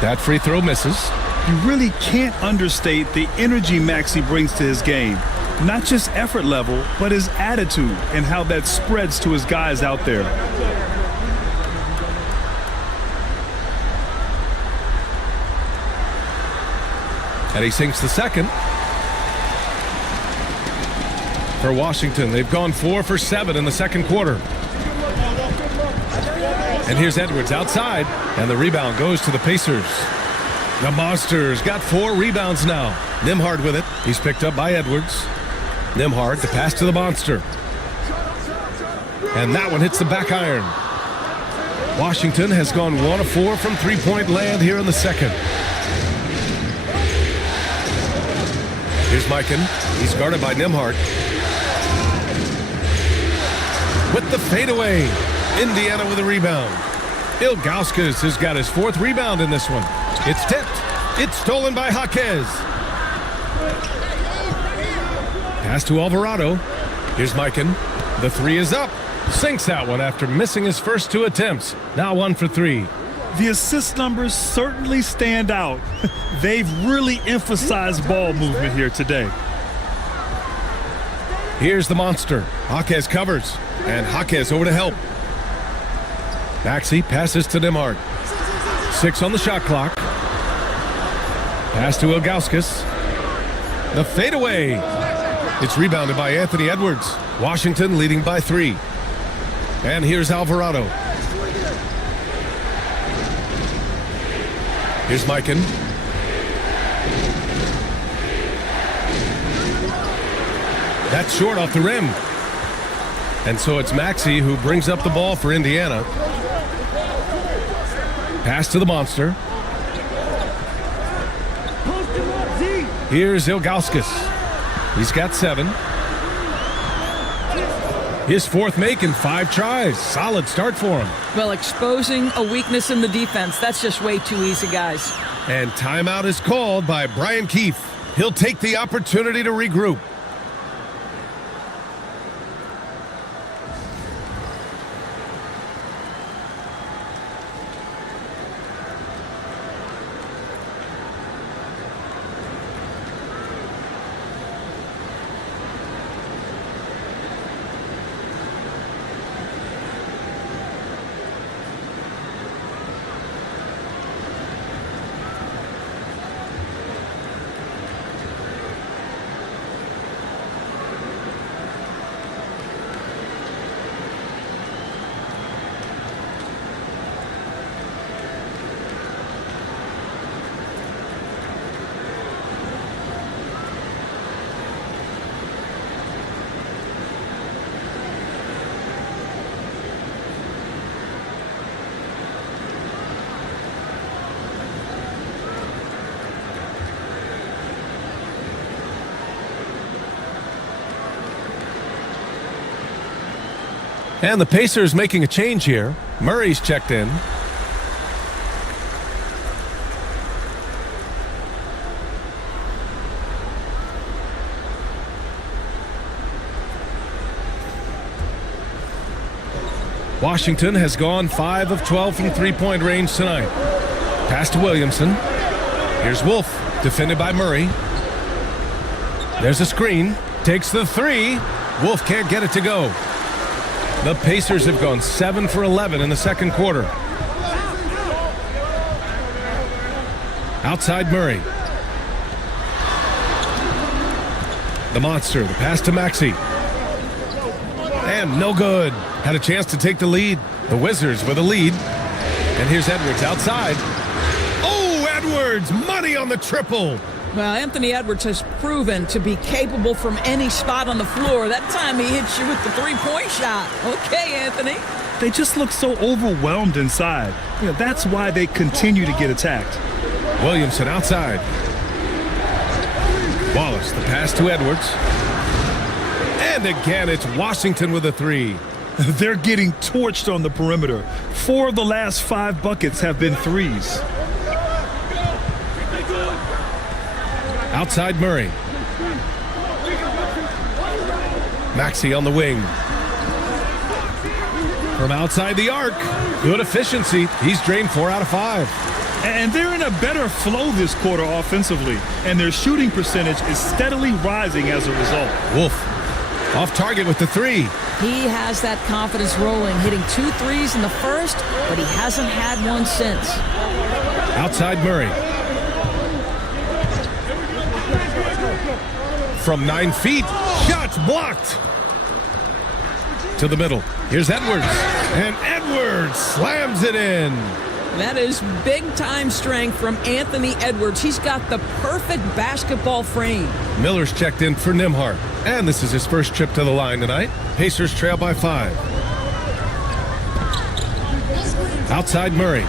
That free throw misses. You really can't understate the energy Maxey brings to his game. Not just effort level, but his attitude and how that spreads to his guys out there. And he sinks the second. For Washington, they've gone 4 for 7 in the second quarter. And here's Edwards outside, and the rebound goes to the Pacers. The Monsters got 4 rebounds now. Nembhard with it. He's picked up by Edwards. Nembhard, the pass to the Monster. And that one hits the back iron. Washington has gone 1 of 4 from three-point land here in the second. Here's Mikan. He's guarded by Nembhard. With the fadeaway. Indiana with a rebound. Ilgauskas has got his 4th rebound in this one. It's tipped. It's stolen by Jaquez. Pass to Alvarado. Here's Mikan. The 3 is up. Sinks that one after missing his first 2 attempts. Now 1 for 3. The assist numbers certainly stand out. They've really emphasized ball movement here today. Here's the monster. Jaquez covers. And Jaquez over to help. Maxey passes to Nembhard. 6 on the shot clock. Pass to Ilgauskas. The fadeaway. It's rebounded by Anthony Edwards. Washington leading by 3. And here's Alvarado. Here's Mikan. That's short off the rim. And so it's Maxey who brings up the ball for Indiana. Pass to the monster. Here's Ilgauskas. He's got 7. His 4th make in 5 tries. Solid start for him. Well, exposing a weakness in the defense, that's just way too easy, guys. And timeout is called by Brian Keefe. He'll take the opportunity to regroup. And the Pacers making a change here. Murray's checked in. Washington has gone 5 of 12 from three-point range tonight. Pass to Williamson. Here's Wolf, defended by Murray. There's a screen. Takes the 3. Wolf can't get it to go. The Pacers have gone 7 for 11 in the second quarter. Outside Murray. The monster, the pass to Maxey. And no good. Had a chance to take the lead. The Wizards with a lead. And here's Edwards outside. Oh, Edwards! Money on the triple! Well, Anthony Edwards has proven to be capable from any spot on the floor. That time he hits you with the three-point shot. Okay, Anthony. They just look so overwhelmed inside. That's why they continue to get attacked. Williamson outside. Wallace, the pass to Edwards. And again, it's Washington with a 3. They're getting torched on the perimeter. 4 of the last 5 buckets have been 3s. Outside Murray. Maxey on the wing. From outside the arc. Good efficiency. He's drained 4 out of 5. And they're in a better flow this quarter offensively. And their shooting percentage is steadily rising as a result. Wolf off target with the 3. He has that confidence rolling, hitting 2 threes in the first, but he hasn't had one since. Outside Murray. From 9 feet, shots blocked. To the middle. Here's Edwards. And Edwards slams it in. That is big-time strength from Anthony Edwards. He's got the perfect basketball frame. Miller's checked in for Nembhard. And this is his first trip to the line tonight. Pacers trail by 5. Outside Murray.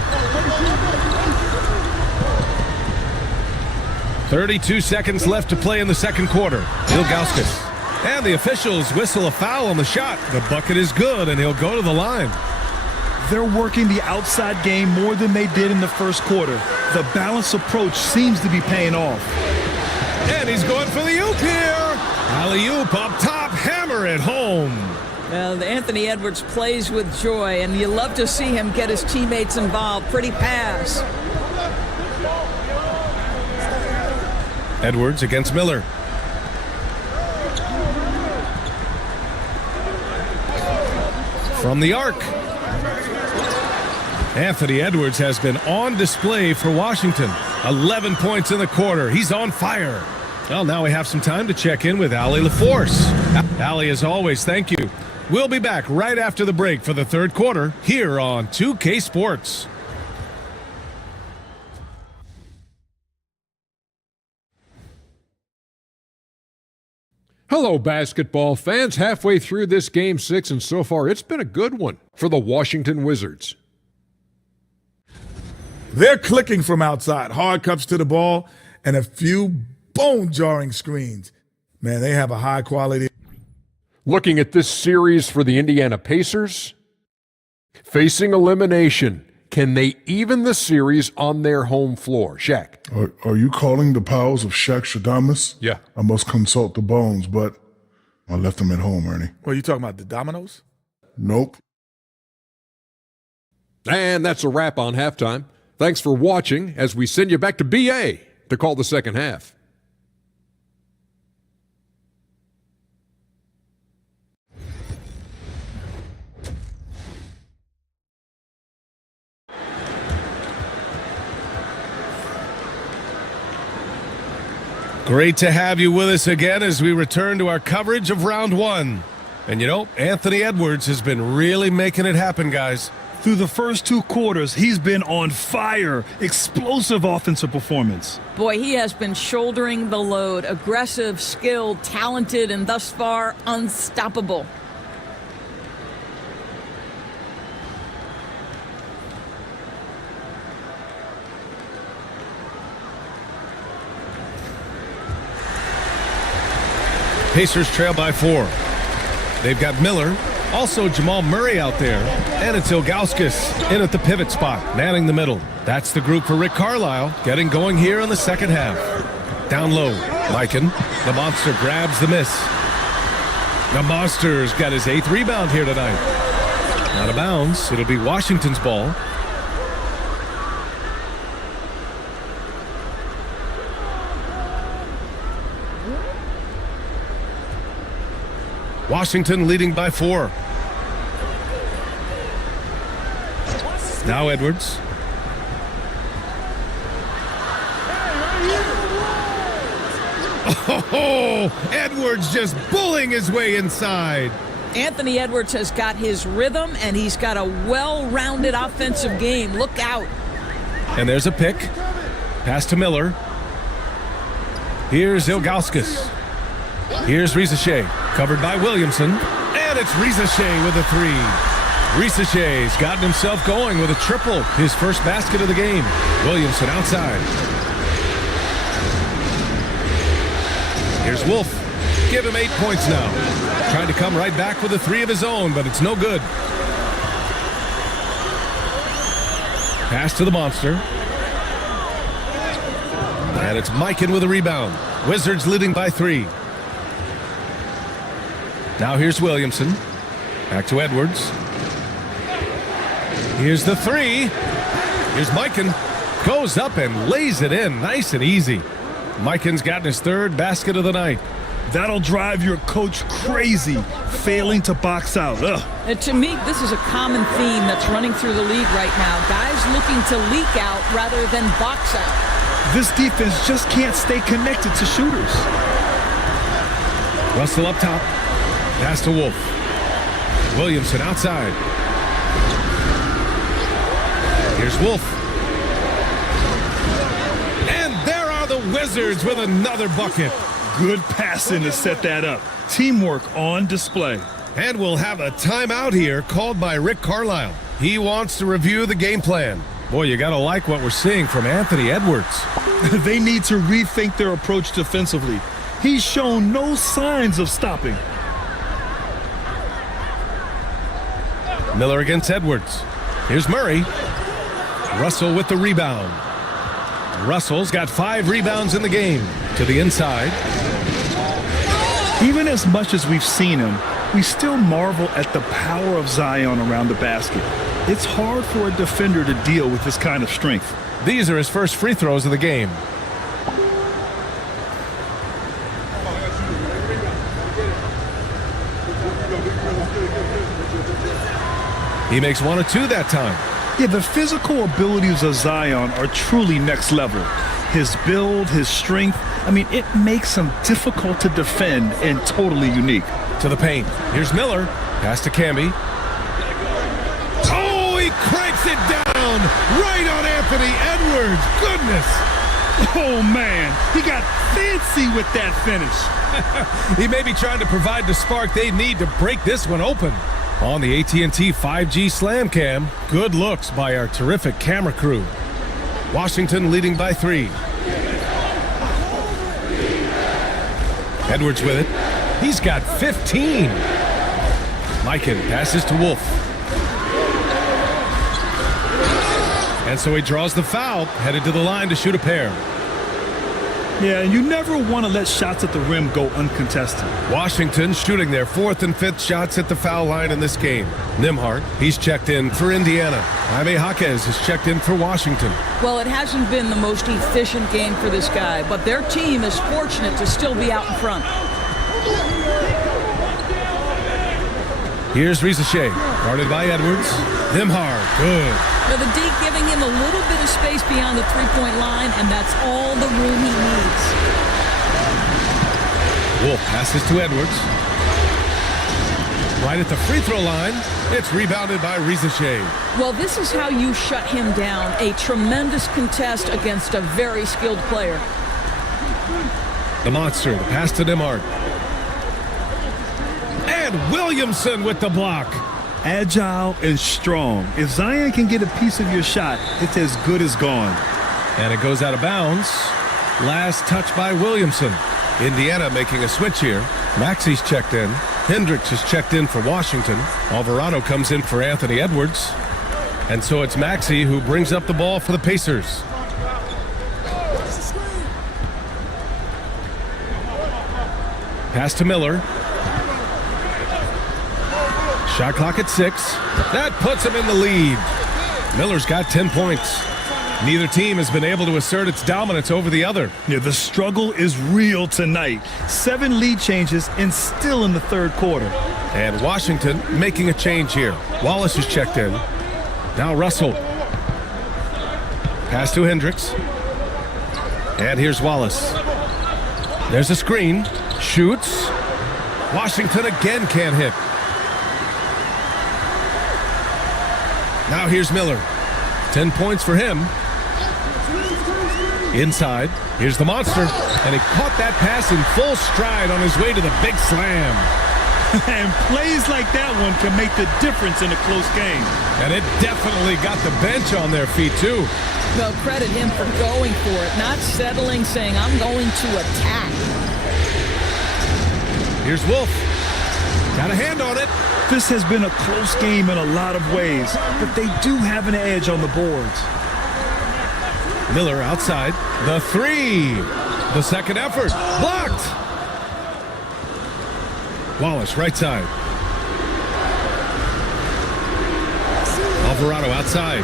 32 seconds left to play in the second quarter. Ilgauskas. And the officials whistle a foul on the shot. The bucket is good, and he'll go to the line. They're working the outside game more than they did in the first quarter. The balanced approach seems to be paying off. And he's going for the oop here. Alley-oop up top, hammer it home. Well, Anthony Edwards plays with joy, and you love to see him get his teammates involved. Pretty pass. Edwards against Miller. From the arc. Anthony Edwards has been on display for Washington. 11 points in the quarter. He's on fire. Well, now we have some time to check in with Allie LaForce. Allie, as always, thank you. We'll be back right after the break for the third quarter here on 2K Sports. Hello, basketball fans. Halfway through this Game 6, and so far it's been a good one for the Washington Wizards. They're clicking from outside. Hard cuts to the ball and a few bone-jarring screens. Man, they have a high quality. Looking at this series for the Indiana Pacers, facing elimination. Can they even the series on their home floor? Shaq. Are you calling the powers of Shaq Shadamas? Yeah. I must consult the bones, but I left them at home, Ernie. What are you talking about, the dominoes? Nope. And that's a wrap on halftime. Thanks for watching as we send you back to BA to call the second half. Great to have you with us again as we return to our coverage of round one. And you know, Anthony Edwards has been really making it happen, guys. Through the first two quarters, he's been on fire. Explosive offensive performance. Boy, he has been shouldering the load. Aggressive, skilled, talented, and thus far, unstoppable. Pacers trail by 4. They've got Miller, also Jamal Murray out there, and it's Ilgauskas in at the pivot spot, manning the middle. That's the group for Rick Carlisle, getting going here in the second half. Down low, Mikan. The Monster grabs the miss. The Monster's got his 8th rebound here tonight. Out of bounds, it'll be Washington's ball. Washington leading by 4. Now Edwards. Oh, Edwards just bullying his way inside. Anthony Edwards has got his rhythm, and he's got a well-rounded offensive game. Look out. And there's a pick. Pass to Miller. Here's Ilgauskas. Here's Risacher, covered by Williamson. And it's Risacher with a 3. Risacher's gotten himself going with a triple, his first basket of the game. Williamson outside. Here's Wolf. Give him 8 points now. Trying to come right back with a 3 of his own, but it's no good. Pass to the Monster. And it's Mikan with a rebound. Wizards leading by 3. Now here's Williamson. Back to Edwards. Here's the 3. Here's Mikan. Goes up and lays it in. Nice and easy. Mikan's gotten his 3rd basket of the night. That'll drive your coach crazy, failing to box out. And to me, this is a common theme that's running through the league right now. Guys looking to leak out rather than box out. This defense just can't stay connected to shooters. Russell up top. Pass to Wolf. Williamson outside. Here's Wolf. And there are the Wizards with another bucket. Good passing to set that up. Teamwork on display. And we'll have a timeout here called by Rick Carlisle. He wants to review the game plan. Boy, you got to like what we're seeing from Anthony Edwards. They need to rethink their approach defensively. He's shown no signs of stopping. Miller against Edwards. Here's Murray. Russell with the rebound. Russell's got 5 rebounds in the game. To the inside. Even as much as we've seen him, we still marvel at the power of Zion around the basket. It's hard for a defender to deal with this kind of strength. These are his first free throws of the game. He makes 1 of 2 that time. Yeah, the physical abilities of Zion are truly next level. His build, his strength, I mean, it makes him difficult to defend and totally unique. To the paint. Here's Miller. Pass to Camby. Oh, he cranks it down right on Anthony Edwards. Goodness. Oh, man, he got fancy with that finish. He may be trying to provide the spark they need to break this one open. On the AT&T 5G Slam Cam, good looks by our terrific camera crew. Washington leading by 3. Edwards with it. He's got 15. Mikan passes to Wolf. And so he draws the foul, headed to the line to shoot a pair. Yeah, and you never want to let shots at the rim go uncontested. Washington shooting their 4th and 5th shots at the foul line in this game. Nimhart, he's checked in for Indiana. Jaime Jaquez is checked in for Washington. Well, it hasn't been the most efficient game for this guy, but their team is fortunate to still be out in front. Here's Risacher, guarded by Edwards. Nimhart, good. Now the D giving him a little bit of space beyond the three-point line, and that's all the room he needs. Wolf passes to Edwards. Right at the free throw line, it's rebounded by Risacher. Well, this is how you shut him down. A tremendous contest against a very skilled player. The monster, the pass to Nimhart. And Williamson with the block. Agile and strong. If Zion can get a piece of your shot, it's as good as gone. And it goes out of bounds. Last touch by Williamson. Indiana making a switch here. Maxey's checked in. Hendricks is checked in for Washington. Alvarado comes in for Anthony Edwards. And so it's Maxey who brings up the ball for the Pacers. Pass to Miller. Shot clock at 6. That puts him in the lead. Miller's got 10 points. Neither team has been able to assert its dominance over the other. Yeah, the struggle is real tonight. 7 lead changes and still in the third quarter. And Washington making a change here. Wallace is checked in. Now Russell. Pass to Hendricks. And here's Wallace. There's a screen. Shoots. Washington again can't hit. Now here's Miller. 10 points for him. Inside. Here's the monster. And he caught that pass in full stride on his way to the big slam. And plays like that one can make the difference in a close game. And it definitely got the bench on their feet, too. Well, credit him for going for it, not settling, saying, I'm going to attack. Here's Wolf. Got a hand on it. This has been a close game in a lot of ways, but they do have an edge on the boards. Miller outside. The 3. The second effort. Blocked. Wallace right side. Alvarado outside.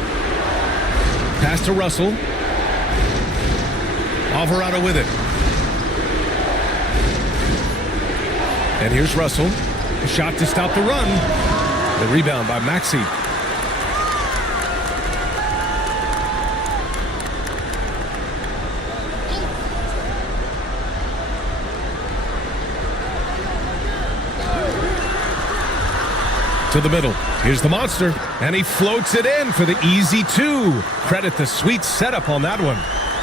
Pass to Russell. Alvarado with it. And here's Russell. A shot to stop the run. The rebound by Maxey. To the middle. Here's the monster. And he floats it in for the easy 2. Credit the sweet setup on that one.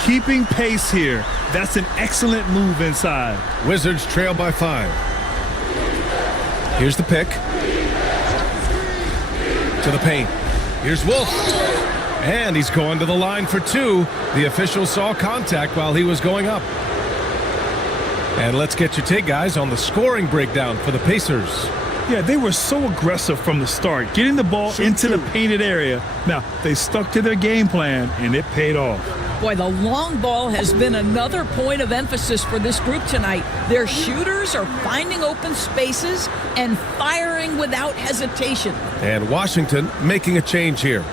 Keeping pace here. That's an excellent move inside. Wizards trail by 5. Here's the pick. To the paint. Here's Wolf. And he's going to the line for 2. The official saw contact while he was going up. And let's get your take, guys, on the scoring breakdown for the Pacers. Yeah, they were so aggressive from the start, getting the ball into the painted area. Now, they stuck to their game plan, and it paid off. Boy, the long ball has been another point of emphasis for this group tonight. Their shooters are finding open spaces and firing without hesitation. And Washington making a change here.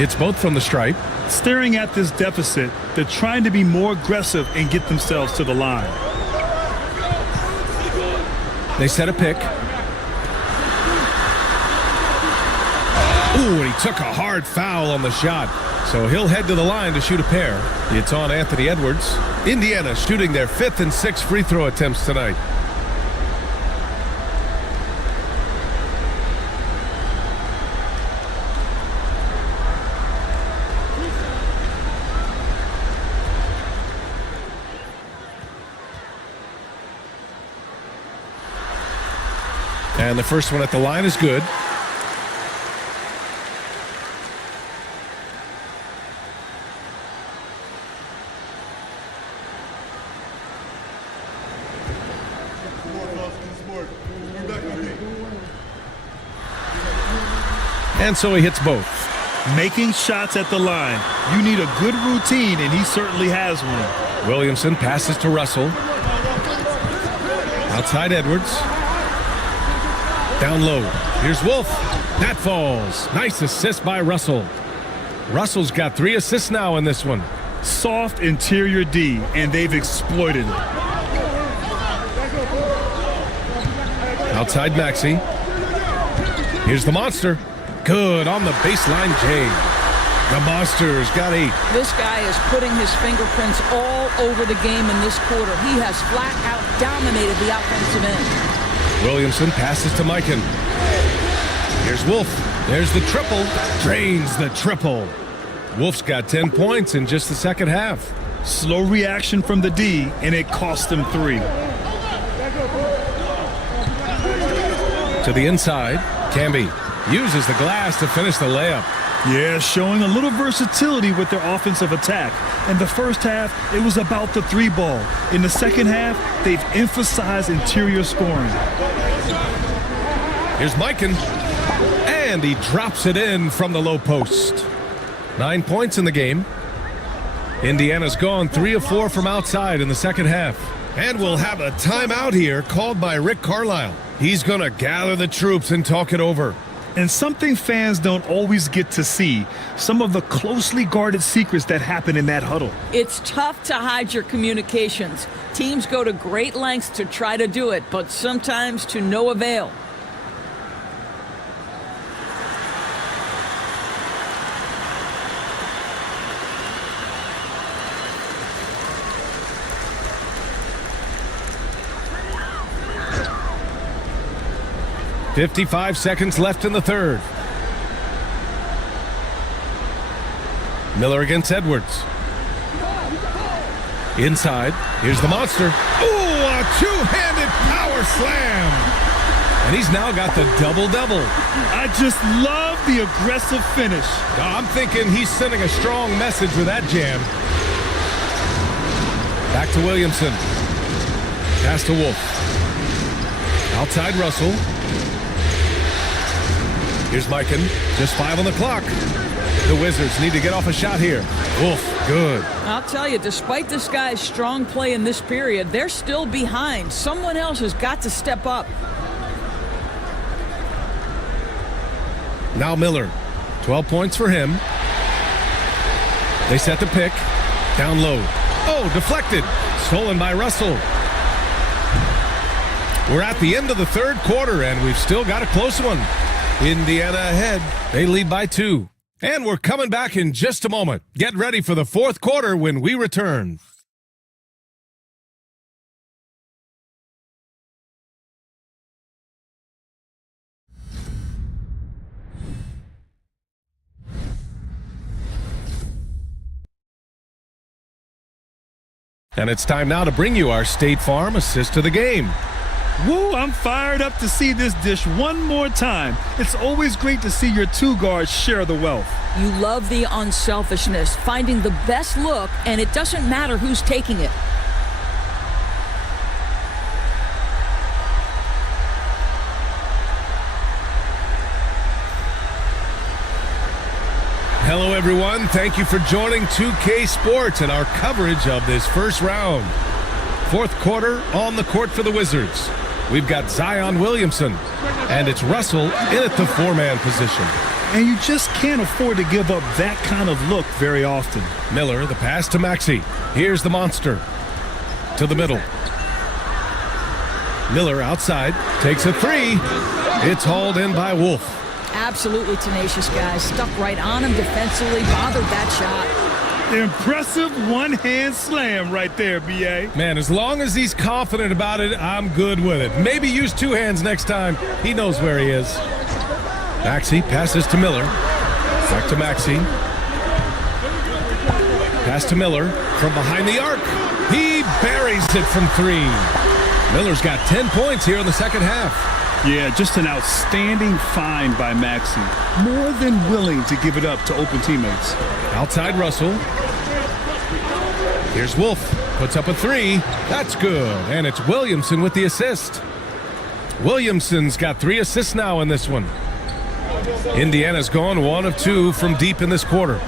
It's both from the stripe. Staring at this deficit, they're trying to be more aggressive and get themselves to the line. They set a pick. Ooh, and he took a hard foul on the shot. So he'll head to the line to shoot a pair. It's on Anthony Edwards. Indiana shooting their 5th and 6th free throw attempts tonight. And the first one at the line is good. And so he hits both. Making shots at the line. You need a good routine, and he certainly has one. Williamson passes to Russell. Outside Edwards. Down low. Here's Wolf. That falls. Nice assist by Russell. Russell's got 3 assists now in this one. Soft interior D, and they've exploited it. Outside Maxey. Here's the monster. Good on the baseline, Jay. The monster's got 8. This guy is putting his fingerprints all over the game in this quarter. He has flat out dominated the offensive end. Williamson passes to Mikan. Here's Wolf. There's the triple. Drains the triple. Wolf's got 10 points in just the second half. Slow reaction from the D, and it cost him 3. To the inside. Camby uses the glass to finish the layup. Yeah, showing a little versatility with their offensive attack. In the first half, it was about the 3 ball. In the second half, they've emphasized interior scoring. Here's Mikan. And he drops it in from the low post. 9 points in the game. Indiana's gone 3 of 4 from outside in the second half. And we'll have a timeout here called by Rick Carlisle. He's going to gather the troops and talk it over. And something fans don't always get to see, some of the closely guarded secrets that happen in that huddle. It's tough to hide your communications. Teams go to great lengths to try to do it, but sometimes to no avail. .55 seconds left in the third. Miller against Edwards. Inside. Here's the monster. Ooh, a two-handed power slam. And he's now got the double-double. I just love the aggressive finish. I'm thinking he's sending a strong message with that jam. Back to Williamson. Pass to Wolf. Outside Russell. Here's Mikan. Just 5 on the clock. The Wizards need to get off a shot here. Wolf, good. I'll tell you, despite this guy's strong play in this period, they're still behind. Someone else has got to step up. Now Miller. 12 points for him. They set the pick. Down low. Oh, deflected. Stolen by Russell. We're at the end of the third quarter, and we've still got a close one. Indiana ahead. They lead by 2. And we're coming back in just a moment. Get ready for the fourth quarter when we return. And it's time now to bring you our State Farm assist of the game. Woo, I'm fired up to see this dish one more time. It's always great to see your two guards share the wealth. You love the unselfishness, finding the best look, and it doesn't matter who's taking it. Hello, everyone. Thank you for joining 2K Sports and our coverage of this first round. Fourth quarter on the court for the Wizards. We've got Zion Williamson, and it's Russell in at the four-man position. And you just can't afford to give up that kind of look very often. Miller, the pass to Maxey. Here's the monster. To the middle. Miller outside, takes a three. It's hauled in by Wolf. Absolutely tenacious guy. Stuck right on him defensively, bothered that shot. Impressive one-hand slam right there, B.A. Man, as long as he's confident about it, I'm good with it. Maybe use two hands next time. He knows where he is. Maxey passes to Miller. Back to Maxey. Pass to Miller from behind the arc. He buries it from three. Miller's got 10 points here in the second half. Yeah, just an outstanding find by Maxey. More than willing to give it up to open teammates. Outside Russell. Here's Wolf. Puts up a three. That's good. And it's Williamson with the assist. Williamson's got 3 assists now in this one. Indiana's gone 1 of 2 from deep in this quarter.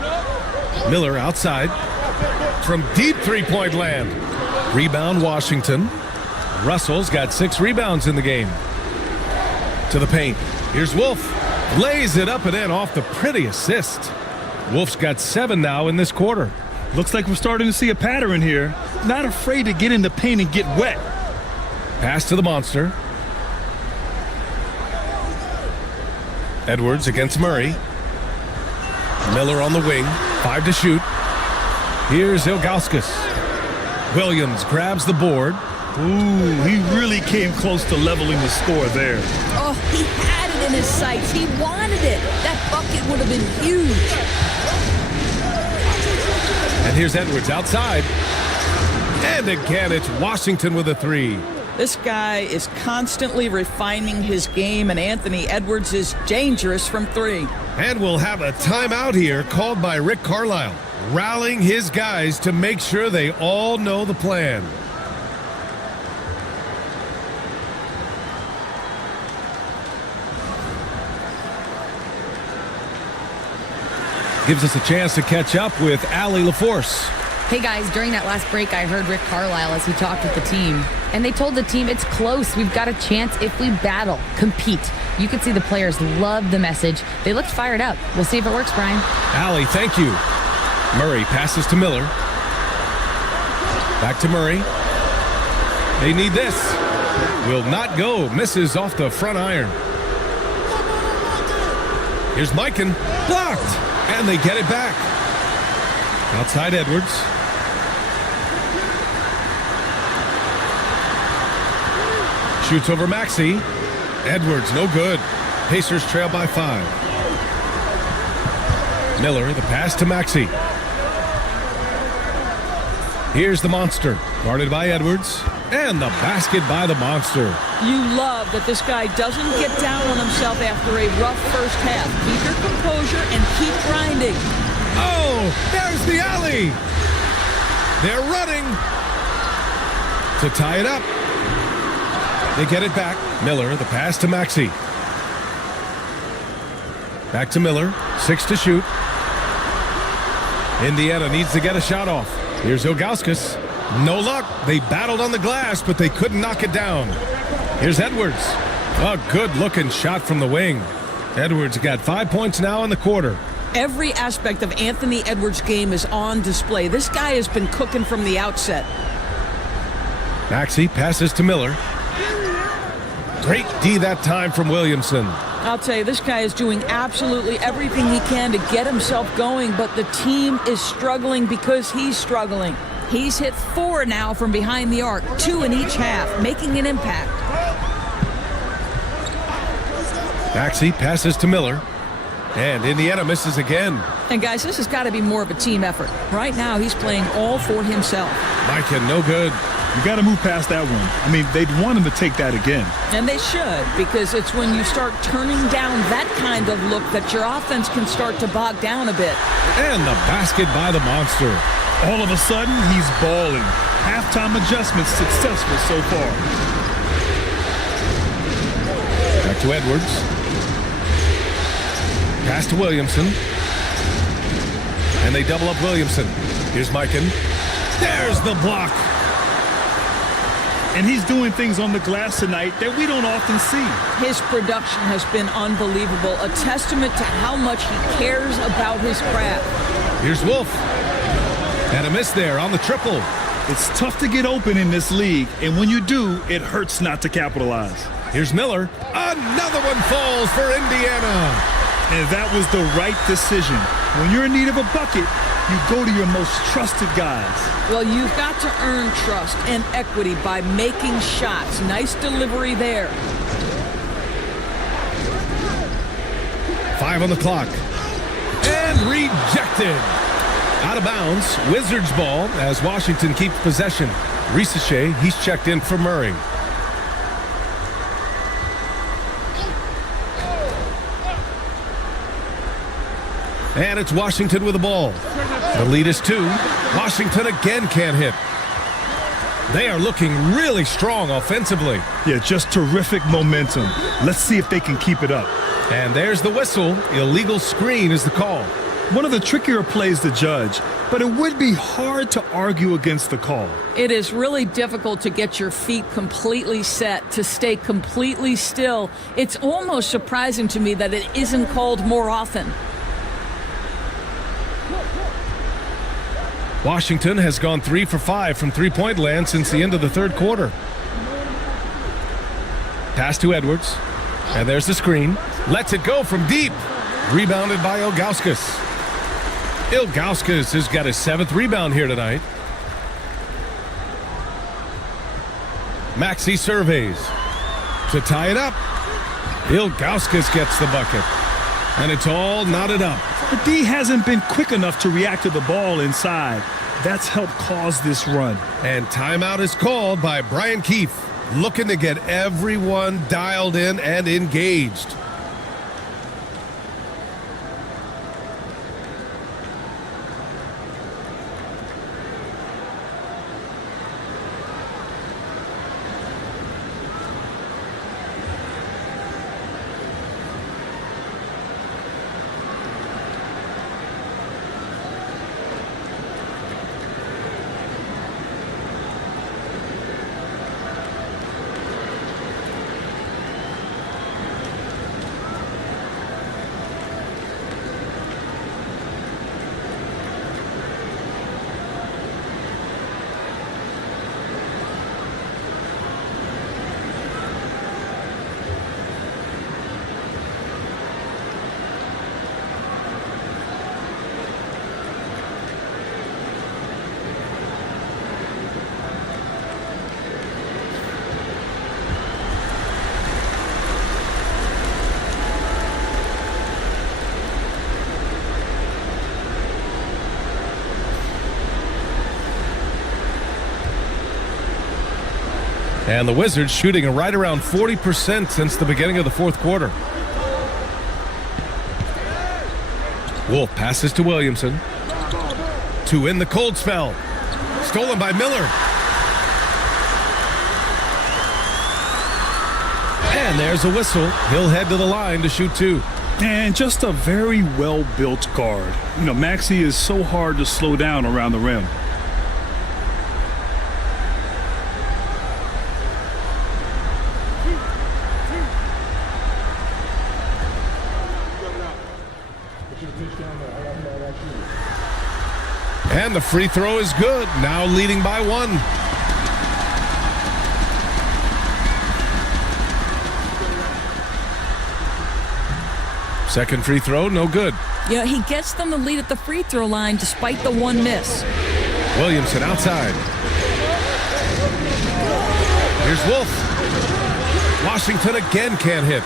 Miller outside. From deep three-point land. Rebound Washington. Russell's got 6 rebounds in the game. To the paint. Here's Wolf. Lays it up and in off the pretty assist. Wolf's got 7 now in this quarter. Looks like we're starting to see a pattern here. Not afraid to get in the paint and get wet. Pass to the monster. Edwards against Murray. Miller on the wing. 5 to shoot. Here's Ilgauskas. Williams grabs the board. Ooh, he really came close to leveling the score there. Oh, he had it in his sights. He wanted it. That bucket would have been huge. And here's Edwards outside. And again, it's Washington with a three. This guy is constantly refining his game, and Anthony Edwards is dangerous from three. And we'll have a timeout here called by Rick Carlisle, rallying his guys to make sure they all know the plan. Gives us a chance to catch up with Allie LaForce. Hey guys, during that last break, I heard Rick Carlisle as he talked with the team. And they told the team it's close. We've got a chance if we battle, compete. You could see the players loved the message. They looked fired up. We'll see if it works, Brian. Allie, thank you. Murray passes to Miller. Back to Murray. They need this. Will not go. Misses off the front iron. Here's Mikan. Blocked. And they get it back. Outside Edwards. Shoots over Maxey. Edwards, no good. Pacers trail by 5. Miller, the pass to Maxey. Here's the monster. Guarded by Edwards. And the basket by the monster. You love that this guy doesn't get down on himself after a rough first half. Keep your composure and keep grinding. Oh, there's the alley. They're running to tie it up. They get it back. Miller, the pass to Maxey. Back to Miller. 6 to shoot. Indiana needs to get a shot off. Here's Ilgauskas. No luck. They battled on the glass, but they couldn't knock it down. Here's Edwards. A good-looking shot from the wing. Edwards got 5 points now in the quarter. Every aspect of Anthony Edwards' game is on display. This guy has been cooking from the outset. Maxey passes to Miller. Great D that time from Williamson. I'll tell you, this guy is doing absolutely everything he can to get himself going, but the team is struggling because he's struggling. He's hit 4 now from behind the arc, 2 in each half, making an impact. Maxey passes to Miller. And Indiana misses again. And guys, this has got to be more of a team effort. Right now, he's playing all for himself. Mikan, no good. You got to move past that one. I mean, they'd want him to take that again. And they should, because it's when you start turning down that kind of look that your offense can start to bog down a bit. And the basket by the monster. All of a sudden, he's balling. Halftime adjustments successful so far. Back to Edwards. Pass to Williamson. And they double up Williamson. Here's Mikan. There's the block. And he's doing things on the glass tonight that we don't often see. His production has been unbelievable, a testament to how much he cares about his craft. Here's Wolf. And a miss there on the triple. It's tough to get open in this league, and when you do, it hurts not to capitalize. Here's Miller. Another one falls for Indiana. And that was the right decision. When you're in need of a bucket, you go to your most trusted guys. Well, you've got to earn trust and equity by making shots. Nice delivery there. 5 on the clock. And rejected. Out of bounds. Wizards ball as Washington keeps possession. Risache, he's checked in for Murray. And it's Washington with the ball. The lead is 2. Washington again can't hit. They are looking really strong offensively. Yeah, just terrific momentum. Let's see if they can keep it up. And there's the whistle. Illegal screen is the call. One of the trickier plays to judge, but it would be hard to argue against the call. It is really difficult to get your feet completely set, to stay completely still. It's almost surprising to me that it isn't called more often. Washington has gone 3 for 5 from three-point land since the end of the third quarter. Pass to Edwards. And there's the screen. Lets it go from deep. Rebounded by Ilgauskas. Ilgauskas has got his 7th rebound here tonight. Maxey surveys to tie it up. Ilgauskas gets the bucket. And it's all knotted up. The D hasn't been quick enough to react to the ball inside. That's helped cause this run. And timeout is called by Brian Keefe, looking to get everyone dialed in and engaged. And the Wizards shooting right around 40% since the beginning of the fourth quarter. Wolf passes to Williamson. To in the cold spell. Stolen by Miller. And there's a whistle. He'll head to the line to shoot 2. And just a very well-built guard. You know, Maxey is so hard to slow down around the rim. And the free throw is good. Now leading by 1. Second free throw, no good. Yeah, he gets them the lead at the free throw line despite the 1 miss. Williamson outside. Here's Wolf. Washington again can't hit.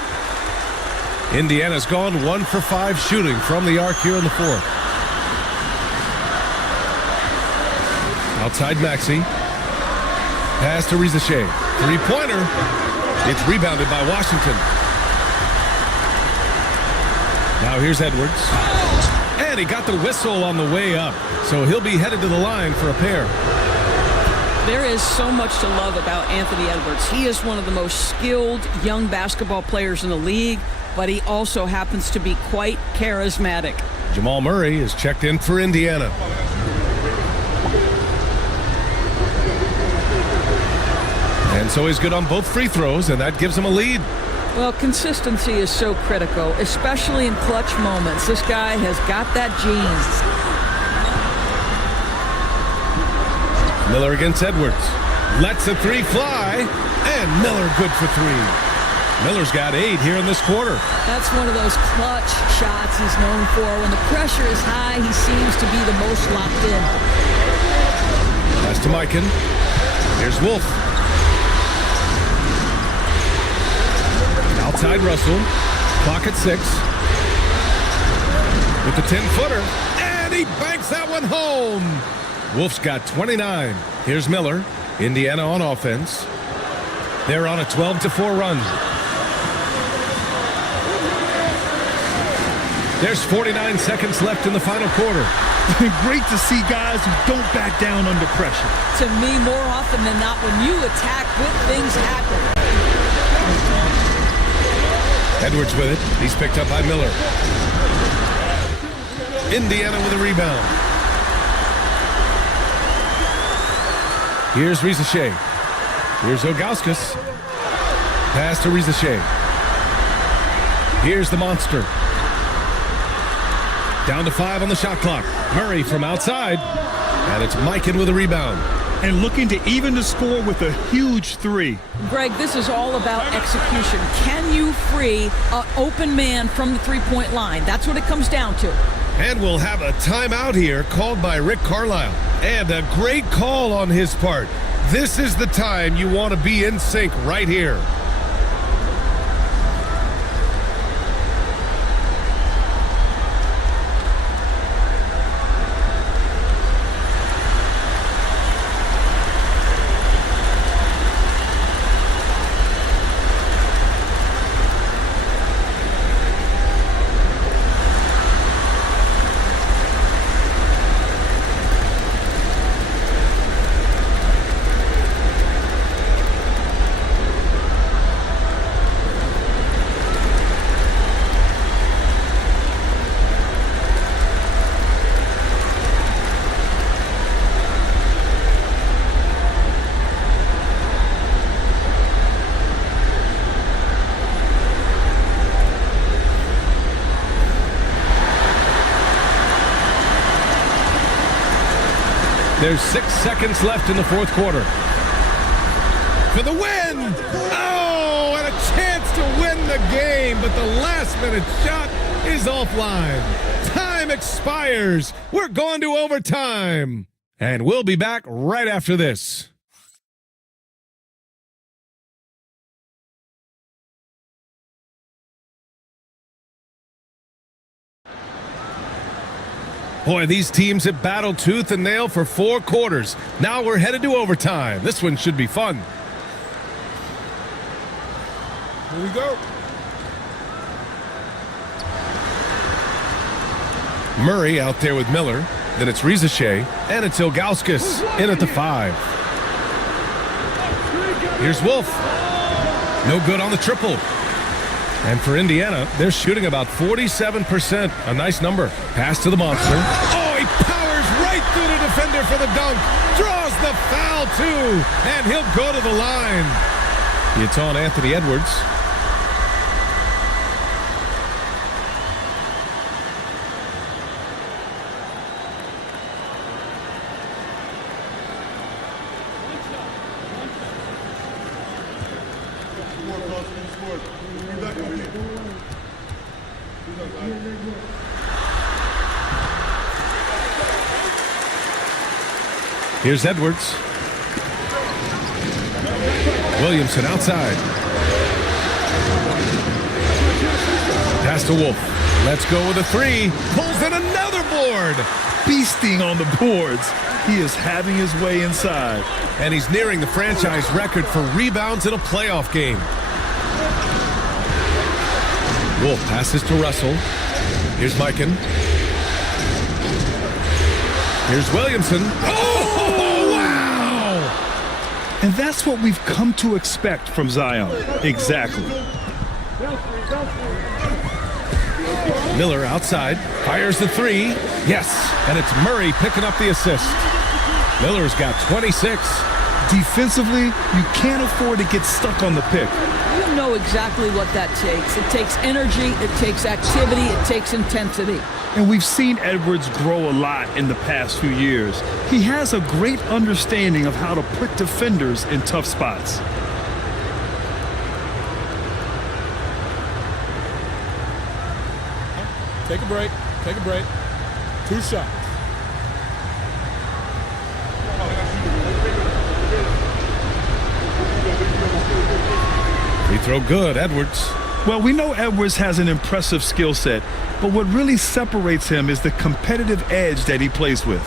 Indiana's gone 1 for 5 shooting from the arc here in the fourth. Outside Maxey. Pass to Rizachet. Three-pointer. It's rebounded by Washington. Now here's Edwards. And he got the whistle on the way up. So he'll be headed to the line for a pair. There is so much to love about Anthony Edwards. He is one of the most skilled young basketball players in the league, but he also happens to be quite charismatic. Jamal Murray is checked in for Indiana. And so he's good on both free throws, and that gives him a lead. Well, consistency is so critical, especially in clutch moments. This guy has got that gene. Miller against Edwards. Lets a three fly, and Miller good for three. Miller's got 8 here in this quarter. That's one of those clutch shots he's known for. When the pressure is high, he seems to be the most locked in. Pass to Mikan. Here's Wolf. Outside Russell. Clock at 6. With the 10-footer. And he banks that one home. Wolf's got 29. Here's Miller. Indiana on offense. They're on a 12-4 run. There's 49 seconds left in the final quarter. Great to see guys who don't back down under pressure. To me, more often than not, when you attack, good things happen. Edwards with it. He's picked up by Miller. Indiana with a rebound. Here's Rizachet. Here's Ilgauskas. Pass to Rizachet. Here's the monster. Down to 5 on the shot clock. Murray from outside. And it's Mikan with a rebound. And looking to even the score with a huge 3. Greg, this is all about execution. Can you free an open man from the three-point line? That's what it comes down to. And we'll have a timeout here called by Rick Carlisle. And a great call on his part. This is the time you want to be in sync right here. There's 6 seconds left in the fourth quarter. For the win! Oh, and a chance to win the game, but the last-minute shot is offline. Time expires. We're going to overtime. And we'll be back right after this. Boy, these teams have battled tooth and nail for 4 quarters. Now we're headed to overtime. This one should be fun. Here we go. Murray out there with Miller. Then it's Rizachet. And it's Ilgauskas in at the 5. Here's Wolf. No good on the triple. And for Indiana, they're shooting about 47%. A nice number. Pass to the monster. Oh, he powers right through the defender for the dunk. Draws the foul, too. And he'll go to the line. It's on Anthony Edwards. Here's Edwards. Williamson outside. Pass to Wolf. Let's go with a three. Pulls in another board. Beasting on the boards. He is having his way inside. And he's nearing the franchise record for rebounds in a playoff game. Wolf passes to Russell. Here's Mikan. Here's Williamson. Oh, wow! And that's what we've come to expect from Zion. Exactly. Miller outside, fires the three. Yes, and it's Murray picking up the assist. Miller's got 26. Defensively, you can't afford to get stuck on the pick. You know exactly what that takes. It takes energy, it takes activity, it takes intensity. And we've seen Edwards grow a lot in the past few years. He has a great understanding of how to put defenders in tough spots. Take a break. Take a break. 2 shots. Free throw good, Edwards. Well, we know Edwards has an impressive skill set, but what really separates him is the competitive edge that he plays with.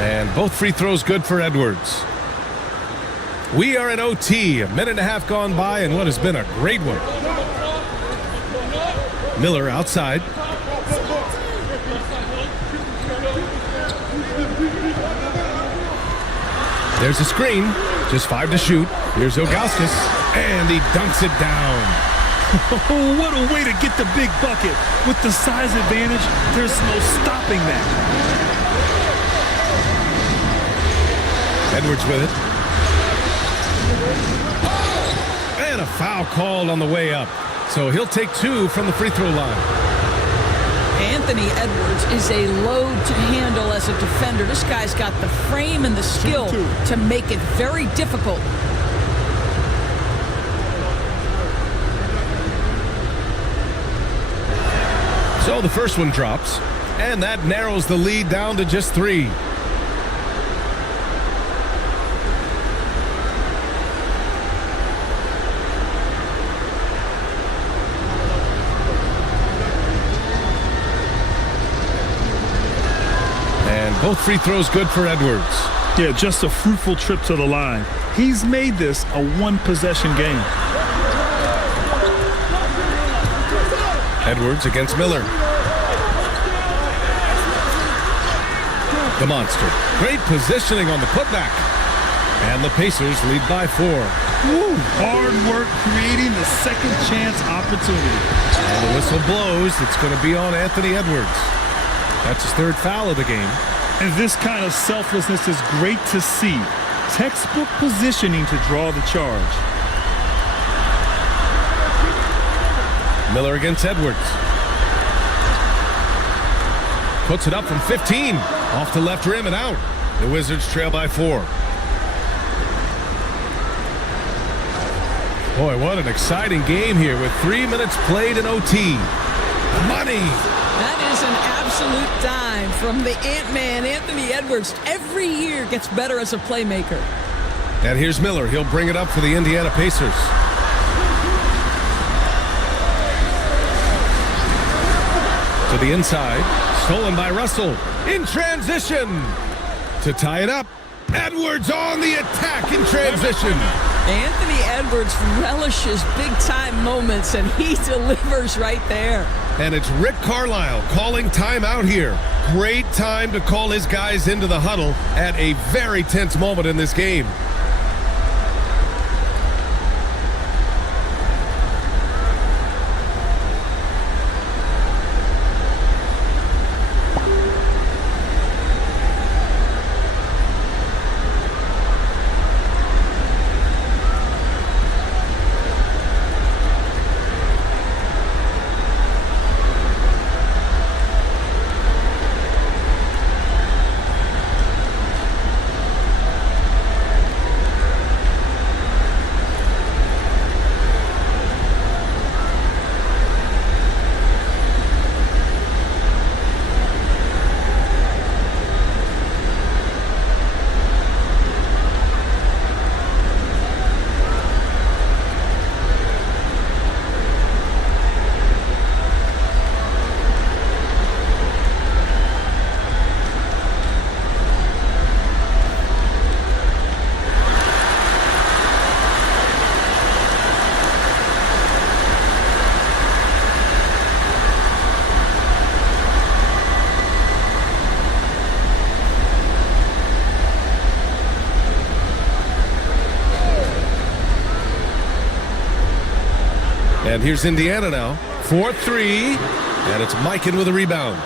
And both free throws good for Edwards. We are in OT, a minute and a half gone by in what has been a great one. Miller outside. There's a screen, just 5 to shoot. Here's Ilgauskas, and he dunks it down. Oh, what a way to get the big bucket. With the size advantage, there's no stopping that. Edwards with it. And a foul called on the way up. So he'll take 2 from the free throw line. Anthony Edwards is a load to handle as a defender. This guy's got the frame and the skill to make it very difficult. So the first one drops, and that narrows the lead down to just 3. Both free throws good for Edwards. Yeah, just a fruitful trip to the line. He's made this a one-possession game. Edwards against Miller. The monster. Great positioning on the putback. And the Pacers lead by 4. Woo, hard work creating the second chance opportunity. And the whistle blows. It's going to be on Anthony Edwards. That's his 3rd foul of the game. And this kind of selflessness is great to see. Textbook positioning to draw the charge. Miller against Edwards. Puts it up from 15. Off the left rim and out. The Wizards trail by 4. Boy, what an exciting game here with 3 minutes played in OT. Money. That is an absolute dime from the Ant-Man, Anthony Edwards. Every year gets better as a playmaker. And here's Miller. He'll bring it up for the Indiana Pacers. To the inside. Stolen by Russell. In transition. To tie it up. Edwards on the attack in transition. Anthony Edwards relishes big-time moments, and he delivers right there. And it's Rick Carlisle calling timeout here. Great time to call his guys into the huddle at a very tense moment in this game. And here's Indiana now. 4-3. And it's Mikan with a rebound.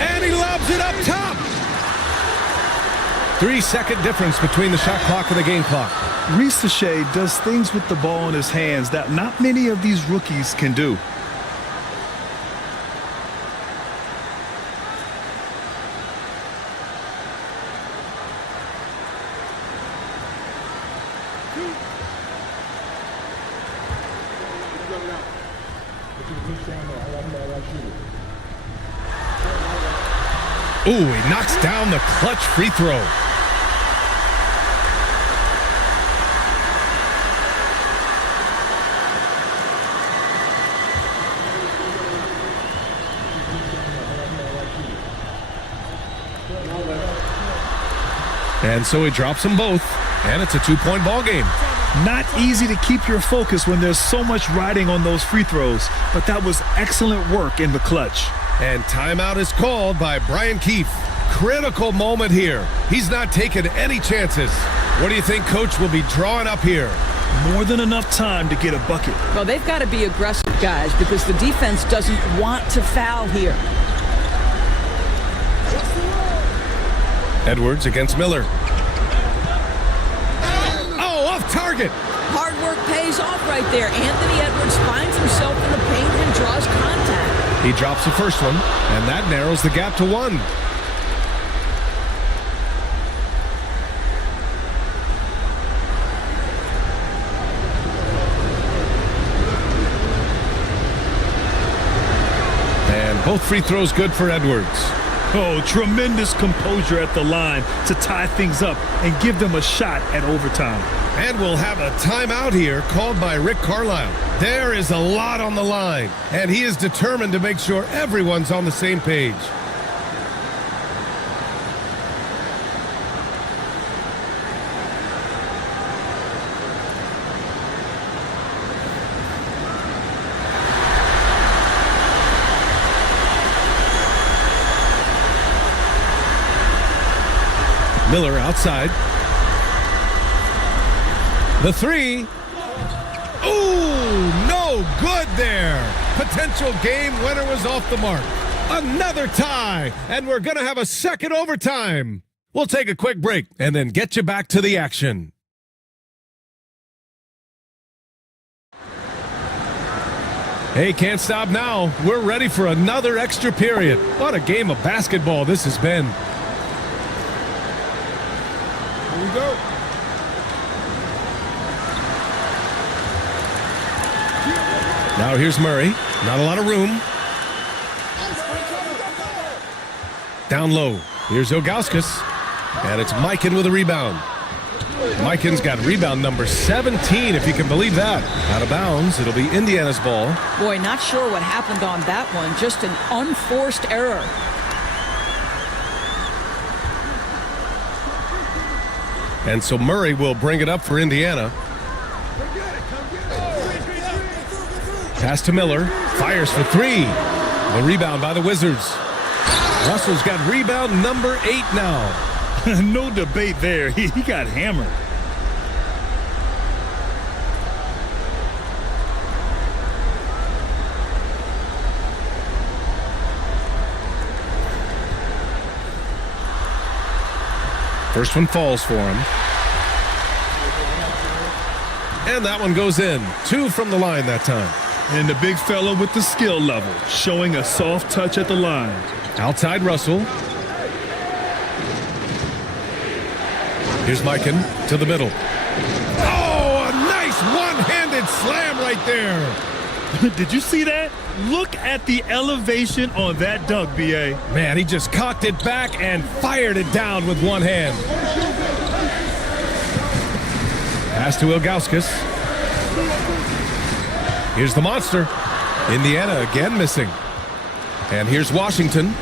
And he lobs it up top. 3-second difference between the shot clock and the game clock. Risacher does things with the ball in his hands that not many of these rookies can do. Ooh, he knocks down the clutch free throw. And so he drops them both, and it's a two-point ball game. Not easy to keep your focus when there's so much riding on those free throws, but that was excellent work in the clutch. And timeout is called by Brian Keefe. Critical moment here. He's not taking any chances. What do you think Coach will be drawing up here? More than enough time to get a bucket. Well, they've got to be aggressive, guys, because the defense doesn't want to foul here. Edwards against Miller. Oh, off target. Hard work pays off right there. Anthony Edwards finds himself in the paint and draws contact. He drops the first one, and that narrows the gap to 1. And both free throws good for Edwards. Oh, tremendous composure at the line to tie things up and give them a shot at overtime. And we'll have a timeout here called by Rick Carlisle. There is a lot on the line, and he is determined to make sure everyone's on the same page. Miller outside. The three. Ooh, no good there. Potential game winner was off the mark. Another tie, and we're going to have a second overtime. We'll take a quick break and then get you back to the action. Hey, can't stop now. We're ready for another extra period. What a game of basketball this has been. Here we go. Now here's Murray. Not a lot of room. Down low. Here's Ilgauskas. And it's Mikan with a rebound. Mikan's got rebound number 17, if you can believe that. Out of bounds. It'll be Indiana's ball. Boy, not sure what happened on that one. Just an unforced error. And so Murray will bring it up for Indiana. Pass to Miller. Fires for three. The rebound by the Wizards. Russell's got rebound number 8 now. No debate there. He got hammered. First one falls for him. And that one goes in. 2 from the line that time. And the big fella with the skill level, showing a soft touch at the line. Outside Russell. Here's Mikan to the middle. Oh, a nice one-handed slam right there. Did you see that? Look at the elevation on that dunk, B.A. Man, he just cocked it back and fired it down with one hand. Pass to Ilgauskas. Here's the monster. Indiana again missing. And here's Washington.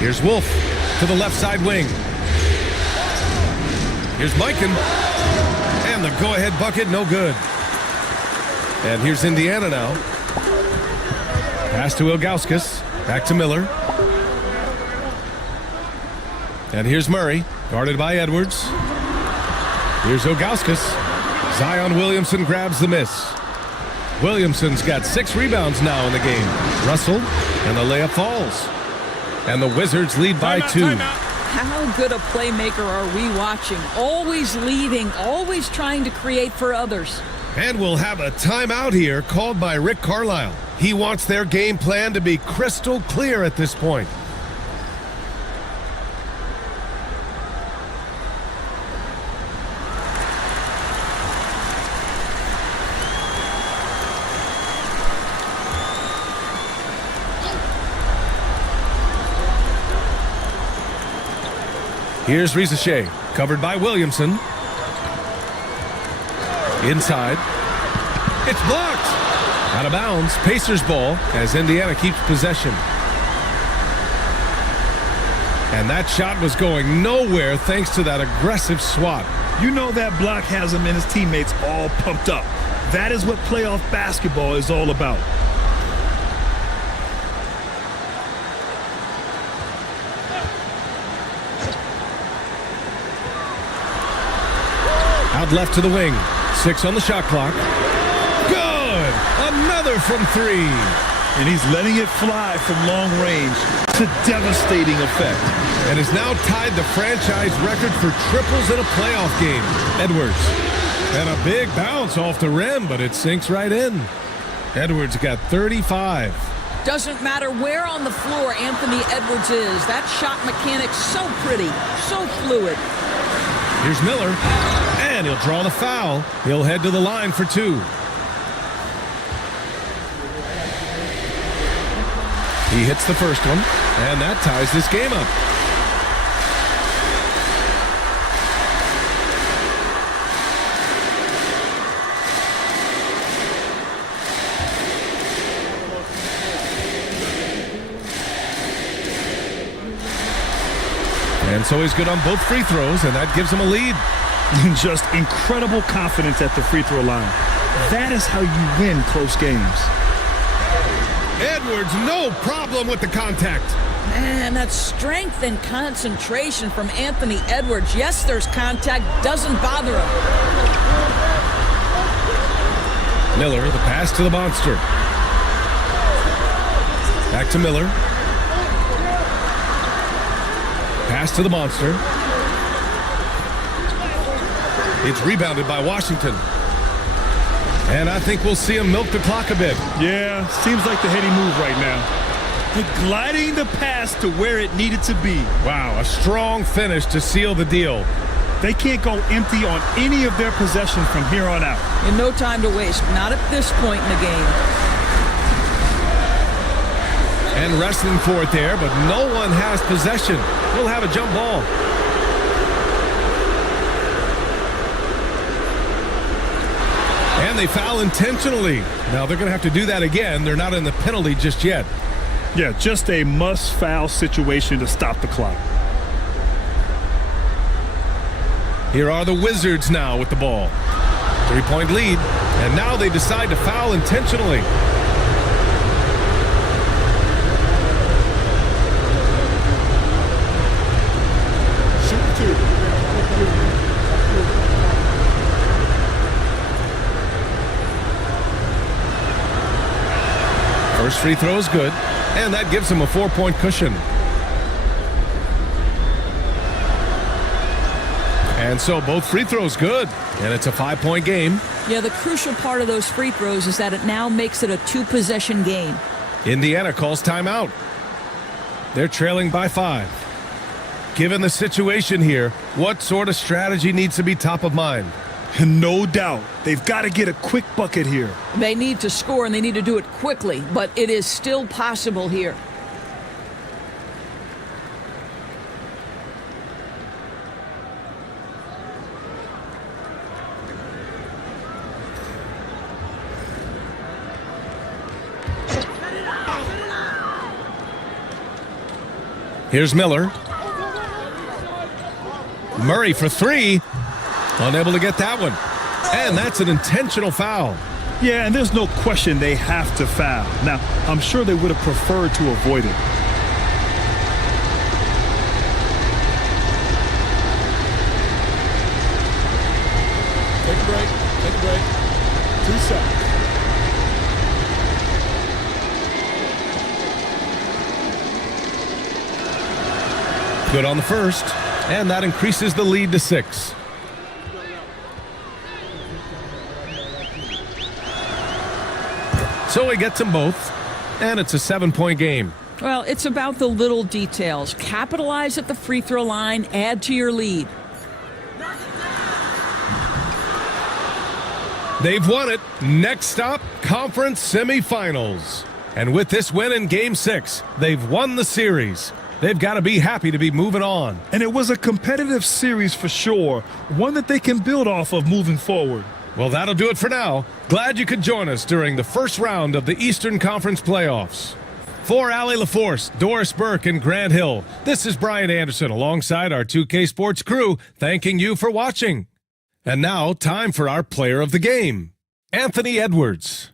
Here's Wolf to the left side wing. Here's Mikan. And the go-ahead bucket, no good. And here's Indiana now. Pass to Ilgauskas. Back to Miller. And here's Murray, guarded by Edwards. Here's Ilgauskas. Zion Williamson grabs the miss. Williamson's got 6 rebounds now in the game. Russell, and the layup falls. And the Wizards lead by 2. How good a playmaker are we watching? Always leading, always trying to create for others. And we'll have a timeout here called by Rick Carlisle. He wants their game plan to be crystal clear at this point. Here's Risacher, covered by Williamson. Inside. It's blocked. Out of bounds. Pacers ball as Indiana keeps possession. And that shot was going nowhere thanks to that aggressive swat. You know that block has him and his teammates all pumped up. That is what playoff basketball is all about. Out left to the wing. 6 on the shot clock. Good! Another from 3. And he's letting it fly from long range to devastating effect. And has now tied the franchise record for triples in a playoff game. Edwards. And a big bounce off the rim, but it sinks right in. Edwards got 35. Doesn't matter where on the floor Anthony Edwards is. That shot mechanic's so pretty, so fluid. Here's Miller, and he'll draw the foul. He'll head to the line for 2. He hits the first one, and that ties this game up. And so he's good on both free throws, and that gives him a lead. Just incredible confidence at the free throw line. That is how you win close games. Edwards, no problem with the contact. Man, that strength and concentration from Anthony Edwards. Yes, there's contact, doesn't bother him. Miller, the pass to the monster. Back to Miller. Pass to the monster. It's rebounded by Washington. And I think we'll see him milk the clock a bit. Yeah, seems like the heady move right now. Gliding the pass to where it needed to be. Wow, a strong finish to seal the deal. They can't go empty on any of their possessions from here on out. And no time to waste, not at this point in the game. And wrestling for it there, but no one has possession. We'll have a jump ball. And they foul intentionally. Now they're going to have to do that again. They're not in the penalty just yet. Yeah, just a must-foul situation to stop the clock. Here are the Wizards now with the ball. 3-point lead, and now they decide to foul intentionally. First free throw is good, and that gives him a 4-point cushion. And so both free throws good, and it's a 5-point game. Yeah, the crucial part of those free throws is that it now makes it a 2-possession game. Indiana calls timeout. They're trailing by 5. Given the situation here, what sort of strategy needs to be top of mind? No doubt. They've got to get a quick bucket here. They need to score, and they need to do it quickly, but it is still possible here. Here's Miller. Murray for 3. Unable to get that one. And that's an intentional foul. Yeah, and there's no question they have to foul. Now, I'm sure they would have preferred to avoid it. Good on the first, and that increases the lead to 6. So he gets them both, and it's a 7-point game. Well, it's about the little details. Capitalize at the free throw line, add to your lead. They've won it. Next stop, conference semifinals. And with this win in Game 6, they've won the series. They've got to be happy to be moving on. And it was a competitive series for sure, one that they can build off of moving forward. Well, that'll do it for now. Glad you could join us during the first round of the Eastern Conference playoffs. For Allie LaForce, Doris Burke, and Grant Hill, this is Brian Anderson alongside our 2K Sports crew, thanking you for watching. And now, time for our player of the game, Anthony Edwards.